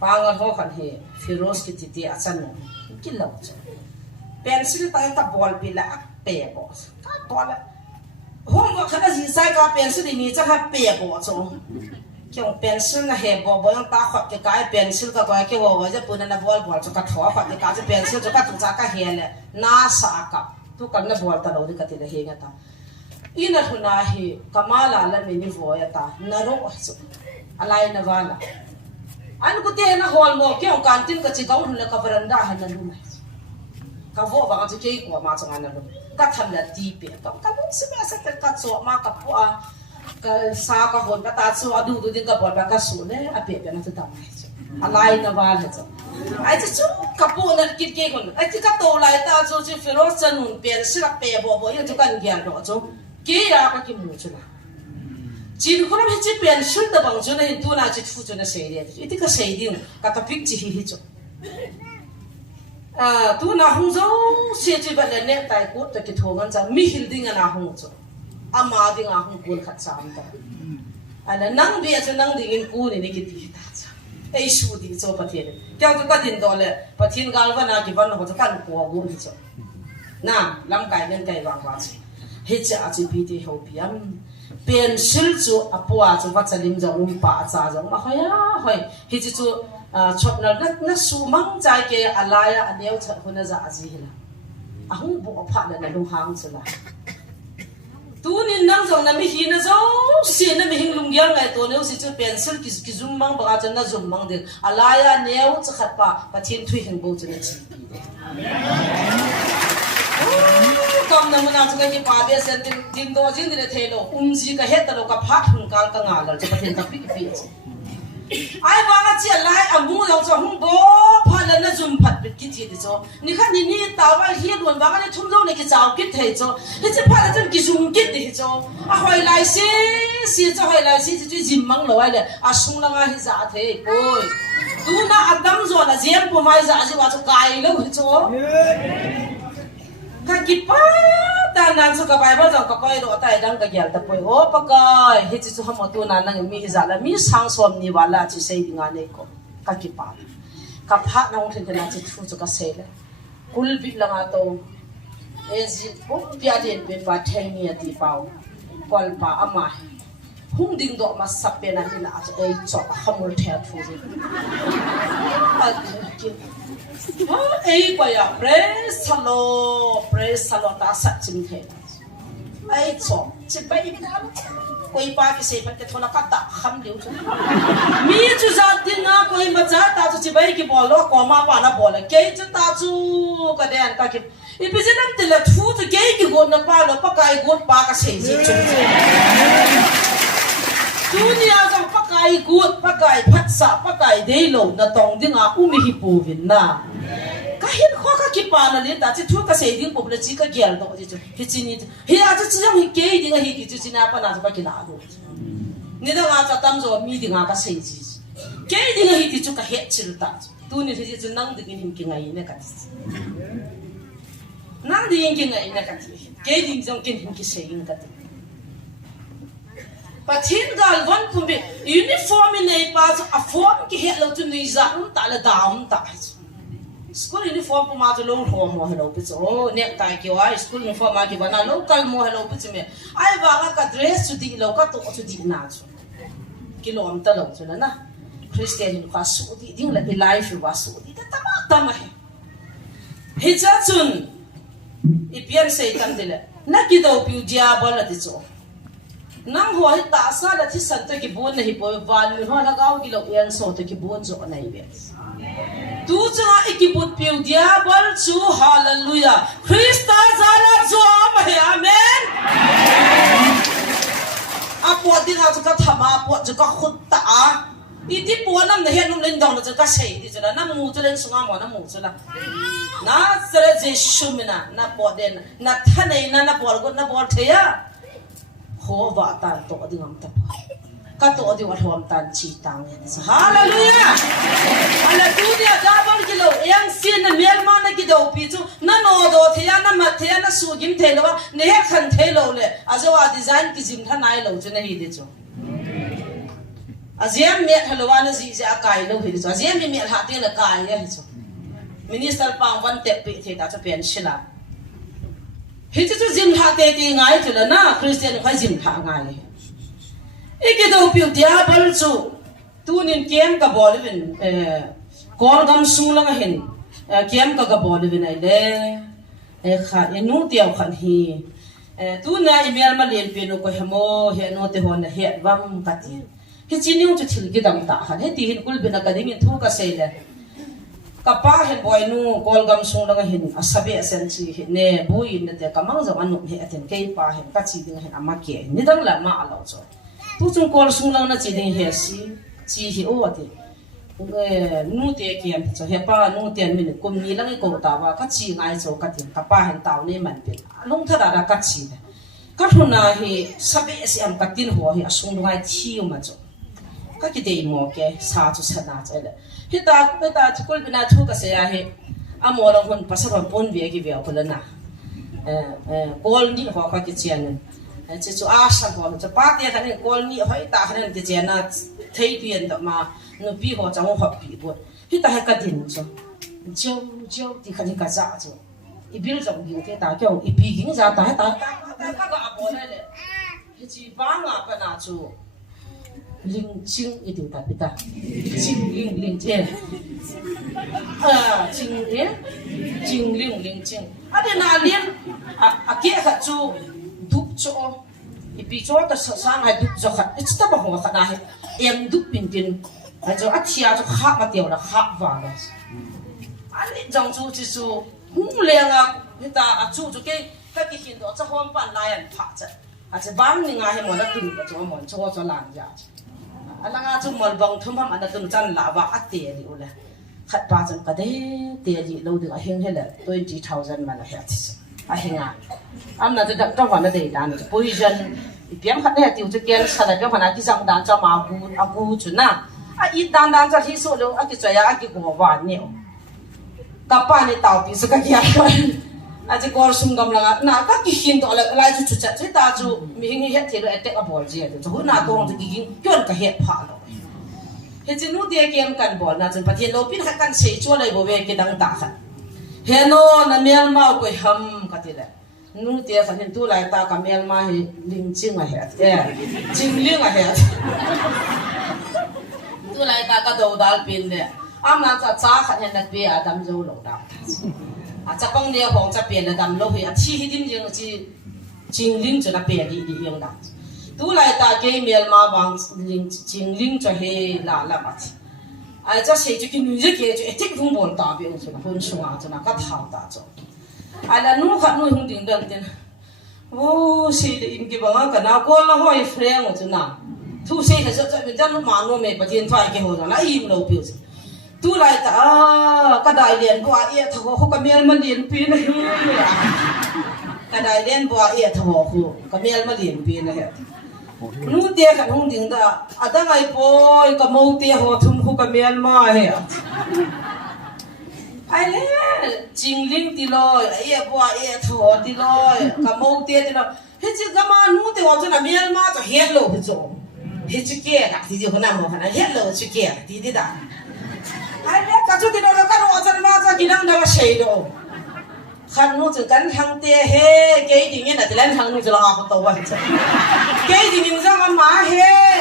pa nga ho khan he firoz ki ti ti achan no ki lo cha pencil ta ta ball pi la pe bo ka to la homework khana ji sai ka pencil ni cha kha pe bo cho kyong pencil na he bo bo yang ta khat ke kai pencil ka ba ke wo ja pu na ball ball cho ka tho khat ke ka cha pencil cho ka tu cha ka he le na sa ka tu kan na ball ta lo ri ka ti le he nga ta ina thuna hi kamala la me ni vo ya ta na ro so alai na wala an ku te na hol mo kyong kantin ka chi gaun la ka veranda ha na lu ka vo ba ka chi ke ko ma chang na lu ka tham la ti pe ka lu si ma sa ka cho ma ka pu a ka sa ka hon ka ta chu adu du din ka bol ba ka su ne a pe pe na tu ta mai alai na wa le cho ai chu ka pu na ki ke kon ai ti ka to lai ta chu chi firoz chanun pe si la pe bo bo yo chu kan gyan ro chu ke ya ka ki mu chu la jin ko na chi pen shul da bang chu na hin tu na chi fu chu na sei le ti ka sei ding ka ta pik chi hi chu tu na hung zo se chi ba le ne tai ko ta ki thongan cha mi hil ding na hung chu ama ding a hung kun khat sam ta ala nang bi cha nang ding in ku ni ki ti ta cha ei shu di cho pathin kyang chu ka din do le pathin gal wa na ki ban ho cha kan ko gu ni cho na lam kai nen kai wa wa chi he cha chi pi ti ho piam pencil chu apua chu wa chalim jong pa cha jong ma hoya hoi hi chu chop na su mang chai ke alaya aneu cha huna za aji hila ahung bo pha na lu hang chula tu ni nang jong na mi hi na zo si na mi hing lung yang ngai to neu si chu pencil ki zum mang ba cha na zum mang de alaya neu cha khat pa pathin thui hing bo chu na chi kom na muna chu ki pa be sen din do jin de thelo ji ka het lo ka phat hun kal ka nga lo cha pathin ka pi pi ai ba na chi lai amu lo cho hung bo pha la na zum phat bit ki thi de cho ni khan ni ta wa hi don ba ni thum lo ne ki chao ki thei cho he chi pha la chen ki zum ki de cho a hoi lai si cho hoi lai si chi jim mang lo ai le a sung la nga hi za the koi tu na adam zo na jem po mai za ji wa cho kai lo cho ka ki pa ta nan su ka bible jong ka koi ro tai dang ka gyal ta poi o pa kai hi chi su hamo tu na nang mi za la mi sang som ni wala chi sei dinga ne ko ka ki pa ka pha na ung then na chi thu chu ka sei le kul bi la nga to e ji po pya den be pa theng ni ati pau kol pa ama hung ding do ma sape na ni na e cho ka hamul the thu ji ei kwa ya praise salo ta sa chim the ai cho chi bai na koi pa ki se pat ke thola ka ta kham liu chu mi chu za tin na koi ma cha ta chu chi bai ki bolo ko ma pa na bolo ke chu ta chu ka den ka ki i bi je nam te la thu chu ke ki go na pa lo pa kai go pa ka se ji chu dunia jong pa kai ai gut pakai phat sa pakai dei lo na tong dinga umi hi povin na ka hin kho ka ki pa na le ta chi thu ka se ding pop le chi ka gyal do chi hi chi ni hi a chi jang hi ke dinga hi ki chi na pa na ba ki na do ni da nga cha tam zo mi dinga ka se chi ke dinga hi ki chu ka he chi ta tu ni hi chi nang ding hin ki ngai ne ka nang ding ki ngai ne ka ke ding jong kin hin ki se in ka Pathin gal van kumbi uniform in a pas a form ki hello to ni za ta la down ta school uniform po ma to long home mo hello pits oh nek tai ki wa school uniform ma ki bana local mo hello pits me ai ba ka dress to di lo ka to di na chu kilom ta lo chu na Christian ka su di ding la di life wa su di ta ta ma he cha chun ipian sei tam dile na ki do pi dia bala ti chu nang ho hi ta sa la thi san to ki bon na hi po van mi ho la gaw ki lo yang so to ki bon zo na ibe tu cha ikiput piu dia bal chu hallelujah Christa zala zo ma he amen apo ding a ka thama po ka khut ta iti po nam na he num len dong na ka sei di cha na mu chu len sunga mo na mu chu la na sere je shumina na po den na thanei na por go na por theya ho va tan to ding am ta ka to di wa thom tan chi tang ne hallelujah ala tu dia da bal ki lo yang sin na mel ma na ki do pi chu na no do thia na ma thia na su gim the lo ne he khan the lo le azawa design ki jim tha nai lo chu na hi de chu aziam me halwa na ji ja kai lo hi chu aziam me ha te la kai ya hi chu minister pang wan te pe the ta cha pen shila hi chu jim tha te ti ngai chu la na Christian khai jim tha ngai iki do piu dia bal chu tunin kem ka bol vin kor gam sung lang hin kem ka bol vin ai le kha enu tiaw khan hi tu na email ma len pe no ko hemo he no te hon he wam ka ti hi chiniu chu thil ki dam ta han he ti hin kul bina ka ding thu ka se le kapa hen boy nu kol gam sung lang hin asabe asen chi ne buin ne te kamang jang anu he aten ke pa hen ka chi ding hen ama ke ni dang la ma alo cho tu chung kol sung lang na chi ding he si chi hi o ati nu te kiam cho he pa nu te min kum ni lang ko ta wa ka chi ngai cho ka tin kapa hen taw ne man pe long tha da ka chi ne ka thuna hi sabe si am ka tin ho hi asung ngai thi ma cho ka ki dei mo ke sa chu sa na cha le hita chukul bina thu ka se ya he amora hon pasaba pon be ki be ko na kol ni ho ka ki chian che chu a sa ho cha pa te khan kol ni hoi ta khan ti chian na thei pian da ma no pi ho chang ho pi bo hita ha ka din cho jo ti khan ka za cho I bil jong gi te ta kyo I pi ging za ta ka a bo le he chi ba nga pa na chu linh ching I điều tại ta ching linh che ching linh ching ada na lien a kia kha chu dup cho I pi cho ta sang hai dup cho kha it's ta ba ho kha na he em dup pin pin a cho a thia cho kha ma tiao la kha wa la ani jong chu chi su hung leng a ta a chu chu ke ka ki hin do cha hom pan lai an pha cha a che bang ni nga he mo la tun ka cho mo cho lan ja alanga chu mol bang thum ham ana tum chan la wa ate li ula khat pa chan ka de te li lo de a heng hele 20000 man a he a henga am na de dak wa na de dan poison piam khat ne tiu chu ken sa da piam hana ki jang dan cha ma gu chu na a I dan cha hi so lo a ki cha ya a ki go wa ne ka pa ni tau pi su ka ki a ji kor sum gam la na ka ki hin to la lai chu cha che ta chu mi hing he the lo attack a bol ji to hu na to ro ki ging kyon ka he pha lo he ji nu de kem kan bol na chen pathian lo pin kha kan sei chu lai bo ve ke dang ta kha he no na mel ma ko ham ka ti la nu te fa hin tu lai ta ka mel ma he ling ching a he ching ling a he tu lai ta ka do dal pin le am na cha kha hen na pe adam zo lo da a cha pang ne hong cha pian na dam lo hi a thi hi dim jing chi ching ling cha na pe di yong da tu lai ta ke mel ma wang ling ching ling cha he la ma thi a cha sei chu ki nu je ke chu etik phung bol ta bi chu na phun sunga chu na ka thau ta chu a la nu khat nu hung ding dang tin o si de im ki banga ka na ko la hoi freng chu na thu xe hay sợ mình chân lúc mà nó mệt mà tiền thoại cái hồi đó nó im lâu biểu tu lại ta cái đại liền qua ia thằng họ cái miếng mà liền pin này cái đại liền qua ia thằng họ cái miếng mà liền pin này nu tia cái hông tiếng ta à ta ngày bôi cái mâu tia họ thum cái miếng mà hè ai lẽ chính linh đi rồi ia qua ia thằng họ đi rồi cái mâu tia đi rồi hết chứ cái mà nu tia họ cho là miếng mà cho hết lâu hết rồi hết chứ kia cả thì điều nào mà hết lâu chứ kia thì đi đã ai lẽ cả chỗ thì nó cái đồ chân mà cho kỹ năng đâu mà xây đâu khăn nó chỉ cắn thằng tia he cái gì nghe là chỉ lên thằng nó chỉ là học tàu vậy cái gì nhìn ra mà he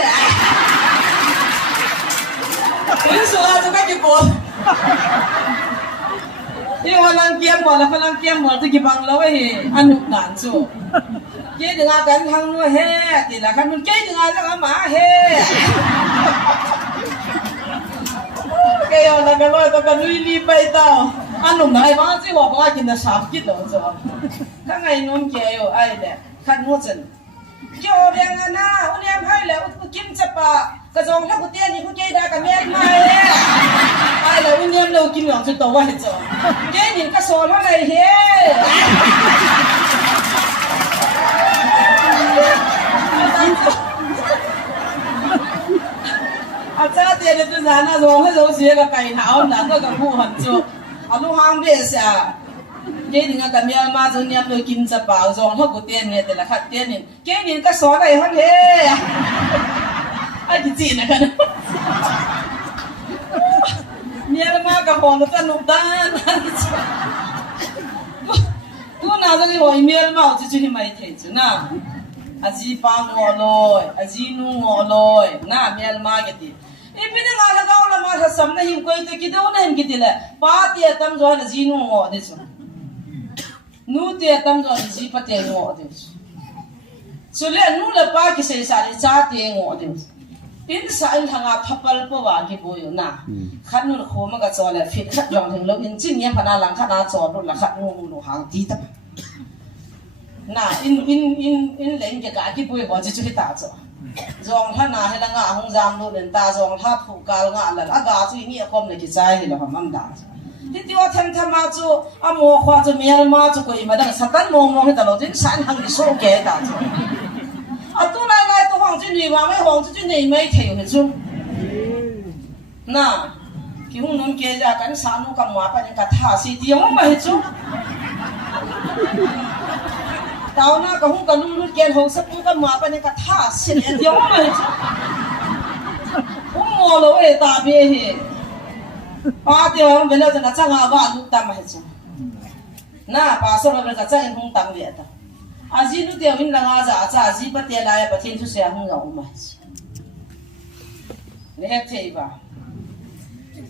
cái số cho cái bộ đi vào lăng kiếm vào là phải lăng kiếm vào thì cái bằng lâu ấy anh nụ đạn số cái đừng ai cắn thằng nó he thì là khăn nó cái đừng ai ra mà he cái là cái loại cái nuôi li bay tao anh nung này mà chỉ học qua kinh là sắp kít rồi sao cái ngày nung cái yêu ai đấy khăn mua chân cho bên anh na anh em hay là anh kim chấp à cái dòng là của tiền thì của cái đã cái miếng mai ai là anh em đâu kim lòng cho tàu vậy sao cái nhìn cái số nó này he cha tiền thì tôi dán là rồi hết rồi cái cày tháo là tôi cầm phụ hận chưa lúc hàng về xa cái gì cái miếng mà chúng em tôi kim chấp bảo rồi hết của tiền này thì là khát tiền này cái gì cái số này hết thế ai thì gì này cái miếng mà cái hòn nó tan nụ tan tôi nào cho cái hòn miếng mà chỉ cho mày thấy chứ na aji pa ngõ loi aji nu ngõ loi na miếng mà cái gì bây giờ là đâu là mà thật sớm này hiểm quay tới cái đâu này cái gì là ba tia tâm rồi là gì nu ngõ đấy chứ nu tia tâm rồi là gì ba tia ngõ đấy cho nên nu là ba cái sai sai cha tia ngõ đấy in sai thằng à thắp bal po wa cái bôi na khát nu khô mà cái cho là fit khát dòng thằng lâu in chính nhé phần nào làm khát nào cho nó là khát nu hàng tí tập na in lên cái bôi vào chỉ cái ta cho dòng thằng nào hay là ngã không dám luôn đến ta dòng tháp phụ cao ngã là gà chú ý nghĩa không là cái trái thì là hoàn mắm đá thì tiêu thêm tham mà chú mua khoa chú miếng mà chú coi mà đang sát tán mông hết rồi chính sản hàng đi số kế ta chú tôi lại tôi hoàng chú nhị mà mấy hoàng chú nhị mấy thèo hết chú na cái hôm nón kế ra cái sản nó cầm hóa phải cái thả xì tiếng mà hết chú tao na cái hôm cái lúc kiến hậu sắp cũng cái mà phải cái thả xì tiếng mà hết chú không mua đâu ấy ta biết hết ba tiếng bây giờ nó chẳng ngờ vào lúc ta mà hết chú na ba số là bây giờ chẳng không tăng việc ta aji nu tiêu mình là ngã giả cha aji bắt tiền lại bắt tiền thu xe không giàu mà để hết thế ba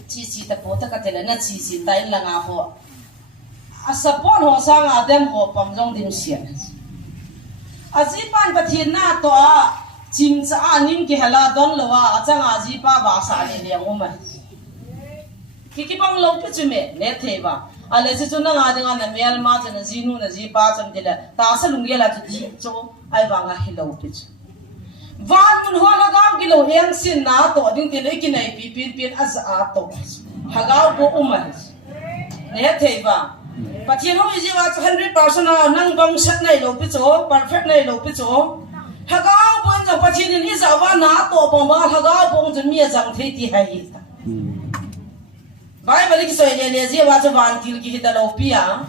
chỉ ta bố ta cái tiền là chỉ tay là ngã ho support ho sang adam ho pam jong dim xian aji pan bắt tiền na to chim cha anin ki hala don lawa achang aji pa ba sa ni liang mà cái băng lâu cái chuyện mẹ nét thế ba à lấy cho nó ngã dengan là mẹ mà cho nó zinu nó zi ba cho nó là ta sẽ lùng là cho ai vàng à hello cái chuyện van mun hoa là gam kilo yang sin na to đừng tiền lấy cái này pin azza to hagao ko umai nét thế ba bắt thiên hôm gì ba 100% nào năng băng sắt này lâu cái chỗ perfect này lâu cái chỗ hagao bon cho bắt thiên đi dạo van na to bông ba hagao bon cho mía rằng thế thì hay Vai balik soy le zia wa cho van til ki hita lo pia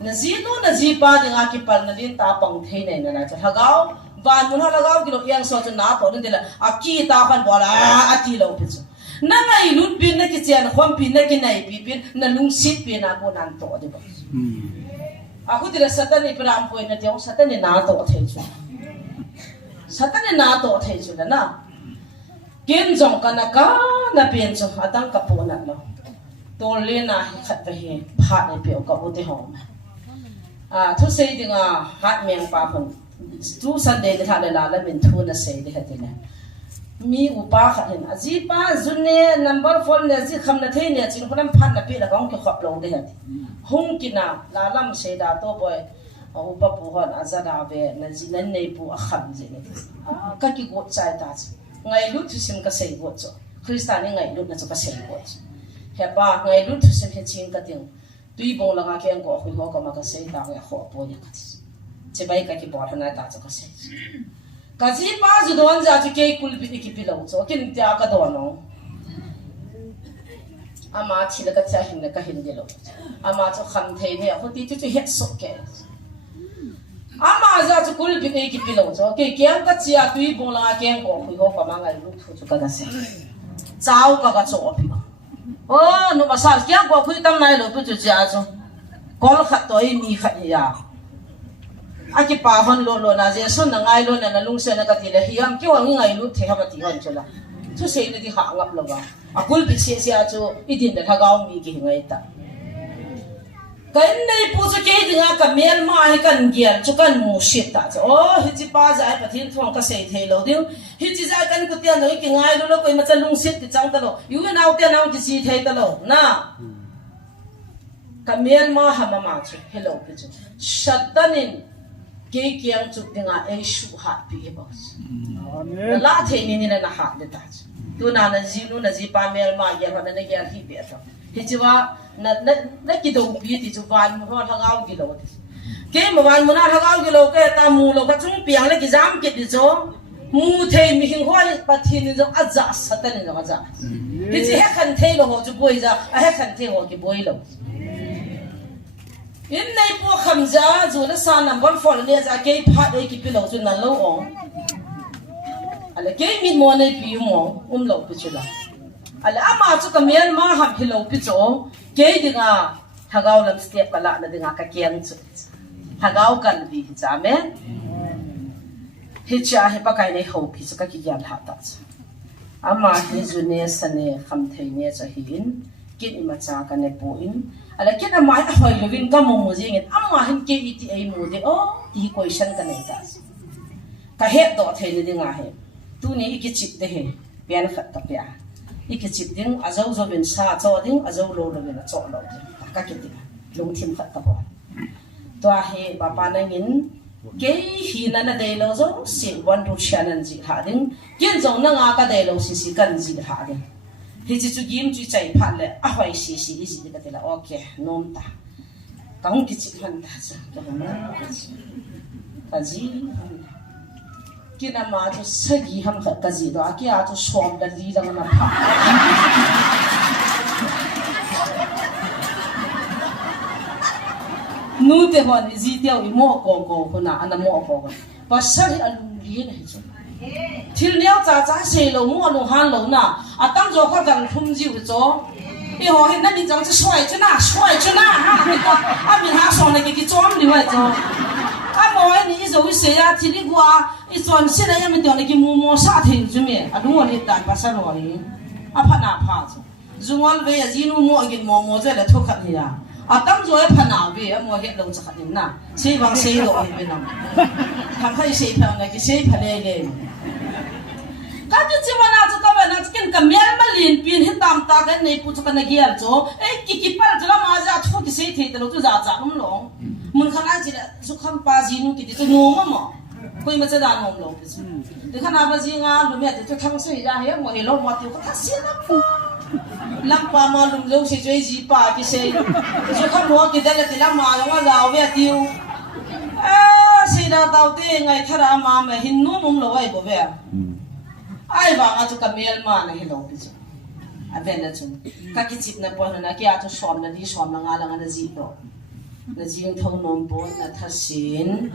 na zinu na zipa de nga ki pal na din ta pang thei nei na cha hagao van mun hagao ki lo yang so cha na to din la aki ta pan bola ati lo pi na ngai lut pin na ki chen khom pin na ki nai pin na lung sit pin na ko nan to de ba aku tira satan ni pram poi na teo satan ni na to thei chu satan ni na to thei chu na ken jong kana ka na pen chu atang ka po na lo tôi lên là khát về hè phát này biểu có thể hỏng thu xây thì hát miệng ba phần thu Sunday thì thà là mình thu là xây thì hết này mi upa khát hiện gì ba zune number phone này gì không là thế này chỉ có làm phát là bị là con cái khóc lâu đấy hết hung kỹ nào là làm xây đã to boy upa buhan azada về là gì nên này bu khăm gì này cái cái gột trái ta ngày lúc thu sim cái say bột cho Christian ngày lúc là cho cái say bột hẹp ba ngày lúc thu sim hết chín cái tiếng tuy bông là ngã kẹn của huy hoa có mà cái say ta cái khó bồi cái chỉ bay cái bọt này ta cho cái say cái gì ba giờ đoán ra cho cái cùi bị cái pillow cho cái tia cái đoán nó ama chỉ là cái cha hình là cái hình gì lo ama cho khăn thấy này không tí cho hết sốt cái ama ra cho cùi bị cái pillow cho cái cái chia tuy bông là kẹn của huy hoa có mà ngày lúc thu cho cái say cháu cái chỗ bị nó mà sao kẹn của huy tâm này lo tôi cho cho có khát tôi mi khát ya aki pa hon lo na je son na ngai lo na lung se na ka ti le hiam ki wang ngai lu the ha ba ti hon chola chu se ni di ha ngap lo ba akul bi se sia chu idin da thagao mi ki ngai ta kan nei pu chu ke dinga ka mel ma hi kan gial chu kan mu shit ta chu hi chi pa za pa thin thong ka se the lo ding hi chi za kan ku tian lo ki ngai lo ko ma cha lung sit ti chang ta lo yu na u te na ki chi the ta lo na ka mel ma ha ma chu hello ki chu shatanin cái kiang chụp tiếng ai shu hạt bị boss, lá thế này là hạt để ta, tu na na ji pa mel ma ya na ya hi be ta, hi chiwa na ki do bi ti chu van mo thang ao ki lo cái mà van mo na thang ao ki lo cái ta mu lo ka chung piang le ki jam ki ti cho mu the mi hing hoi pa thi ni jo aja satan ni jo aja hi chi he khan the lo ho chu boi ja a he khan the ho ki boi lo in nei po kham ja zu na sa number 4 ne ja ke phat ei ki pilo chu na lo ong ala ke min mo nei pi mo lo pi chu la ala ama chu ka mian ma ham hilo pi cho ke dinga thagau lam step kala na dinga ka kiang chu thagau kan bi cha me hi cha he pa kai nei ho pi chu ka ki yan ha ta ama hi zu ne sa ne kham thei ne cha hi in kin ima cha ka ne po in ala kin amai a hoi lovin ka mo jing amma hin ke iti ai mo de o ti question ka nei ta ka he do the ni dinga he tu ni iki chip de he pian khat ta pya iki chip ding azau zo bin sa cho ding azau lo lo bin cho lo ka ke ti lung thim khat ta bo to he ba pa na ngin ke hi na na de lo zo sin wan ru chanan ji ha ding kin zo na nga ka de lo si kan ji ha ding hi chi chu gim chu chai phat le a hoi si ji ka te la okay nom ta kaung ki chi han ta sa ka ma ka ji kina ma chu sagi ham kha ka ji do a ki a chu som da ji dang na pha nu te hon ji tiao i mo ko na ana mo ko pa sa ri alum li na hi chu thil niao cha se lo mu lo han lo na a tang zo kha dang thum ji u cho e ho hin na ni jang swai chu na ha a mi ha so na ki chom li wa cho a mo ni zo wi se ya thi li gwa i chon se na ya mi to na ki mo sa thing chu me a du ni tan pa sa ro ni a pha na pha chu zungol ve ya ji nu mo gin mo ze la thu khat ni ya a tang zo e pha na ve a mo he lo cha khat ni na se wang se lo ai be na tham khai se pha na ki se pha le cái gì mà nào cho các bạn nào cái cái miếng mà liền pin hết tam ta cái này phụ cho cái này kia cho ấy cái par cho nó mà ra thu cái gì thì nó tôi ra lắm lòng mình khăn ăn gì là số khăm pa gì nó cái tôi nôm mà coi mà sẽ ra nôm lòng thì khăn ăn gì ngà lúc mẹ thì tôi thăng xây ra hết mọi lúc mà tôi có thắt xiên lắm pa mà lúc lâu sẽ chơi gì pa cái xây số khăm mua cái đấy là thì lắm mà nó giàu về tiêu xây ra tàu tê ngày thà ra mà hin nôm lâu vậy bộ về ai vào ngã cho camel mà này hello bây giờ à bên đó chung các cái chip này bọn nó kia cho xóm nó đi xóm nó ngã là ngã nó gì đó nó gì thâu nôm bốn nó thắt xin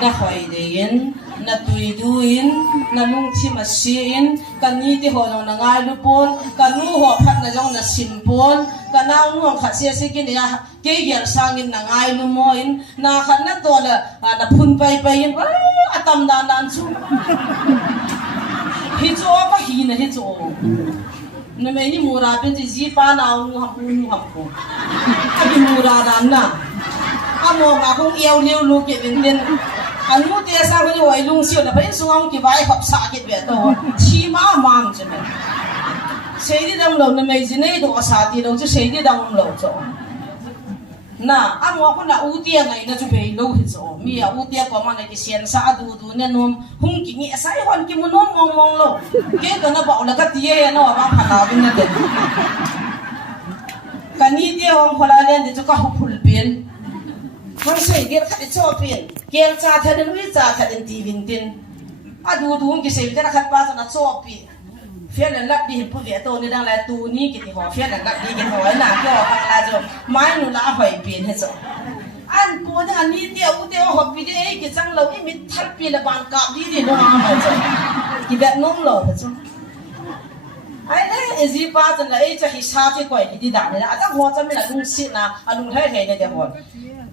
nó hoài đến nó tùy đuin nó lung chi mà xin cái ní thì họ nó ngã lúc bốn cái nu họ phát nó giống nó xin bốn cái nào nu họ phát xe cái này cái gì sang in nó ngã lúc mồi nó khát nó to là nó phun bay in à tâm đan chung hi cho ba hi na hi cho na me ni mura pen ji pa na nu hap ko abi mura dan na amo ma kong iau leu lu ke ben den anu te sa ko wai lung siu na pen sungam ki vai hap sa ke be to chi ma mang che me sei di dang lo na me ji nei do sa ti lo che sei di dang lo cho na amo ko na utia ngai na chu be lo hi zo mi a utia ko ma na ki sian sa du ne nom hung ki ngi sai hon ki mu nom mong lo ke ka na ba la ka tie na wa pha na bin na de ka ni tie hong khola len de chu ka hu phul pin man sei ge ka de cho pin ke cha tha den wi cha tha den ti vin tin a du hung ki sei de na khat pa na cho pi phía lần lắc đi phụ việc tôi đang là tu ni cái họ phía lần lắc đi cái họ là cho bằng là rồi mai nó đã phải biến hết rồi anh cô đang đi tiêu học vì đấy cái trang lâu ấy mình thắt vì là bằng cặp đi thì nó mà rồi cái việc nông lợn rồi anh đấy gì ba chân là ấy cho hi sa cái quậy đi đạn này đã họ cho mình là lung xịn à lung hay hay này để họ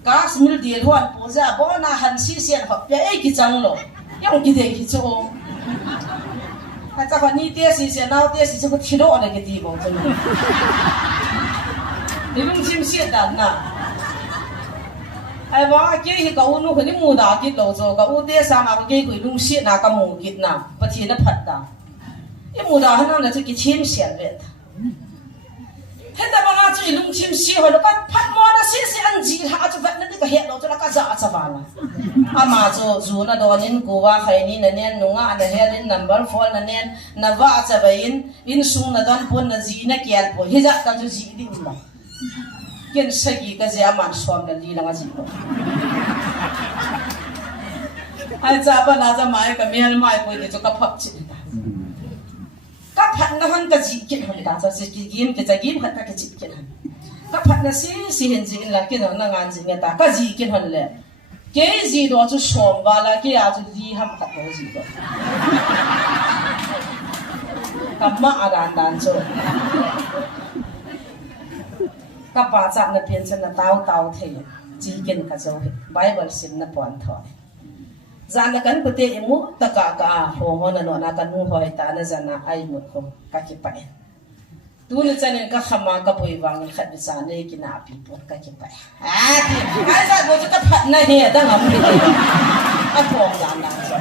các mình đi thôi bố ra bố na hành xịn xịn học về ấy cái trang lâu nhưng cái đấy cái chỗ anh ta còn đi tia xì nào tia xì có thi đỗ này cái gì không chứ đi lung chim xiết đàn nè ai bảo cái gì cậu nu cái mù đá cái đầu rồi cậu tia sao mà cái lung xiết nào cái mù cái nào bắt thì nó phật đà cái mù đá nó là cái chim xiết vậy thế ta bảo là cái lung chim xiết rồi nó cái phật mò nó xiết ăn gì hả cho vậy nó cái hiện đầu cho nó cái dạ cho vào ama cho zu na donin kuwa khaini na nen nunga na helin number 4 na nen na wa cha bain in sung na don pon na ji na kial po hi ja ta ju ji di ma ken sagi ka ja man som na li langa ji po ai cha ba na ja mai ka mel mai po ni cho ka phap chi ka phat na han ka ji kin han ta cha ji gim ke cha gim khat ka ji kin han ka phat na si hen ji la kin na ngan ji ne ta ka ji kin han le cái gì đó cho xóm vào là cái à cho gì ham khát đó gì đó cầm má đàn đàn cho các bà cha nó biến thành là tao thế chỉ kiến cái chỗ Bible xin nó quan thôi giờ nó cần có thể mua tất cả cả hồ nó nó cần mua hỏi ta nó giờ nó ai mua không các cái bài tu ni chane ka khama ka poi wang khat bi sa ne ki na pi pot ka ki pa ti ai sa bo ka phat na he da ngam ni a pom la na so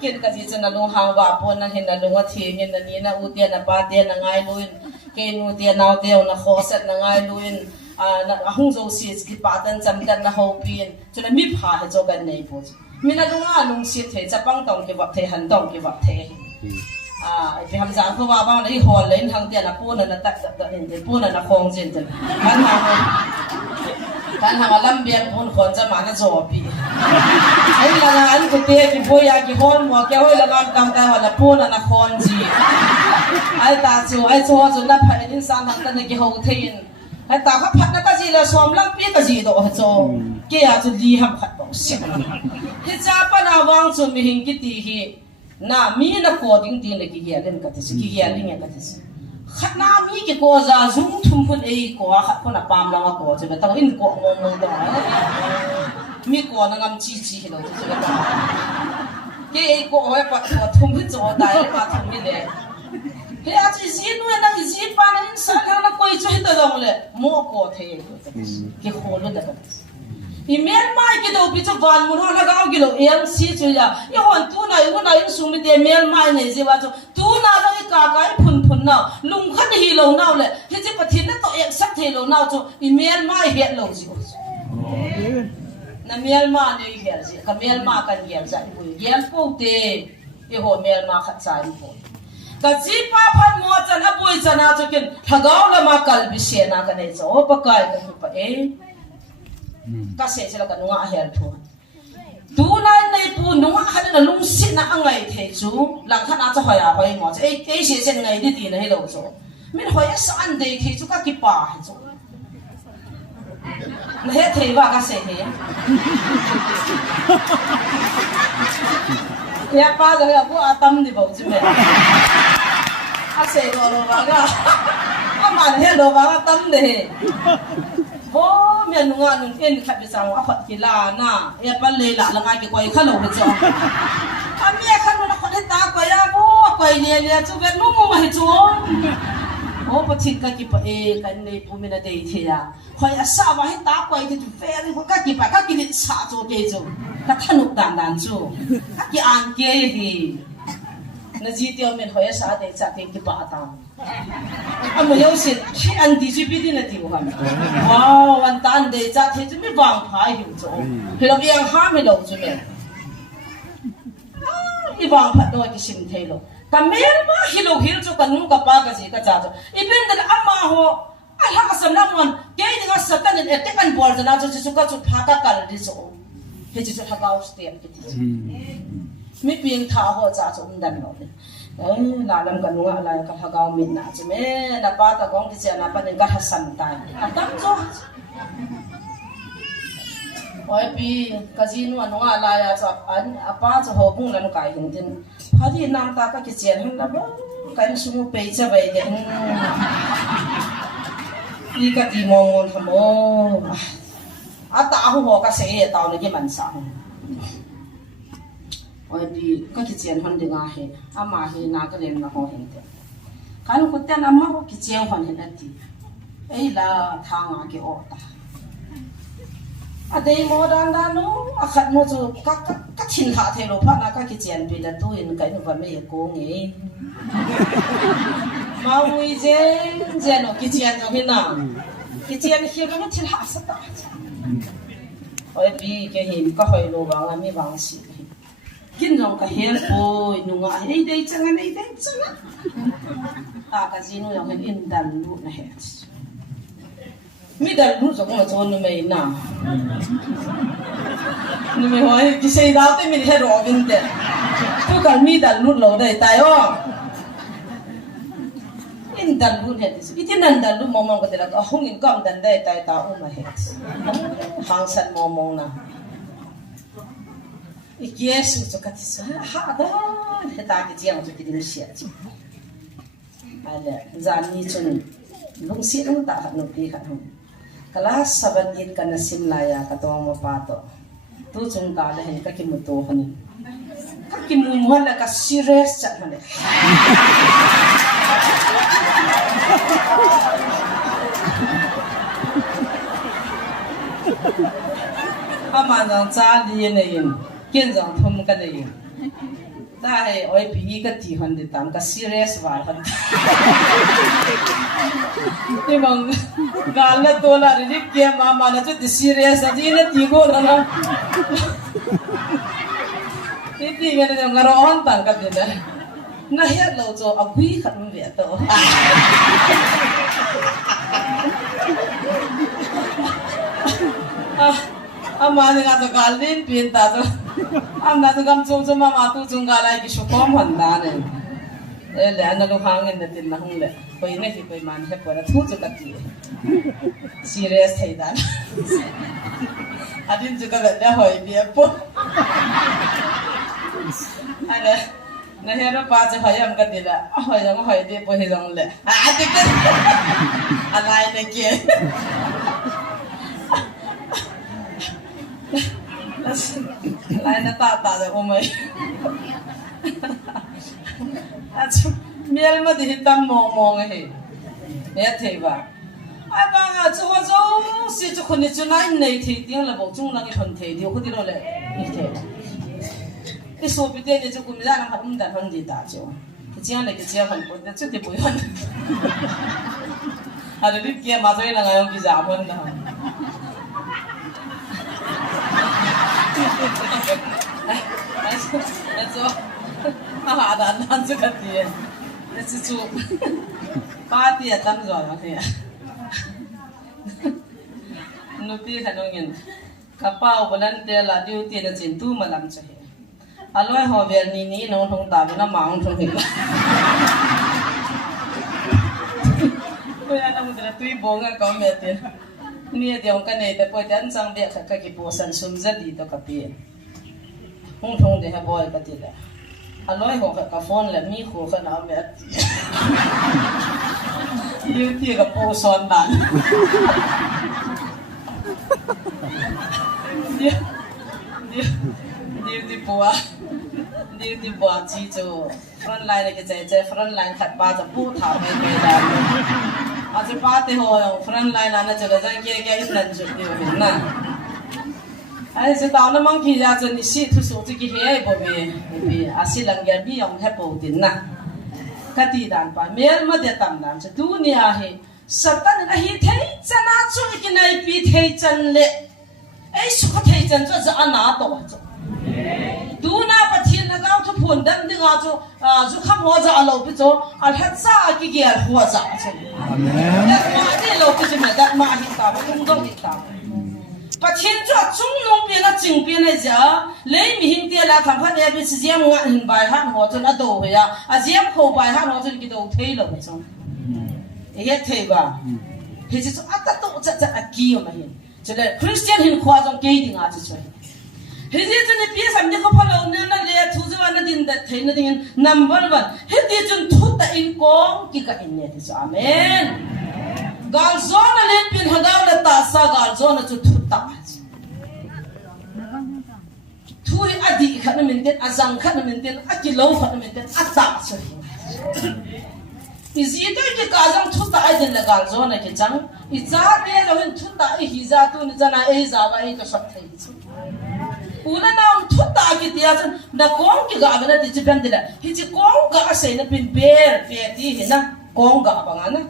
ken ka ji chana lu hang wa pon na he na lu nga thi nge na ni na u te na pa te na ngai luin ke nu te naw te na kho set na ngai luin na hung zo si ki pa tan cham kan na ho pin chuna mi pha he zo kan nei po mi na lu nga lung si the cha pang tong ki wa the han tong ki wa the vì ham giang phơi bao này hồ lên hàng tiền là pun là tắc tắc đến pun là khong trên trên kan hàng lâm biếc pun khon cho mà nó giò bị anh là anh có tiền cái bôi cái hòn mua cái hơi là làm cam ta là pun là khon gì ai ta cho nó phải đến sang hàng tân cái hậu thiên ai ta khắp phát nó cái gì là xóm lăng biết cái gì đó cho cái à cho đi ham khát bảo xịn cái cha pa nào vang cho mình hình cái gì na mi na ko ding ding le ki ya len ka tisi ki ya ling ya ka tisi khat na mi ki ko za zum thum phun ei ko khat ko na pam la ko che ta in ko mong da mi ko na ngam chi chi he lo che ta ke ei ko ho pa ko thum hi zo da le pa thum ni le he a chi ji nu na ki ji pa na in sa na ko i chu ta dong le mo ko the ki ho lo da ka email mai cái đầu bị cho van muốn họ gạo cái đầu em xí chơi à, yêu hoàn tu này in sum đi email mai này gì vậy cho tu nào đó cái phun nào lùng khát hi lâu nào lệ, thế chứ bật thiên nó tội em sắp thì lâu nào cho email mai hiện lâu gì na email mai này hiện gì, cái email mai cần hiện gì vậy, hiện phụ đề, yêu hồ email mai khát sai phụ cái gì pa phan mua chân áp bôi chân nào cho cái thằng gạo là mà cần bị xé nào cái này cho bắt cái cái phải các sẽ là cái nông nghiệp thôi, tu này pu nông nghiệp là lung xin na anh ấy thấy chú, làm khát nào cho hỏi mà, cái sẽ ngày đi tiền này đâu chú, mình hỏi sao anh đấy thấy chú các cái bà chú, nó hết thấy và các sẽ thấy, ya ba rồi là bố tâm thì bảo chú mẹ, các sẽ rồi và các bạn hết rồi và tâm đấy. Bố miền nông ăn yên khát bị sao à phật kỳ là na em bắt lê lạ là ngay cái quầy khăn lẩu hết rồi à mẹ khăn nó khăn hết ta quầy à bố quầy nè chú biết lúc mà hết chú bố bắt thịt cái cái này bố mình là để thế à quầy à sao mà hết ta quầy thì chú phê đi các cái điện xả cho cái chú các thân nục đàn chú các cái ăn kia thì nó gì tiêu mình hỏi sao để trả tiền cái bà tao 啊，没有事，去安地去必定的地方。哇，完蛋的，咋天就没王牌有做，去到边哈没留住没？一王牌都係心態咯，但咩嘛hilog做kan nung kapag kasi kacaco. Ibig na ama ho, ay hakasam naman, kaya hindi nga satan din etekan buwan na nato suka su pakakal di so. Hiji su hagaw step kiti. Mi ping tha ho caco undan lo. Lalam kan nung alay ka hagaw min na so me napata kong kiti na pa ning kahasan tayo. Atam so. Oi pi casino ano nga alaya sa apa sa hobong lan kai hin hadi nam ta ka kichen han labo kai sumu pe cha bai de ni ka ti mong on mo ata ho ka se e taw ni man sa oi pi ka kichen han de nga he ama he na ka len na ho hin te kan ko ten amma ho kichen han hin ati ei la thanga ke o ta ada yang modal dano, akad mo tu kacin hati lo, pak nak kacian beda tu in kai nu pame ya kongi. Mau jen lo kacian jo hina, kacian hiu lo til hasa ta. Oi bi ke him ka hoi lo bang ami bang si. Kin jong ka hiu po nunga ei dei changan. Ta kasino yang hin dan lu na he. Mi dal lu jong ma chon nu mai na. Nu mai hoi ki sei dao te mi he robin te. Tu kan mi dal lu lo dai tai o. In dal lu he dis. Iti nan dal lu momong ko te la hong in kam dan dai tai ta u ma he. Hang san momong na. Iki yesu to ka tis. Ha da he ta ki jiang to ki din sia. Ala zan ni chun lung si lung ta ha nu pi kha hong. Kelas sabanit ka na simlaya katong mo pato. Tu chung ta la hen ka kimuto hanin. Ka kimumuhan na ka serious chat hanin. Ama nang cha li na yin, kian jang thum ka na yin. Dahil oi pi ka ti han de tam ka serious vai han. Imang gala to la ri ke mama na to serious adi na ti go na. Ti ga na ngaro on tan ka de na hiat lo cho agui khat mu ve to. Ama ni nga to galin pinta to. Am na to gam chung mama tu chung galai ki shukom handa ne. Le ana lo hangin na tin na hung le. Koi ne ki koi man he pora thu chu ka ti. Serious thai dan. Adin chu ka le hoi bi po. Ana na he ro pa chu hoi am ka ti la. Hoi jang hoi de po he jang le. Ti ka. Alai ne ki. Lại nó ta rồi không ấy, miếng mà thì tâm mong ấy, bé thấy vậy, ai bảo à chỗ xí chỗคนนี้chỗ này thì tiếng là bộ trung là cái phần thể điều cái điều này như thế, cái số bị tiền thì chỗ cũng ra làm hạt đàn hơn gì ta chỗ, cái chuyện này cái chuyện phần còn chỗ thì bồi hơn, à rồi kia mà rồi là ngày hôm kia giảm hơn đó. Eso, ada nan juga dia. Itu pati ya tam rồi kaya. Nuti kanongin. Kapau bulan dia la duty na cintu malam sahe. Aloi hovel ni nong thong ta na maung thong hil. Kuya na mo dira tui bonga ka metin. Ni dia kan nei te po dan sang dia ka ki posan sumza di to kapi. Hong thong de ha boy ka ti la. Aloi ho ka phone la mi kho ka na me. Duty ka po son dan. Duty po Duty po chi cho front line ke chai front line khat pa cha pu tha me me da. Aja pate ho front line ana chala ja ke islan chu ti ho na. Ai se ta na mang ki ja chen ni si thu so ti ki he bo be asilang ya bi yong he po tin na. kati dan pa mer ma de tam dan che tu ni a he satan na hi thei chana chu ki nai pi thei chan le ei su kha thei chan cho za ana to cho tu na pa thin na ga thu phun dam ding a chu zu kham ho za alo pi cho al hat sa ki ge al ho za che amen ma de lo pi che ma da ma hi ta ba tung dong hi ta pa thin chu chung nong pi na ching pi na ja le mi hing te la kham pha ne bi si jiam nga hin bai han ho chon a do he ya a jiam kho bai han ho chon ki do thei lo cho ye thei ba he chi chu ata to cha cha a ki yo ma hin cho le christian hin khwa jong ke ding a chi choi he ji chu ne pi sam ne ko pha lo ne na le thu ju an din da thei na ding number 1 he ti chun thu ta in kong ki ka in ne ti so amen gal zona len pin hagaw la ta sa gal zona chu thu ta thui adi khana min ten azang khana min ten akilo khana min ten ata so izi to ki ka jang thu ta ai la gal zona ki chang I za ne lo hin thu ta hi za tu ni jana e za ba I to sab thai una na thu ta ki tia chan na kong ki ga na ti pen dila hi chi kong ga se na pin ber pe ti hi na kong ga ba na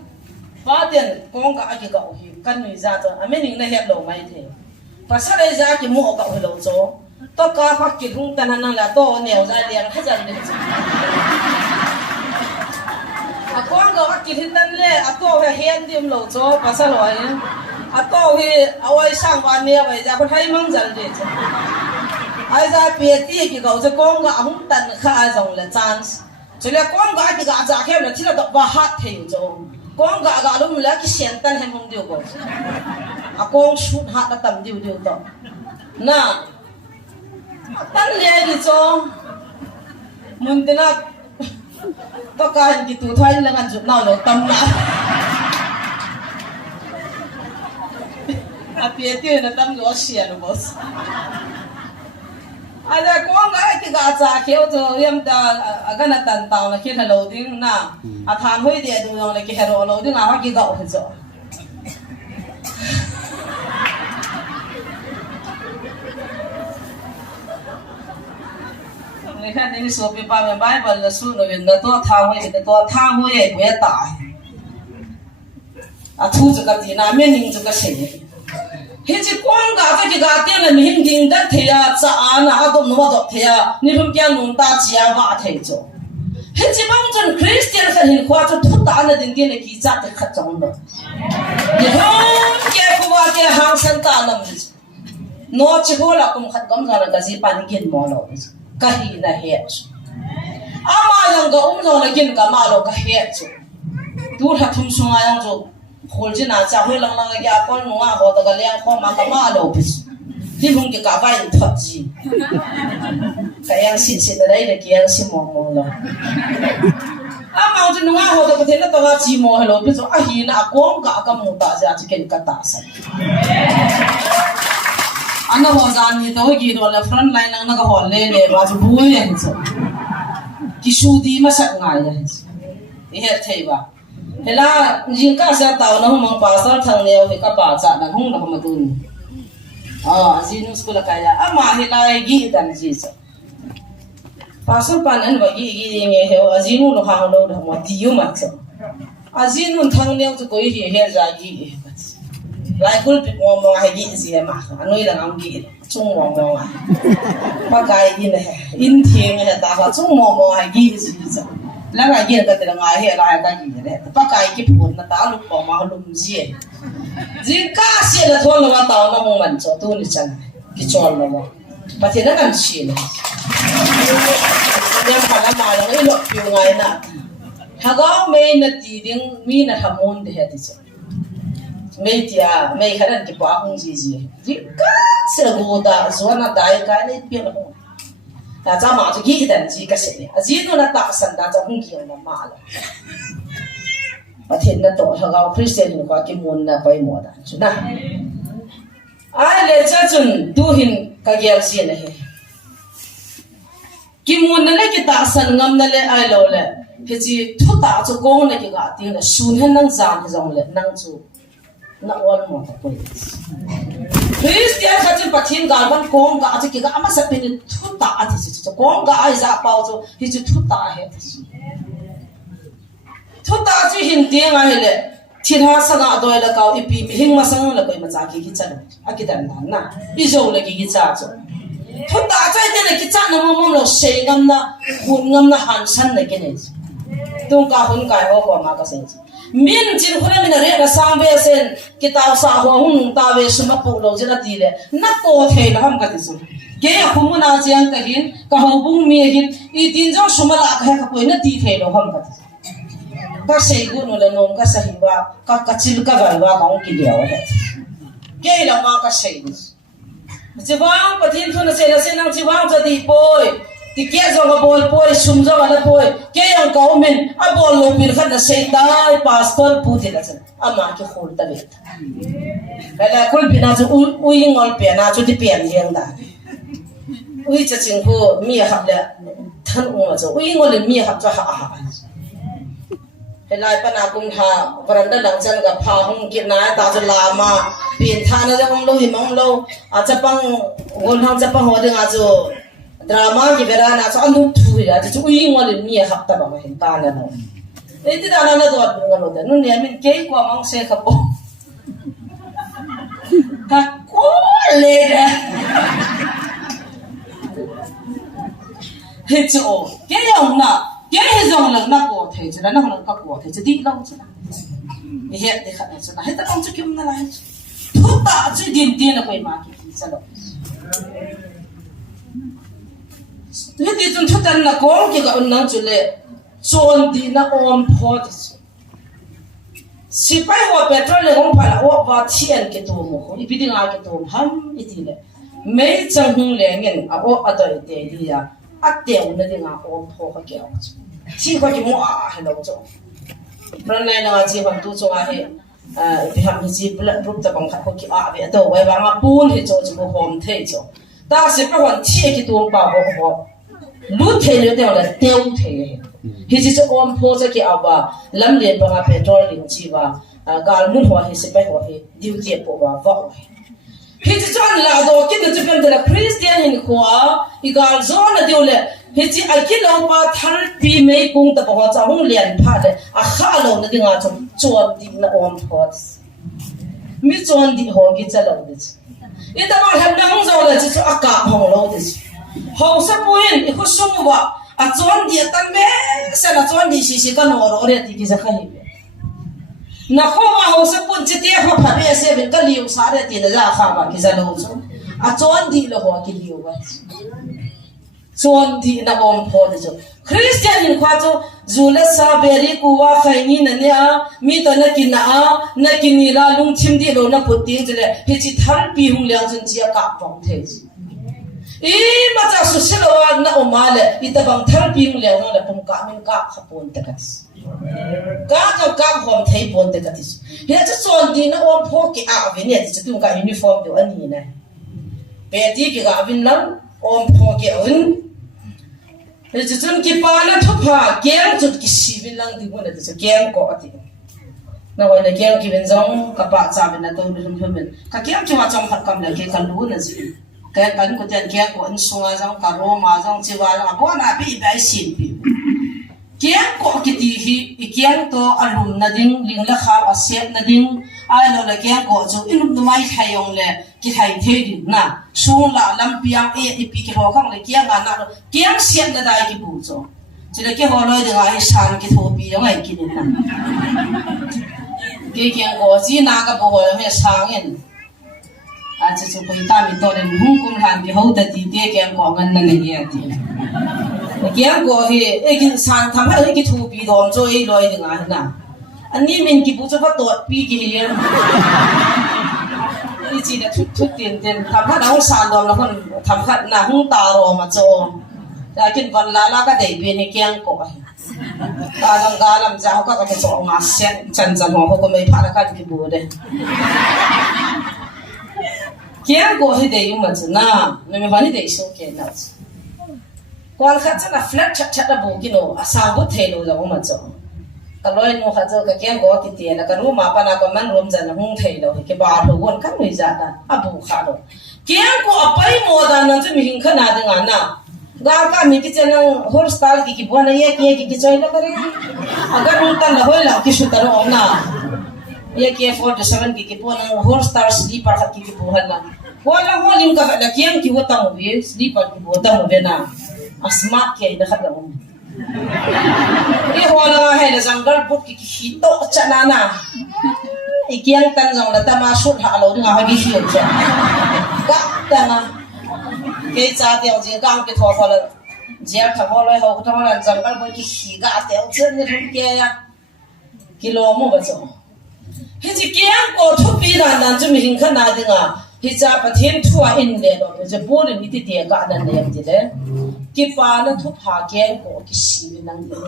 fa den kong ga ki ga hi kan ni za to amening na he lo mai the pasal ai za ki mo ga ho lo zo to ka fa ki hung tan na la to neo za liang ha jan ni a kong ga ki hin tan le a to he hen dim lo zo pasal lo ai a to he awai sang wa ne wai za ko thai mang jan de ai za pe ti ki ga zo kong ga hung tan kha zong le chance chule kong ga ki ga za khe na thila to ba ha thei zo kong ga lum la ki sian tan hem hom dio ko a kong shoot ha ta tam dio to na tan le ni zo mun te na to ka ki tu thai la ngan ju na lo tam na a pe ti na tam lo sia lo bos ada kong ga ki ga za kheo zo yam da aga na tan taw na ki halo ding na a than hoi de du lo ki hero lo ding a ha ki ga o zo ni khan ni so pe pa me bible la su no wen na to tha hoi de to tha hoi e bu ya ta a thu zo ka ti na me ning zo ka se he chi kong ga ta ki ga te na mi hin ding da the ya cha ana a do no do the ya ni hum kya nung ta chia wa thei zo he chi bang chen christian khan hin khwa chu thu ta na din ke ne ki cha te khat chong do ye hom ke ko wa ke hang san ta nam ni no chi ho la kum khat gam za na ga ji pan kin mo lo ka hi na he ama yang ga zo na kin ka ma lo ka he chu tu tha thum sunga yang zo khol ji na cha hoi lang lang ya pon nu a ho da ga liang kho ma ka ma lo bis di hung ke ka ba in thot ji ka yang sin sin da dai de ki yang sin mo mo lo a ma ji nu a ho da ko the na to ga ji mo lo bis a hi na kong ga ka mu ta ja ji ken ka ta sa ana ho zan ni to gi do la front line na ga hol le le ba ju bu ye so ki su di ma sa ngai ya ni he thei ba hela jing ka sa taw na hum pa sa thang leo he ka pa cha na hung na ma tun jinu school ka ya ama hela gi dan ji so pa so pan an wa gi nge he ajinu lo ha lo da mo di yu ma so ajinu thang leo to ko hi he za gi lai kul pi mo mo ha gi ji ma anoi la ngam gi chung mo mo ma kai gi ne in thieng he ta ha chung mo mo ha gi ji so la ga gi ka te nga he la ga gi ne pa kai ki phun na ta lu ko ma lum ji ji ka si la thon lo ta na mo man cho tu ni chan ki chol lo pa the na kan si ne ya pa la ma lo i lo pi ngai na ha ga me na ti ding mi na ha mon de he ti so me tia me kharan ki pa hung ji ji ka se go da zo na dai ka ne pi lo ta cha ma ji gi dan ji ka se a ji no na ta san da cha hung ki na ma la pa the na to ha ga christian ko ki mon na pai mo da chu na ai le cha chun tu hin ka gyal si na he ki mon na le ki ta san ngam na le ai lo le he ji thu ta chu gong na ki ga ti na sun hen nang zan jong le nang chu na all mo ta ko christian kha chin pathin ga ban kong ga chi ki ga ama sa pin thu ta a thi chi kong ga ai za pau chu hi chu thu ta he thu ta chỉ hình tiếng ai lệ thiên hạ sang ngã đôi là cao ipi hình mà sang là coi mà cha kí chân à cái đàn na izo là kí cha cho thu ta cho cái này kí cha nó mong là say ngâm na hun ngâm na han san là cái này tung cả hun cái hoa quả mà cái gì min chỉ hôm nay mình ra sang về sen cái tao sa hoa hun tao về sum bọc lâu chỉ là tí lệ nát to thế là không cái gì cái hôm muốn ăn gì ăn cái hin cái hôm bung mì hin ít tin trong sum là cái cái coi nát tí thế là không cái gì các sĩ quân là nông các sĩ và các chim các vần và các kỳ điều đấy cái là mà các sĩ chỉ vang bắt tin thôi là sẽ năng chỉ vang cho đi bôi thì cái do cái bôi sum do cái bôi cái yang cầu mình à bôi lô pin khát là sẽ đai pastor puti là chân à mà cái khôn ta biết cái là khôn pin nào cho uy ngol pin nào cho đi pin riêng đã uy cho chính phủ mi học là thân ung mà cho uy ngol là mi học cho họ helai pana kum ha varanda langchan ga pha hung ki na ta zo lama pin tha na jang lo hi mong lo a chapang gon hang chapang ho de nga zo drama ki vera na so anu thu ya chu ui ngol mi hap ta ba hin ta na no e ti da na do ngol de nu ne min ke kwa mong se khapo ka ko le de he chu ke yong na cái hệ dòng là nó có thể chứ nó không có thể chứ đi đâu chứ thì hiện thì khẩn chứ hết ta không cho kiếm nó lại thuốc tạ chứ tiền là quay mà cái sao đâu thế thì chúng thuốc tân là có cái cái năng chứ lệ chọn đi nó ôm phốt si phải hoa petrol là không phải là hoa và tiền cái đồ mà không biết ngay cái đồ ham ít đi lệ mấy trăm hung lệ ngân à hoa ở đây để đi à à tiêu nó đi ngã ôm phốt cái kiểu chỉ có cái mua hay đâu chứ lần này là chỉ còn tu cho ai bị ham cái gì lúc tập bằng khát cái về đâu vậy bằng à buôn thì cho chúng hôm thế chứ ta sẽ phải hoàn thiện cái tuồng bảo hộ lút thế nữa đều là tiêu thế thì chỉ cho ôm phô cho cái áo lâm liền bằng petrol liền chỉ và gal muốn hoa thì sẽ phải hoa thì điều kiện bộ và vợ thì chỉ cho anh là đồ cái nó chỉ là Christian hình khoa thì gal zo là điều lệ thì chỉ ai cái lâu ba thằng pi mấy cung tập hoa cho hung liền phát đấy à khá lâu nó đi ngã trong chuột đi nó ôm phô mi chuột đi hoa cái chân lâu đấy ít ta bảo hem đang zo là chỉ cho aka hong lâu đấy hong sa puin ikho sumwa a chuan dia tan me sa na chuan di si kan oro re ti ki za khai na kho ma hong sa pun chi te kho pha be se bin ka liu sa re ti na za kha ba ki za lo chu a chuan di lo ho ki liu ba chuan di na om pho de chu Christian in khwa chu zula sa beri kuwa khai ni na nia mi to na kin na kin ni la lung chim di lo na put ti jele he chi thar pi hung liang chun chi ka pong the mà cha su se lo na o ma le ita bang thar pi mu le na le pum ka min ka khapon te kas ka hom thei pon te katis he cha chon di na om pho ki a ve ne ti tu ka uniform do ani ne pe ti ki ga vin lam om pho ki un he cha chun ki pa na thu pha gem chut ki si vin lang di mo na ti gem ko ati na wa na gem ki vin zong ka pa cha vin na to bi hum hum ka gem chu ma chong khat kam le ke kan lu na ji cái cảnh của tiền kia của anh sung trong cà rô mà trong chiều vào bố na bị bé xỉn bị kia của cái gì thì kia to alum na ding ling la khao a set na ding ai lo la kia của chú in lúc mai thay ông lệ cái thay thế đi na sung la lam piang e bị cái hồ không là kia ngàn na kia set na đại cái bù cho chỉ là cái hồ lôi được ai sang cái thô bị giống ai kia na cái kia của chỉ na cái bù là hay sang en à chỉ số quay ta mình to lên hung cung hàng thì hậu tật thì tiếc em có ngân năng này thì cái em có thì cái sản tham hay cái thu bị đòn rồi rồi thì ngài nào anh ấy mình cái bút cho bắt đột bị cái em cái gì là chút tiền tham hay là hung sản đòn là con tham hay là hung tà rồi mà cho là cái vật lá cái đầy bên cái em có ta đang làm giáo các cái chỗ mà xét chân chân họ không có mấy phát cái bút đấy kia go he de yum na me vani de so ke na kwal khat cha flat chat chat bu ki no asa bu the lo lo ma cho ka loi no kha cho ka kia go ki ti na ka ru ma pa na ko man rom jan hung the lo ke ba ro gon kan ni ja da abu kha do kia go apai mo da na chu mi hin kha na de nga na Gaga mi ki chenang hostel ki buana ye ki choi la kare agar untan la hoi la ki sutaro omna ye ki 47 ki buana hostel sleeper khat ki buana wala holim ka la kiam ki wotang wi sleeper ki wotang wi na asma ki da khat la om e hola hai da jangal put ki hito chanana ikiang tan jong la tama sut ha lo nga ha gi hi cha ka tama cái cha tiêu gì gang cái thọ phật là giờ thọ phật lại học thọ là chẳng có cái khí gà tiêu chân như thế kia cái lò mua cái chỗ cái gì kia có thuốc bị là làm cho mình khăn nào đi ngà cái cha bắt thiên thua in đấy rồi cái bố này đi tiệt gà này này gì đấy cái bà nó thuốc hạ kia có cái gì bị năng đấy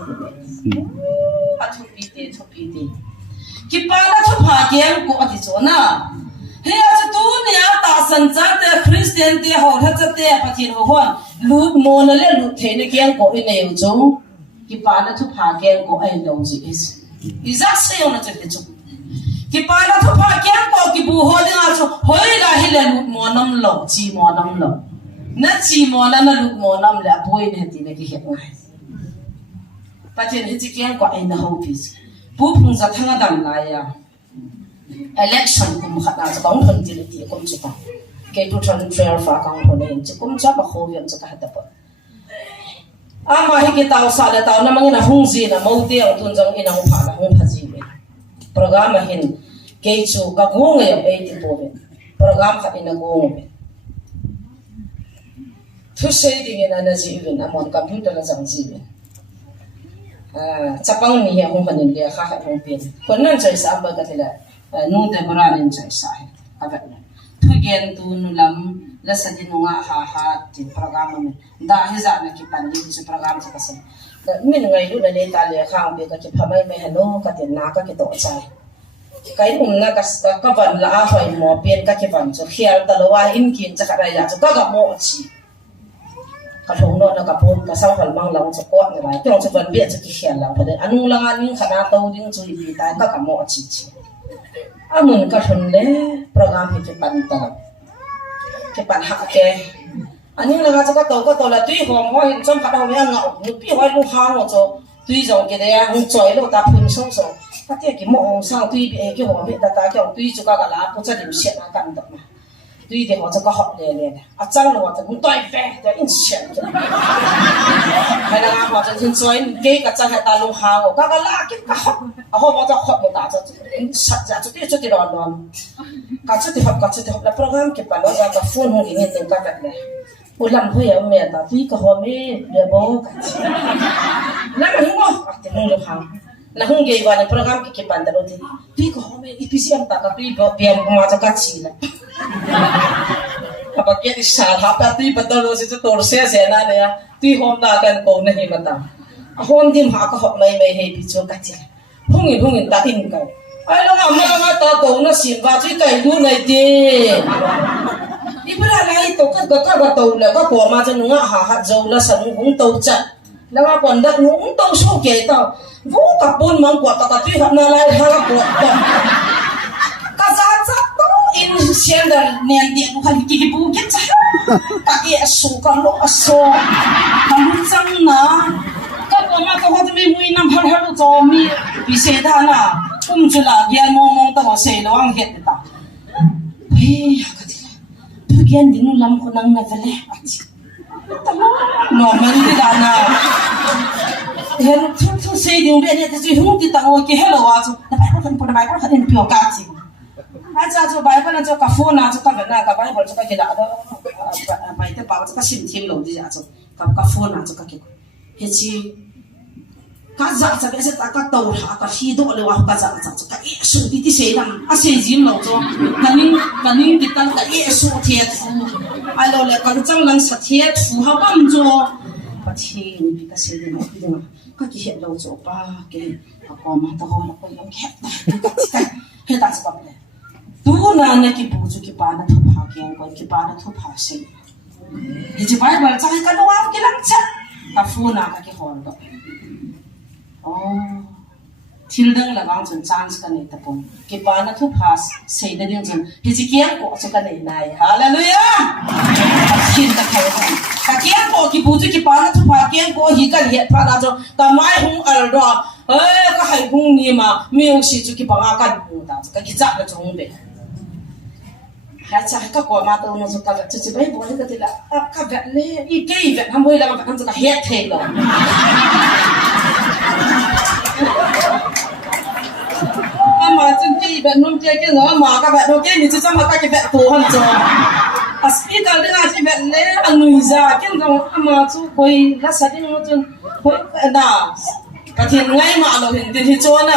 à thuốc bị đấy cái bà nó thuốc hạ kia có cái chỗ nào he a tu ne a ta san cha te Christian te ho tha cha te pathin ho hon lut mon le lut the ne kyang ko i ne chu ki pa na thu pha kyang ko ai lo ji is iza se ona che te chu ki pa na thu pha kyang ko ki bu ho de a chu hoi la hi le lut monam lo chi monam lo na chi mona na lut monam le boi ne ti ne ki het ngai pathin hi chi kyang ko ai na ho pis pu phung za thanga dan la ya election kum khata cha bang thon ti ti kum chu ta ke tu thon trail fa kang ho ne chu kum cha ba kho yam cha ka ta pa ama hi ke taw sa la taw na mangina hung ji na mo te ang tun jong ina pha la hung phaji me program hin ke chu ka gong ya be ti po be program kha ina gong be thu se ding ina na ji be na mon computer la jang ji be chapang ni ya hung hanin le kha kha hung pe kon nan chai sa ba ka thila nu de boran in chai sa avet thu gen tu nu lam la sa din nga ha ti program me da hi za na ki pan ni chi program cha kasen min ngai lu na ne ta le khang be ka ki phamai me hello ka tin na ka ki to chai kai na ka van la a hoi mo pen ka ki van cho khial ta lo wa in kin cha ka ra ya cho ka ga mo chi ka thong no na ka pon ka sang hal mang lang cha ko na rai tong cha van be cha ki khial lang pa de anu lang an ning khana to ding chu bi ta ka mo chi amun ka thon le program hi ke pan ta ke pan ha ke ani la ga cha ka to la tui hom ho hin chom kha ho ya ngau nu pi hoi lu ha ho cho tui jong ke de ya hu choi lo ta phun song song ka te ki mo sang tui bi ke ho be ta kyong tui chu ka ga la pu cha dim shet na kan da ma tui de ho cha ka hot le a chang lo ta mu toi fe ta in shet hai la ho cha chin choi ke ka cha ta lu ha ho ka ga la ke ka hot a ho mo cha hot mo ta cha sat ja chu ti ron ron ka chu ti hop la program ke pa lo ja ka phone ho ni ten ka ta le ulam ho ya me ta tui ka ho me le bo ka la ma hi mo a te mo lo ha na hung ge wa ni program ke pan ta lo ti tui ka ho me ipisiam ta ka tui bo piam ko ma cha ka chi la apa ke sa ha pa tui pa to lo si chu tor se na ne ya tui hom na kan ko na hi ma ta a hom dim ha ka hop mai mai he pi chu ka chi hungin ta in ka ai lo ma ta to na sim wa chui kai lu nai de ibra lai to ka to la ka ko ma cha nu nga ha zo la san hung to cha la nga kon dak nu to so ke ta vu ka pun mang ko ta tui ha na lai ha ko ta ka za cha to in sian da nian di ku kan ki bu ke cha ka ki su ka lo aso ka lu chang na ka ko ma ko ha mi mui nam har har zo mi bi se da na chu la gian mong ta ho se lo ang het ta ka ti tu gian din nu lam ko nang na vele no man di da na hen tu se ding be ne tu hung ti ta o ki hello wa chu na bai ko kan in pio ka chi a cha chu bai ba na chu ka phone na chu ka na ka bai bol chu ka ki da da bai te pa chu ka sim thim lo di ja chu ka phone na chu ka ki he chi ka za cha be se ta ka to ha ka hi do le wa ka za chu ka e su ti ti se lam a se jim lo chu ka ning ti tan ka e su thiet ai lo le ka chang lang sa thiet fu ha bam chu pa thi ni ka se ni ma ka ki het lo chu pa ke ka ko ma ta ho la ko yong khet ta he ta chu ba le tu na na ki bu chu ki pa na thu pha ke ko ki pa na thu pha se he ji bai ba cha ka lo wa ki lang cha ka fu na ka ki hon do thil dang la gang chun chance ka nei ta pon ki pa na thu phas sei da ding chun hi chi kiang ko chu ka nei nai hallelujah thin ta khai ka kiang ko ki ki bu ki pa na thu pa ken ko hi kan he pha na cho ka mai hung al ro ka hai hung ni ma mi ong si chu ki pa nga kan bu ta ka ki cha na chong be ha cha ka ko ma to no so ka cha chi bai bo ni ka ti la ka ba le I ke I ve ham boi la ka kan ka he the lo mà chân đi bạn nôm kia cái nữa mà các bạn đâu cái như chứ mà các cái bạn tổ hơn rồi à speaker đây là chỉ bạn lấy anh nuôi ra cái đâu mà chú quay lá sắt đi nó chân quay nào cái thiên ngay mà nó hiện thì cho nè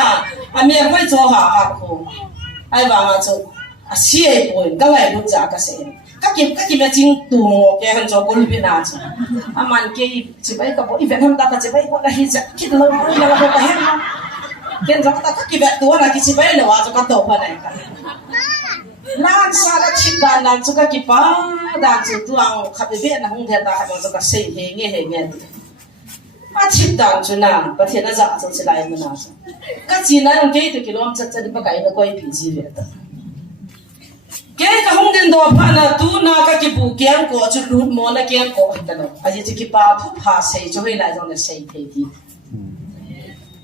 à mình quay cho hả cô ai bảo mà chú à xie quay cái này đúng giá cái gì các cái bạn chính tụ cái hơn cho cô biết nào chứ à mình cái chỉ bây cái bộ event hôm ta cái chỉ bây cái gì cái lâu là cái hết nó cái đó ta các bạn tua là cái gì vậy là vào cái tổ phần này lan xa là chip đàn là cho cái ba đàn cho tuang khắp biết là không thể ta hay cho cái xây nghe à chip đàn cho nào có thể là giả cho sẽ lại mà nào cái gì là cái thì cái lom chắc chắn phải cái nó coi bị gì vậy đó cái không đến đó phải là tu na cái bộ kiến của cho lút mò là kiến của hết đó à chỉ cái ba thu phá xây cho hay lại cho nó xây thế thì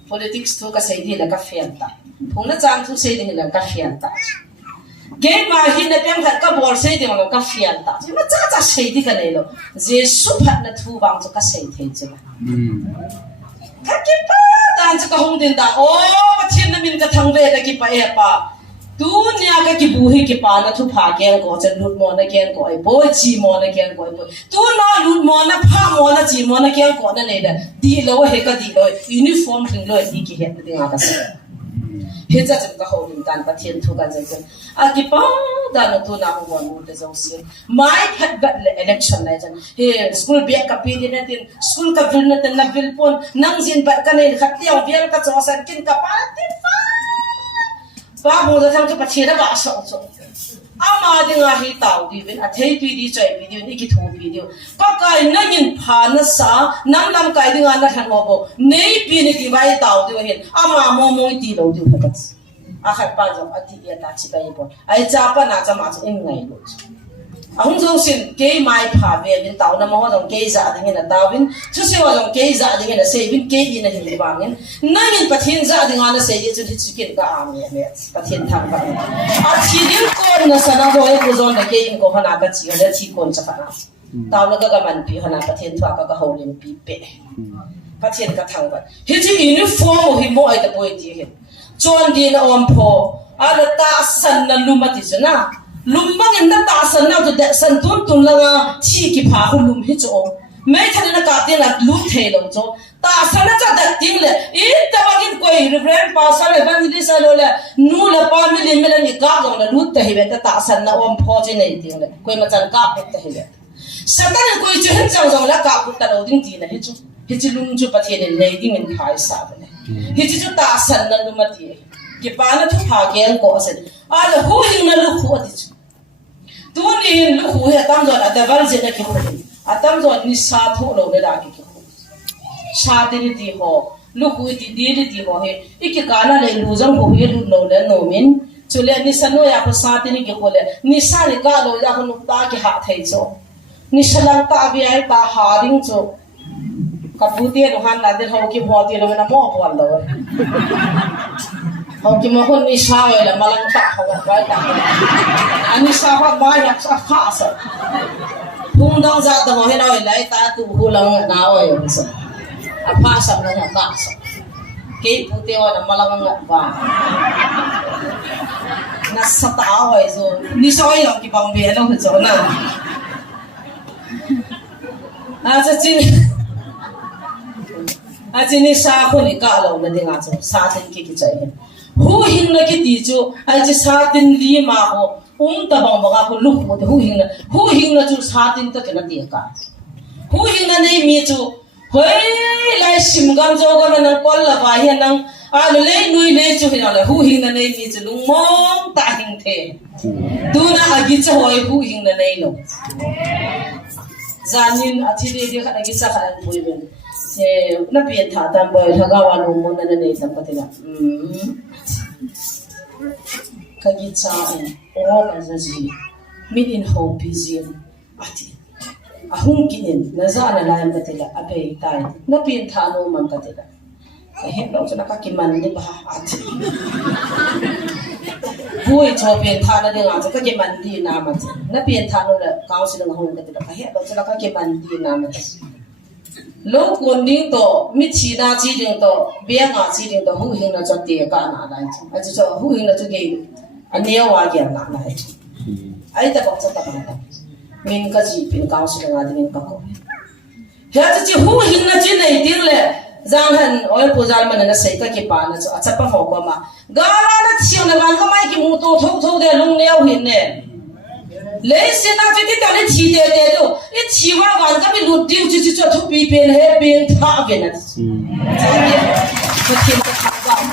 politics thu ka sei di la ka fian ta phung na chang thu sei di la ka fian ta ke ma hin na pem khat ka bor sei di la ka fian ta chi ma cha sei di ka nei lo jesu phat na thu bang cho ka sei the che ka ki pa dan cha ka hong din da o chin na min ka thang ve da ki pa e pa tu nya ka ki bu hi ki pa na thu pha ke ko chen lut mo na ken ko ai bo chi mo na ken ko ai bo tu na lut mo na pha mo na chi mo na ken ko na nei da di lo he ka di lo uniform thing lo di ki he na dinga ka se he cha chen ka ho din tan pa thien thu kan chen a ki pa da na tu na ho mo de zong sin mai phat gat le election lai chen he school be ka pi din tin school ka vil na tin na vil pon nang jin ba ka nei khat tiang bial ka cho san kin ka pa tin ba bo da thang ka pache da ba so ama dinga hi tau di vin a thei tui di chai video ni ki thu video ka kai na yin pha na sa nam lam kai dinga na than mo bo nei pi ni ki bai tau di hin ama mo mo ti lo di ka a khat pa jong a ti ya ta chi bai bo ai cha pa na cha ma chu in ngai lo ahung jong sin ke mai pha ve vin tau na mo jong ke za ding na tau vin chu se wa jong ke za ding na se vin ke in na hin bang in na yin pathin za ding na se ye chu chicken ka am ye me pathin thang ba a chi din ko na sa na do e ko zon na ke in ko hana ka chi na chi kon cha kana tau na ga man pi hana pathin thwa ka ho len pi pe pathin ka thang ba he chi uniform hi mo ai ta poi ti he chon din om pho ala ta san na lumati na lum bang in ta san na to san tun la chi ki pha hu lum hi cho mai thani na ka te na lu the lo cho ta san na cha da ting le I ta ba kin koi reverend pastor evangelist lo le nu la pa mi le me ni ka lo la lu te hi be ta san na om pho je nei ting le koi ma chan ka pe te hi le satan koi chu hen chang jong la ka ku ta lo ding ti na hi chi lum chu pa the ne nei ding in khai sa ba ne hi chi chu ta san na lu ma ti ki pa na thu pha gen ko ase a le hu hing na lu khu ati tu ni lu khu he tam zo na da val je na ki khu atam zo ni sa thu lo le la ki khu sa de ni ti ho lu khu ti de ti ho he iki ka na le lu jang ho he lu lo le no min chu le ni sa no ya ko sa ti ni ki ko le ni sa ni ka lo ya ko nu ta ki ha thai cho ni sa lang ta bi ai ta ha ding cho ka pu ti no han na de ho ki bo ti lo na mo bo lo họ chỉ mà con đi sao vậy là mà làm tạ họ phải tạ anh đi sao họ mai nhập sao phá sợ hung đông ra tao hỏi nói lấy ta tụ hù lăng nào vậy sợ à phá sợ nó nhập tạ sợ cái phụ tiêu là mà làm ngặt vào nó sắp tao vậy rồi đi sao vậy cái bằng bìa nó phải chỗ nào à chắc chứ à chứ đi sao con đi cả lâu là đi ngã chỗ sao thì cái chạy hu hin na ki ti chu ai chi sa tin li ma ho ta bang bang ko lu ko hu hin na chu sa tin ta kena ti ka hu hin na nei mi chu hoi lai sim gam jo ga na kol la ba hian nang a le nui le chu hin la hu hin na nei mi chu lung mom ta hin the tu na agi cha hoi hu hin na nei lo zanin a thi de kha agi sa kha an boi ben se na pi tha tan boi thaga wa lu mon na nei sam patina kagi cha o ka zaji min in ho bizin ati ahung kinin na zana layan katila abay tayo na pintano man katila eh daw sa nakakiman di ba ati buhay to pintano di nga sa kakiman di naman na pintano na council ng hung katila eh daw sa nakakiman di naman lo kun ding to mi chi na chi ding to bia nga chi ding to hu hing na cho tie ka na lai a chu hu hing na chu ge ania wa ge na lai ai ta bok cha ta ka min ka ji pin council nga ding ka ko he chi hu hing na chi nei ding le zang han oi puzal man na sei ka ki pa na chu acha pa ho ko ma ga na chiu na ban ka mai ki mu to thau thau de lung neo hin ne lấy xe na cho cái này chỉ để đâu, cái chỉ hoa vàng cái mình lụt điêu chỉ cho thu bị bên hết bên thả về này, cái thiên cái thả vào,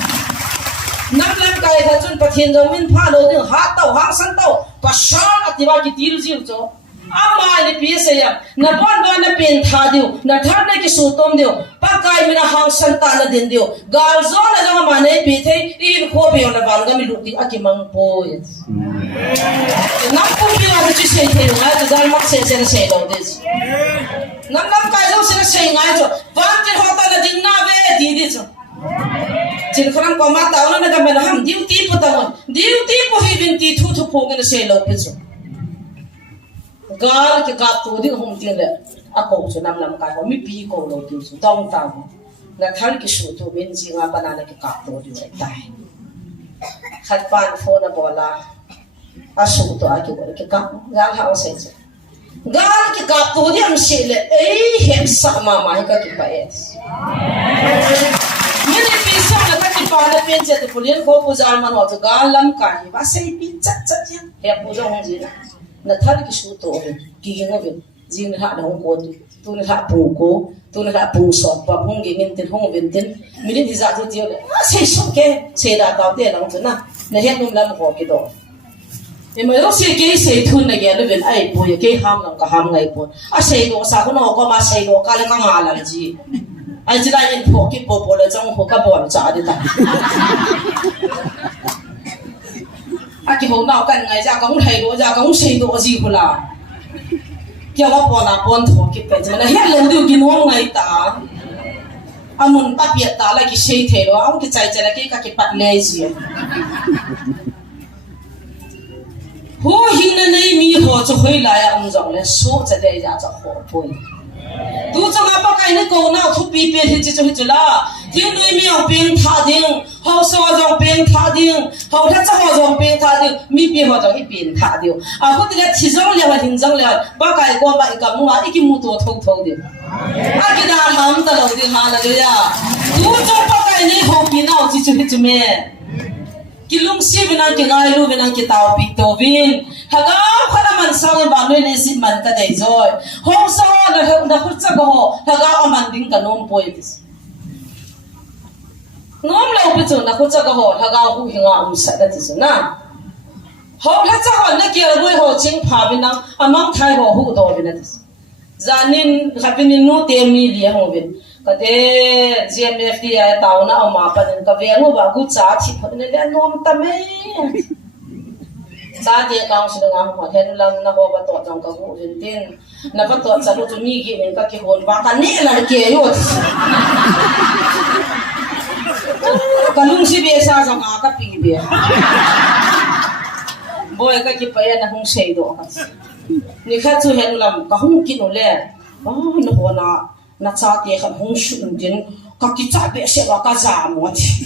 năm năm cái thằng chúng cái thiên trong mình phá lô đừng hát tàu hàng sân tàu, bắt sáng ở tiba cái tiêu diêu cho, ama này bây giờ ya, na bọn bạn na bên thả điêu, na thả này cái số tôm điêu, bắt cái mình hàng sân ta na đến điêu, gal zo na cho mà này bị thế, in khó bị ông na vàng cái mình lụt đi, cái mang bôi. Nam pun kira tu cakap saya ngai tu dalam masa saya dah des. Nam kaya tu saya ngai tu, bantin hotel ada dina be di tu. Jadi kalau kau mata orang nak mana ham duty pun duty pun binti tu pun saya lau tu. Gal ke kat tu di hong tiang le, aku tu nam kaya kau mi pi kau lau tu, tong tang. Nak hal kisu tu benci ngapa nak ke kat tu di dah. Khatpan phone bola. Asu tu aku boleh kekap, gal hau saja. Gal kekap tu dia mesti le, hem sama mai ka kipayas. Mene pisau na ka kipana penja tu pulian ko puzal man waktu gal lam kai, basai pincat saja. He puzal hong jina. Na thar kisu tu oven, kiging oven, jing na da hong ko tu na ha puko, tu na ha pusot, pa hong gingin tin hong ventin. Mene di za tu dia le, sai sok ke, sai da tau dia lang tu na. Na he num lam ko kido. Nhưng mà lúc xưa cái xây thun này cái bên ai bồi cái ham làm cả ham ngày bồi, à xây đồ sao nó có mà xây đồ cái là cái mà làm gì, anh chỉ là nhìn phố cái bồi là trong phố cái bồi trả đi ta, à cái hôm nào cái ngày ra cũng thấy đồ ra cũng xây đồ gì cũng là, cái cái bồi là bồi phố cái bên mà hết lâu điều cái nó ngày ta, à muốn bắt biệt ta là cái xây thế đó, ông cái chạy là cái bắt lê gì. Hồ hình này mi hồ cho hơi lại ông giọng lên số cho đây ra cho hồ bồi. Tu cho ngapa cái này câu nào thu pi pi thì cho là thiếu nuôi mi ông bên thà điên, hậu sau dòng bên thà điên, hậu thắt cho họ dòng bên thà điên, mi pi họ dòng ít bên thà điên. À có thể là chỉ dòng liền và hình dòng liền, ba cái qua vậy cả mua ít cái mua đồ thâu thâu điên. À cái đó ham ta lâu điên hà là cái ya. Tu cho ba cái này hậu pi nào chỉ cho mẹ. Kilung si binang kingai lu binang kitao pito bin haga khana man sang ba le le si man ka dei zoi hong sa na khut sa go haga aman ding ka nom poi dis nom lau pi chu na khut sa go haga hu hinga sa da dis na ho ha cha ho na kia rui ho ching pha binang amang thai ho hu do bin dis zanin khapin no te mi li ho bin kade GMFDI tao na oma pa den ka vengo ba gu cha thi phone le nom ta me cha de kaung su nga ho hen lam na ho ba to jong ka gu rin tin na ba to cha lu chu mi gi en ka ki hon ba ka ne la ke yo ka lung si be sa jong ka pi be boy ka ki pa ya na hung sei do ka ni kha chu hen lam ka hung ki no le ba no ho na cha te khan hung shun din ka ki cha be se wa ka za mo ti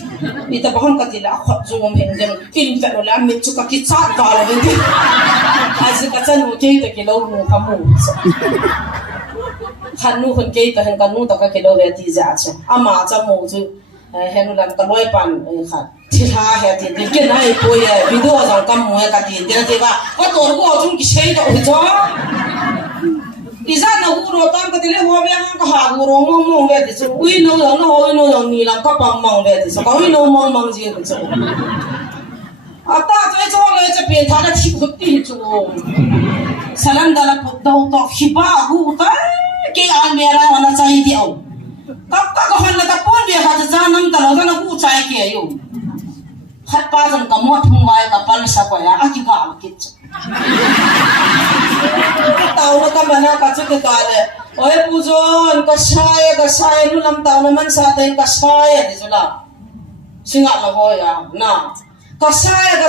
ita ba hon ka ti la khot zo mom hen den in fa no la mi chu ka ki cha ka la din azi ka cha no ke ta ki lo nu ka mu khan nu hon ke ta hen ka nu ta ka ki lo ve ti za cha ama cha mo chu hen nu lan ka loi pan khan thi ha he ti din ke nai po ye video jang kam mo ka ti den te ba ko to ko chung ki sei da u cho Iza na guro tam ka tile ho be ka ha guro mong be ti so ui no ni lang ka pam mong be ti so ka ui no mong ji ti so ata chai cho le che pe tha da thi khut ti chu salam dala ko do to khiba gu ta ke an mera wana chai ti au ka ka han la ta pon be ha cha nam ta lo na gu chai ke yo khat pa jang ka mo thung wai ka pal sa ko ya a ki ka ki tao nó cầm mana cả chút cái toa lệ ôi pujon cái sai nu làm tao nó man sa tên cái sai thì chứ nào sinh ngặt là thôi à na cái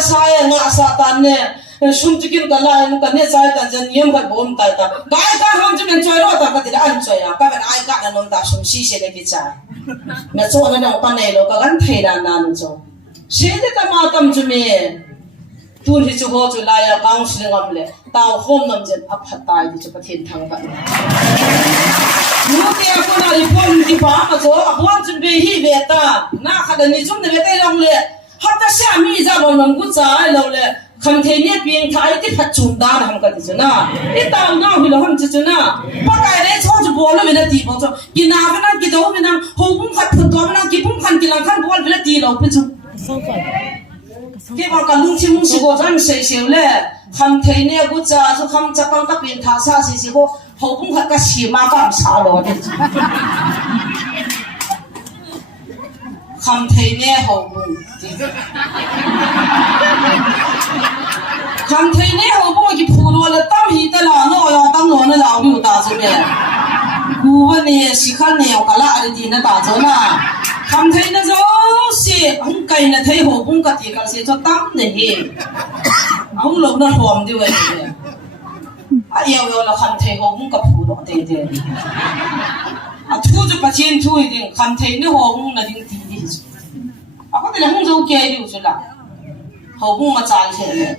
sai ngã sa tan nè sum chicken cái lại nó cái nè sai tan chân yếm cái bom cái ta cái không chỉ mình chơi đó ta cái thì ăn chơi à cái bên ai cái là nó ta sum xí xí cái chả mẹ cho nó đâu pan này đâu cái gắn thay đàn đàn cho xí thì ta mà cầm cho mẹ tuôn thì chú họ chú lại à cao sinh ngầm lệ tao hôm nằm trên áp hạt tai thì chú bắt thiên thằng vậy lúc kia cô nào đi phun thì phá mà cho áp quan chuẩn bị hi về ta na khá là ní chúng này về tay lòng lệ hát ta xa mi ra rồi nằm cút trái lâu lệ khăn thế nhé biếng thái thì phát chung đa là không cần chứ na ít tao nào thì là không chứ na bắt cái đấy cho chú bố nó về là tì bảo cho kỳ nào với năng kỳ đâu với năng hồ cũng khát phật đó với năng kỳ cũng khăn kỳ làm khăn bố với là tì đâu biết chứ cái bọn cả lung chim lung xì gỗ ăn xì xì lệ khăn thế nhé cút ra cho khăn chắc bằng các biếng thả xa xì xì gỗ hồ cũng khát cái xì mà cảm xả lo đấy khăn thế nhé hồ cũng khăn thế nhé hồ cũng cái phụ đồ là tao hít ta là nó ở tao nó là biểu达这边古文呢是看呢我啦而且那打着啦khăn thế nó rồi không cây là thấy hồ cũng cái gì cái gì cho tắm này không lâu nó hòm đi vậy yêu là khăn thế hồ cũng cái phụ đồ thế thế thu cho bác trên thu thì khăn thế nó hồ cũng là những gì có thể là không dâu kia điều chứ là hồ cũng mà trả thế này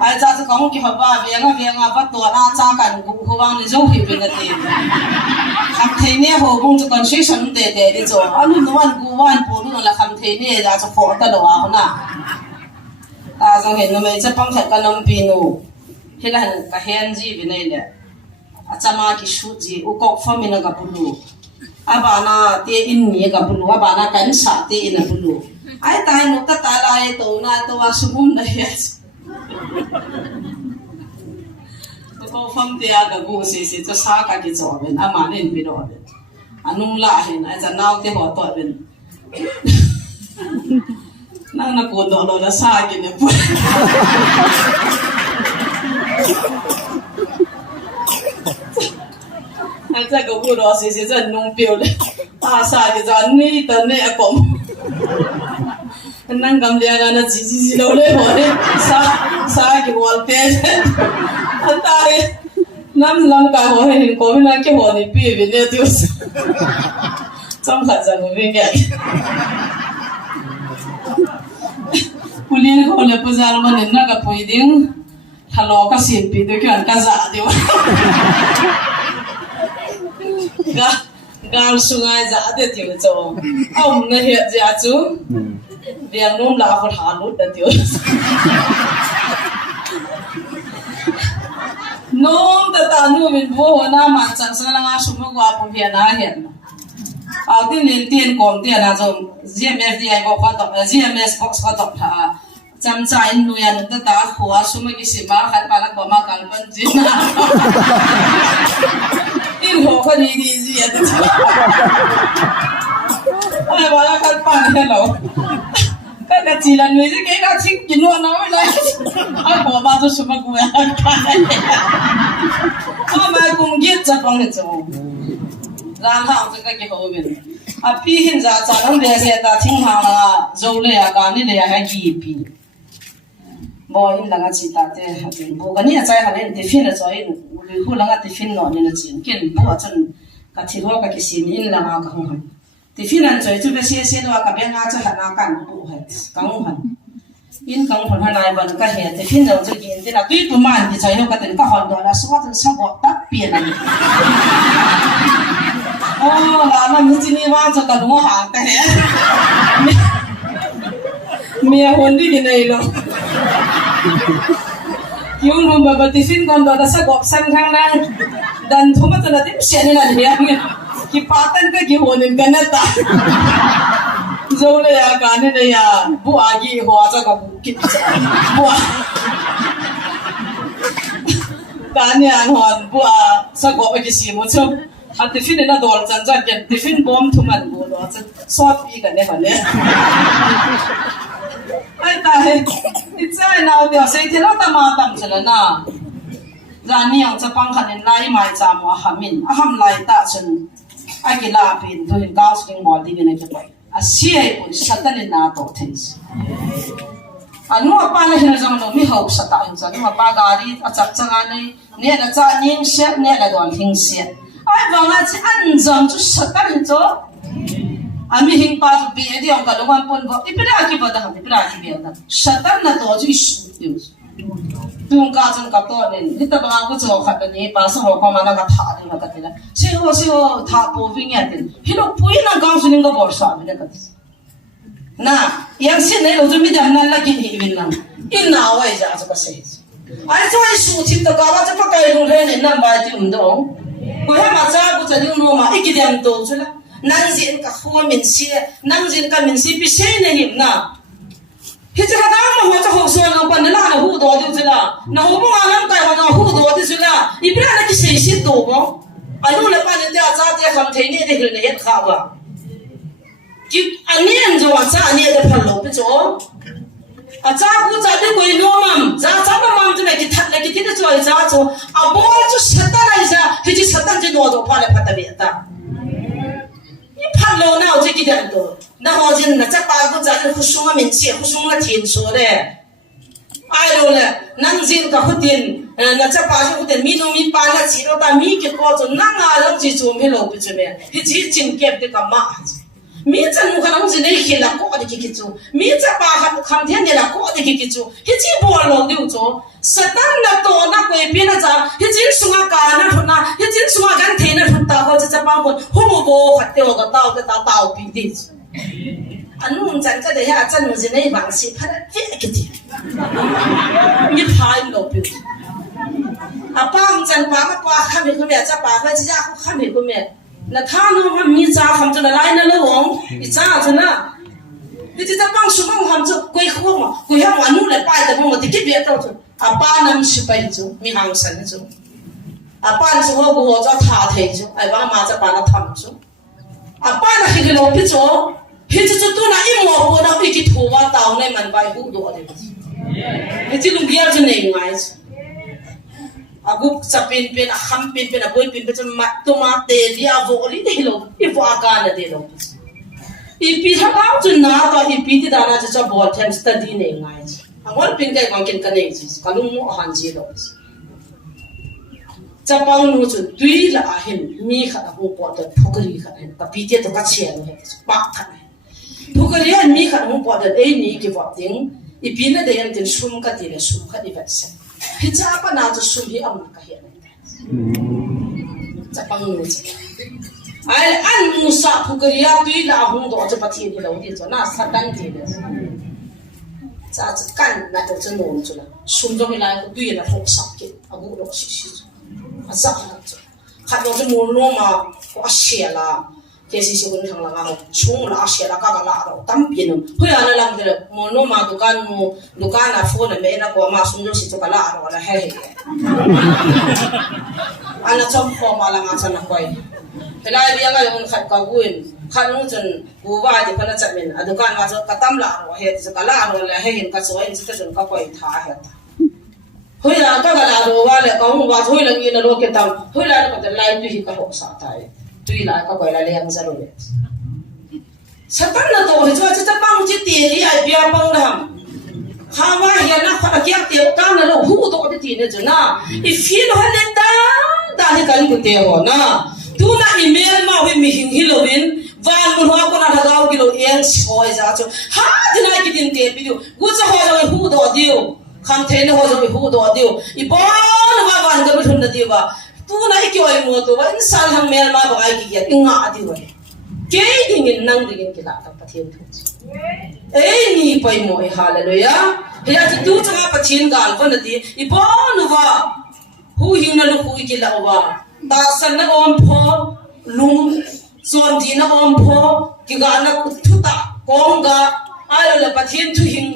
ai cha sẽ có một cái hợp ba về ngà bắt tuột à cha cảnh cũng không bằng để dâu hiểu về cái gì khăn thế này hồ cũng cho con suy sân để đi cho anh lúc đó anh cũng anh bố nó là khăn thế này ra cho phổ ta đồ à na ta rằng hiện nó mới chấp bằng thật cái nấm pino hay là cái hen gì về này nè chama ki shoot gì u kok famina ka bulu abana te in ni ka bulu abana kan sa te in bulu ai tai no ta ta lai to na to asumum na yes ko fam te aga go se cho sa ka ki cho ben ama nen bi do ben anung la hen ai cha naw te ho to ben nang na ko do lo la sa ki ne pu anh在个屋罗时在弄表嘞，大傻的在你等你阿公，咱咁两个那叽落嘞，我嘞傻个我爹，阿大的，咱啷个我嘿，我们啷个我你别别那丢死，怎么在我们家？我连后来不知道我们那个不一定，他老个心比对看干啥的哇。gal sungai za de tiu cho om na he ja chu biang nom la ko tha lut da tiu nom ta ta nu min bo na man chang sang la nga su ma wa pu pia na hian a tin len tien kom tia na zo gmfdi ko ka to gms box ka to tha cham cha in nu yan ta ta huwa su ma ki si ma khat pa la ko ma kal ban ji na in ho ka ni di ji ya ta ai ba la khat pa ne lo ka ka chi lan ni ji ke ka ching kin no na la ai ko ba zo su ma ku ya ka ma kum gi cha pang ne cho ran ha ang ka ki ho ben a pi hin za cha nam le se ta thing ha la zo le ya ka ni le ya ha gi pi bo in langa chi ta te ha te bo ka ni a chai ha le ti fin a choi hu langa ti fin no ni na chin ken bo chan ka thi ro ka ki sim in langa ka hong han ti fin an choi chu be se do ka be nga cha ha na kan bu ha ka hong han in kang hon ha nai ban ka he ti fin no chu kin ti na tui pu man ti choi ho ka ten ka hon do la so tan sa bo ta pi na ni oh la na mi chi ni wa cha ka lu ha ta he mi hon di ki nei lo yung rumba batifin kon do sa gop san khang nang dan thuma to na tim sian na liang ki patan ka ki honin ka na ta zo le ya ka ne ne ya bu a gi ho a cha ka bu ki bu ka ne an hon bu a sa gop ki si mo chu a tifin na dol chan chan ken tifin bom thuman bu lo cha so pi ka ne ha ne 哎对，你再闹掉谁听到他妈当着了呢？然你样这帮看人来买杂么哈min，啊ham来打成，哎给拉边都很高兴我里面那个鬼，啊谁不是他的拿到天是。anu apa na hinazang no mi hope sa ta hinza ni mapagari at saksangan ni na cha ning sia ni la don hing sia ai wanga chi anjam chu satan hinzo ami hing pa chu bi edi ong ka longan pon bo ipira ki boda ham ipira ki bi da satan na to ju isu tiu tung ka chen ka to ne ni ta ba ku chu khat ni pa sa ho ko ma na ka tha ni ma ka tila si ho tha po vi nya tin hilo pui na gang su ning ga bor sa mi ka na yang sin nei lo ju mi dan nan la ki ni win nan in na wai ja chu ka se ai choi su thi to ka wa cha pa kai lu le ne nan ba ti um do ko ha ma cha ku cha ni no ma ikidem to chu la nan jin ka ho min si nan jin ka min si pi se ne him na hi cha da ma ho cha ho so na pan la na hu do ju chu la na ho ma nan kai wa na hu do ti chu la i bra na ki se si to bo anu le pa ne ta cha te kham thei ne de hil ne het kha wa ki anian jo wa cha ani de phalo pe cho a cha ku cha de koi no mam cha cha ma mam tu me ki that le ki ti de cho cha cho a bol chu satan ai sa hi ji satan je no do pha le pha ta be ta ni phalo na o je ki de do na ho jin na cha pa ku cha de khu sung ma min chi khu sung na thin so de ai lo le nang jin ka khu tin na cha pa ju khu tin mi no mi pa na chi ro ta mi ki ko cho na nga lo ji chu mi lo pu chu me hi ji jin kep de ka ma mi cha nu kha nang jin nei khi la ko de ki chu mi cha pa kha kham thian de la ko de ki chu hi ji bo lo diu cho satan na to na koi pi na cha hi jin sunga ka na thuna hi jin sunga gan the na thun ta ko cha pa ko hu mo bo khat te o ga tao te ta tao pi di anu chan ka de ya chan nu jin nei bang si pha de ki ti mi phai lo pi a pa chan pa ma pa kha mi ko me cha pa kha ji ja kha mi ko me na tha no ha mi cha kham chu la lai na lo wong i cha chu na ti ti ta bang su mong ham chu koi kho ma koi ha wa nu le pai ta mo ti ki be ta chu a pa nam shi pai chu mi hang san chu a pa chu ho bo ho cha tha thei chu ai ba ma cha pa na tham chu a pa na hi lo pi chu hi chu tu na i mo bo na i ki thu wa taw nei man bai bu do de ni ti lung bia chu nei ngai chu aku sapin pin aham pin pin aboy pin pin mat to mate dia voli de lo I vo aga na de lo I pi ha ba chu na to I pi ti da na cha bol them study ne ngai angol pin kai kwang kin ka nei ji kalung mo han ji lo cha pang nu chu tui la a hin mi kha da ho po to phukri kha ta pi ti to ka chen he pa tha phukri an mi kha ho po da ei ni ki wa ting I pi na de yan tin sum ka ti le sum kha I va se hi cha pa na chu sum hi am ka hi cha pang nu chi ai an mu sa phukriya tui la hung do cha pa thi ni lo di cho na sa dan ti le cha cha kan na to chu no chu la sum do mi la ko tui la hok sa ke agu lo si si a sa ha chu kha do chu mo no ma ko a sia la ke si si kun thang la ga chung la sia la ka la ro tam pi no hu ya la lang de mo no ma dukan na phone me na ko ma sum do si to ka la ro la he he ana chom ko ma la nga chan na koi pelai bia ga yon khat ka guin khat nu chen bu wa di phana chat men adukan ma ka tam la ro he se ka la ro la he hin ka so in se chen ka koi tha he ta hui la ka la ro wa le ka hu wa hui la ni na lo ke tam hui la ka ta lai tu hi ka ho sa ta tui la ka koi la le ang za lo le satan na to he cha cha pang chi ti ri ai bia pang dam ha wa ya na kha kya te ka na lo hu to de ti ne juna I feel ha le da he kan ku te ho na tu na email ma we mi hin hi lo win van mun ho ko na da ga ki lo en choi za chu ha de na ki din te bi du gu cha ho lo hu do dio kham the ne ho lo hu do dio I bon wa van ga bi thun na di ba tu na I ki oi mo to ba in sal hang mail ma ba ai ki ya inga adi wa ke ding in nang ding ki la ta pathian thu ei ni pai mo I hallelujah ya tu cha ma pathian gal ko na di I bon wa hu hin na lu hu ki la wa ta san na om pho lung son di na om pho ki ga na thu ta kong ga ai la pathian thu hin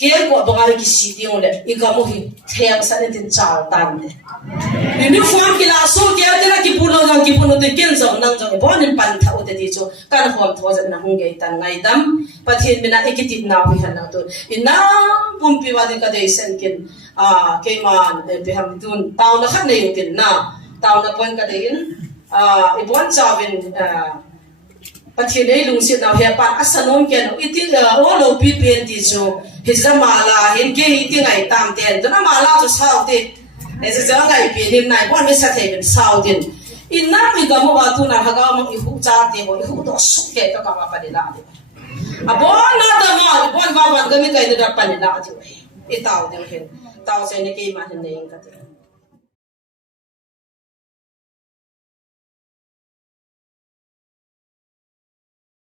ke ko ba ga ki si ti ole I ga mo hi theng sa ne tin chal tan de ni form ki la so ke de la ki pulo ga ki puno de ken zong nang zong bo nin pan tha te ti chu kan hom tho jan na hung ge tan ngai dam pathin mina ekitip na wi han na tu inam pum pi wa de ka de sen kin ke man be ham tun taw na khat nei kin na taw na pon ka de in ibon chawin pathin ei lung sit na he pan asanom ken itil olo pi pen ti chu hizamala hin ge hi ti ngai tam ten na mala chu sau ti ai se ja ngai pi nin nai bon me sa thei ben sau tin inna mi ga mo wa tu na ha ga mo i hu cha ti mo i hu do su ke ka ka ma pa ni la ti abon na da ma bon ba ban ga mi kai da pa ni la ti i taw de hen taw se ne ke ma hin nei ka ti